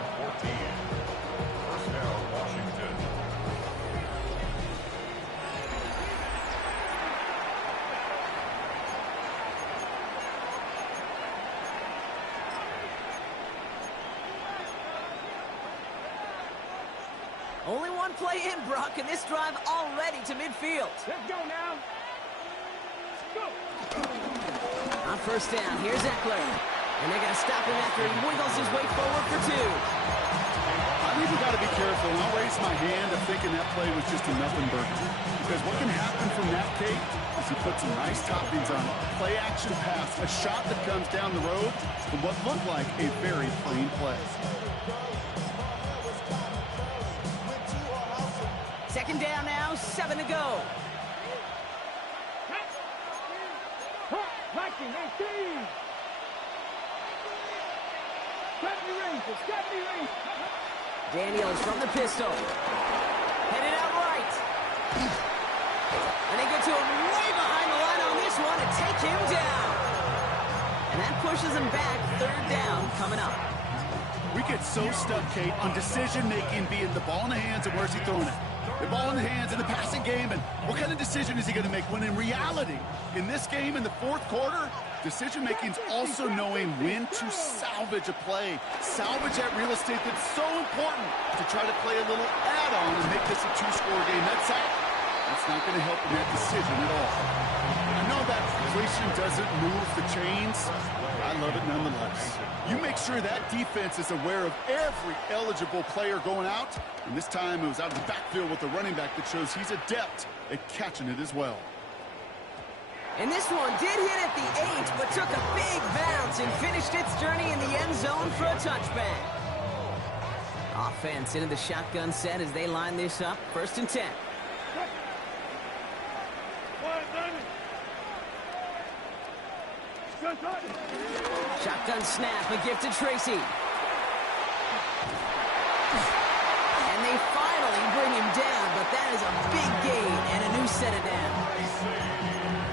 Only one play in, Brock, and this drive already to midfield. Let's go now. Go. On 1st down, here's Eckler. And they're going to stop him after he wiggles his way forward for 2. I've even got to be careful, and I'll raise my hand of thinking that play was just a nothing burger. Because what can happen from that, Kate, is he put some nice toppings on it. Play action pass, a shot that comes down the road from what looked like a very plain play. 2nd down now, 7 to go. Daniels from the pistol. Headed out right. And they get to him way behind the line on this one and take him down. And that pushes him back. Third down coming up. We get so stuck, Kate, on decision-making being the ball in the hands and where's he throwing it. The ball in the hands in the passing game, and what kind of decision is he going to make? When in reality, in this game, in the fourth quarter, decision-making is also knowing when to salvage a play. Salvage that real estate that's so important to try to play a little add-on and make this a two-score game. That's not going to help in that decision at all. I know that completion doesn't move the chains. I love it nonetheless. You make sure that defense is aware of every eligible player going out. And this time it was out of the backfield with the running back that shows he's adept at catching it as well. And this one did hit at the 8, but took a big bounce and finished its journey in the end zone for a touchback. Offense into the shotgun set as they line this up. 1st and 10. Shotgun snap, a gift to Tracy. And they finally bring him down, but that is a big gain and a new set of downs.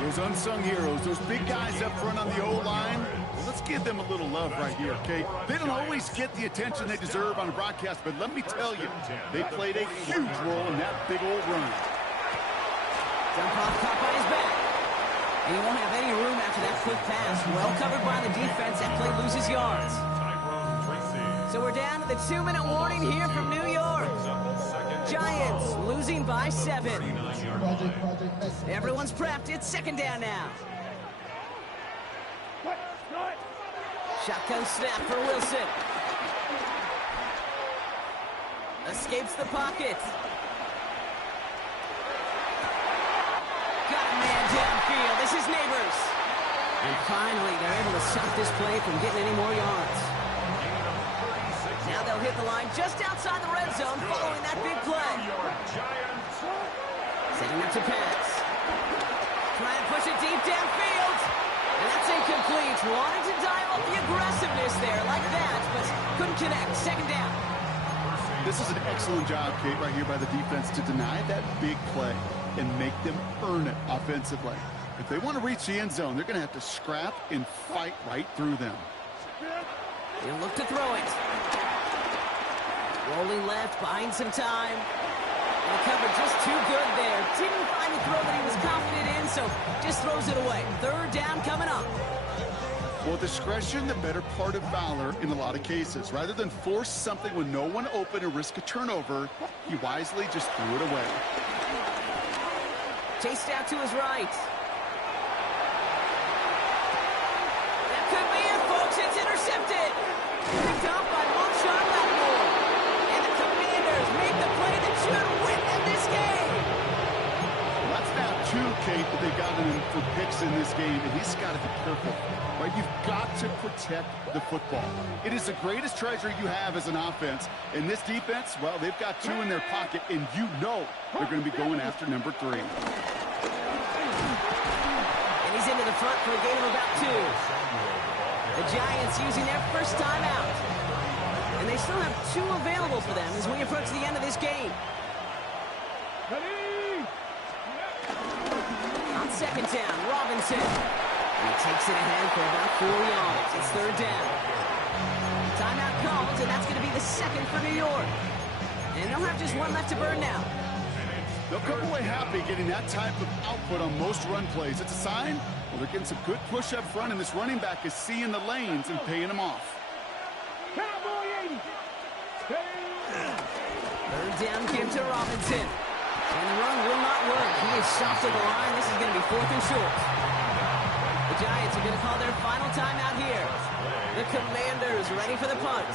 Those unsung heroes, those big guys up front on the O-line, well, let's give them a little love right here, okay? They don't always get the attention they deserve on a broadcast, but let me tell you, they played a huge role in that big old run. Dump off caught by his back. And he won't have any room after that quick pass. Well covered by the defense. That play loses yards. So we're down to the 2-minute warning here from New York. Giants losing by 7. Everyone's prepped. It's 2nd down now. Shotgun snap for Wilson. Escapes the pocket. Got a man downfield. This is Neighbors. And finally, they're able to stop this play from getting any more yards. Now they'll hit the line just outside the red zone following that big play. Setting up to pass. Trying to push it deep downfield. And that's incomplete. Wanted to dial up the aggressiveness there like that, but couldn't connect. 2nd down. This is an excellent job, Kate, right here by the defense to deny that big play and make them earn it offensively. If they want to reach the end zone, they're going to have to scrap and fight right through them. He'll look to throw it. Rolling left, buying some time. And the cover just too good there. Didn't find the throw that he was confident in, so just throws it away. 3rd down coming up. Well, discretion, the better part of valor in a lot of cases. Rather than force something with no one open and risk a turnover, he wisely just threw it away. Chased out to his right. That could be it, folks. It's intercepted. Picked up by Marshawn Lattimore. And the Commanders make the play that should win them this game. Well, that's now 2, Kate, that they got him for picks in this game, and he's got to be careful. Right? You've got to protect the football. It is the greatest treasure you have as an offense. And this defense, well, they've got 2 in their pocket, and you know they're going to be going after number 3. And he's into the front for a gain of about 2. The Giants using their first timeout. And they still have 2 available for them as we approach the end of this game. On 2nd down, Robinson. And he takes it ahead for about 4 yards. It's 3rd down. Timeout called, and that's going to be the 2nd for New York. And they'll have just 1 left to burn now. They'll come away happy getting that type of output on most run plays. It's a sign, well, they're getting some good push up front, and this running back is seeing the lanes and paying them off. Cowboy 80. 3rd down, give to Robinson. And the run will not work. He is stopped at the line. This is going to be 4th and short. The Giants are going to call their final timeout here. The Commanders ready for the punt.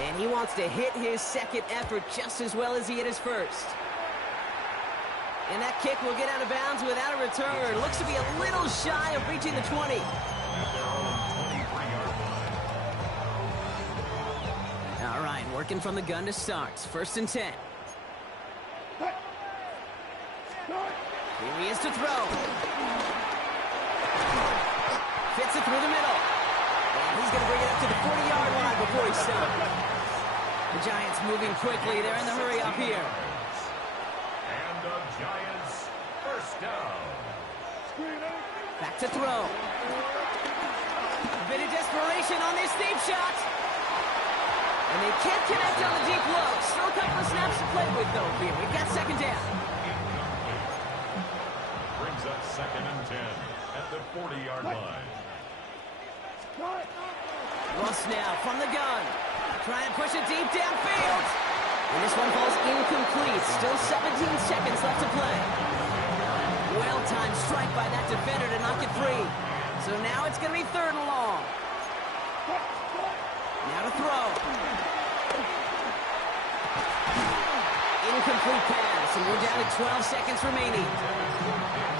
And he wants to hit his 2nd effort just as well as he hit his 1st. And that kick will get out of bounds without a return. Looks to be a little shy of reaching the 20. All right, working from the gun to start. 1st and 10. Here he is to throw. Fits it through the middle. And he He's going to bring it up to the 40-yard line before he's stopped. The Giants moving quickly. They're in the hurry up here. And the Giants first down. Back to throw. A bit of desperation on this deep shot. And they can't connect on the deep low. Still a couple of snaps to play with, though, here. We've got second down. Brings up 2nd and 10 at the 40-yard line. Russ now from the gun. Trying to push it deep downfield. And this one falls incomplete. Still 17 seconds left to play. Well-timed strike by that defender to knock it free. So now it's going to be 3rd and long. Now to throw. Incomplete pass, and we're down to 12 seconds remaining.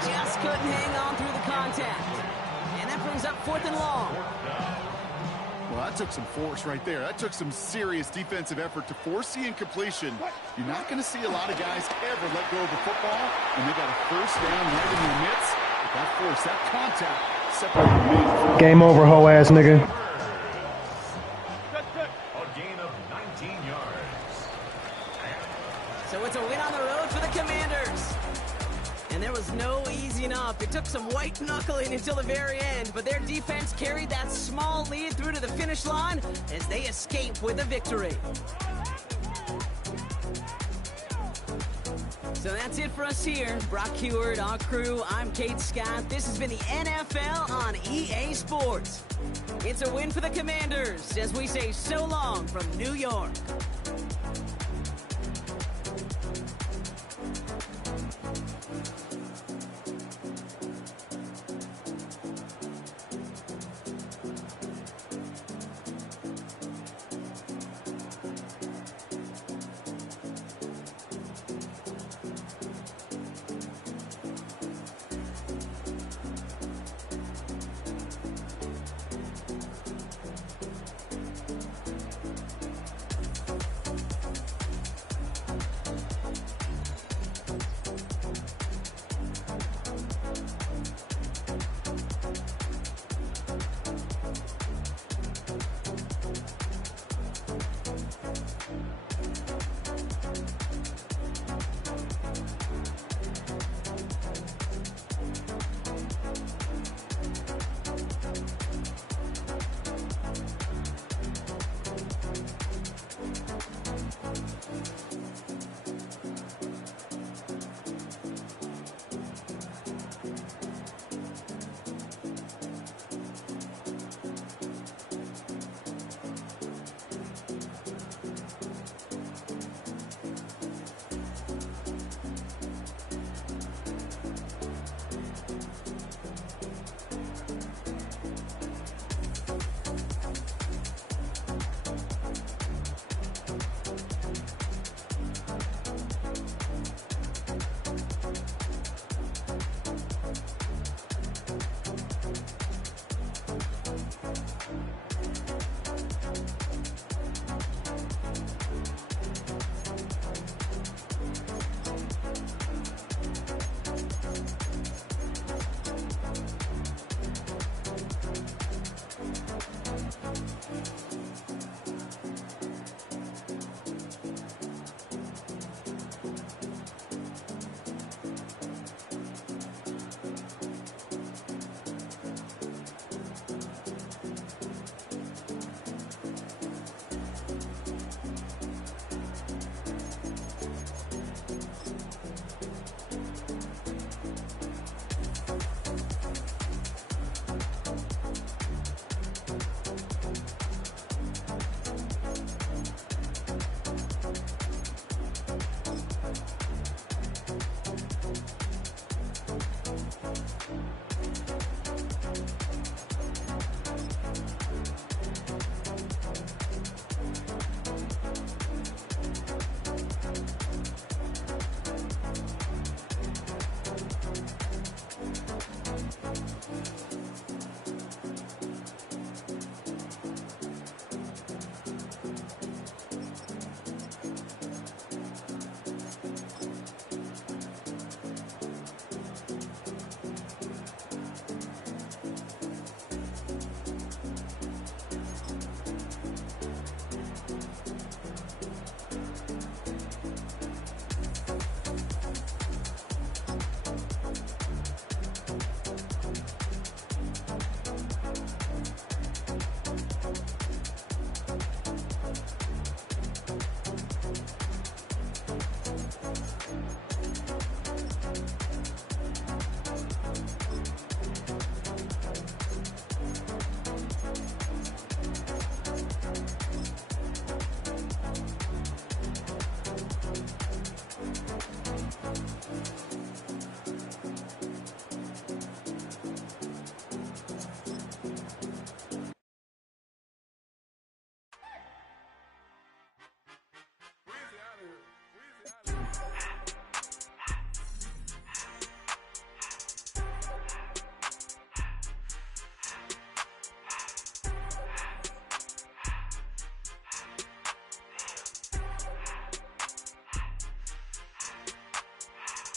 Just couldn't hang on through the contact. And that brings up 4th and long. Well, that took some force right there. That took some serious defensive effort to force the incompletion. You're not going to see a lot of guys ever let go of the football when they got a first down right in their midst. But that force, that contact, separated. Game over, hoe ass nigga. A gain of 19 yards. So it's a win on the road for the Commanders. And there was no easing up. It took some white knuckling until the very end, but their defense carried that small lead through to the finish line as they escape with a victory. So that's it for us here. Brock Heward, our crew, I'm Kate Scott. This has been the NFL on EA Sports. It's a win for the Commanders as we say so long from New York.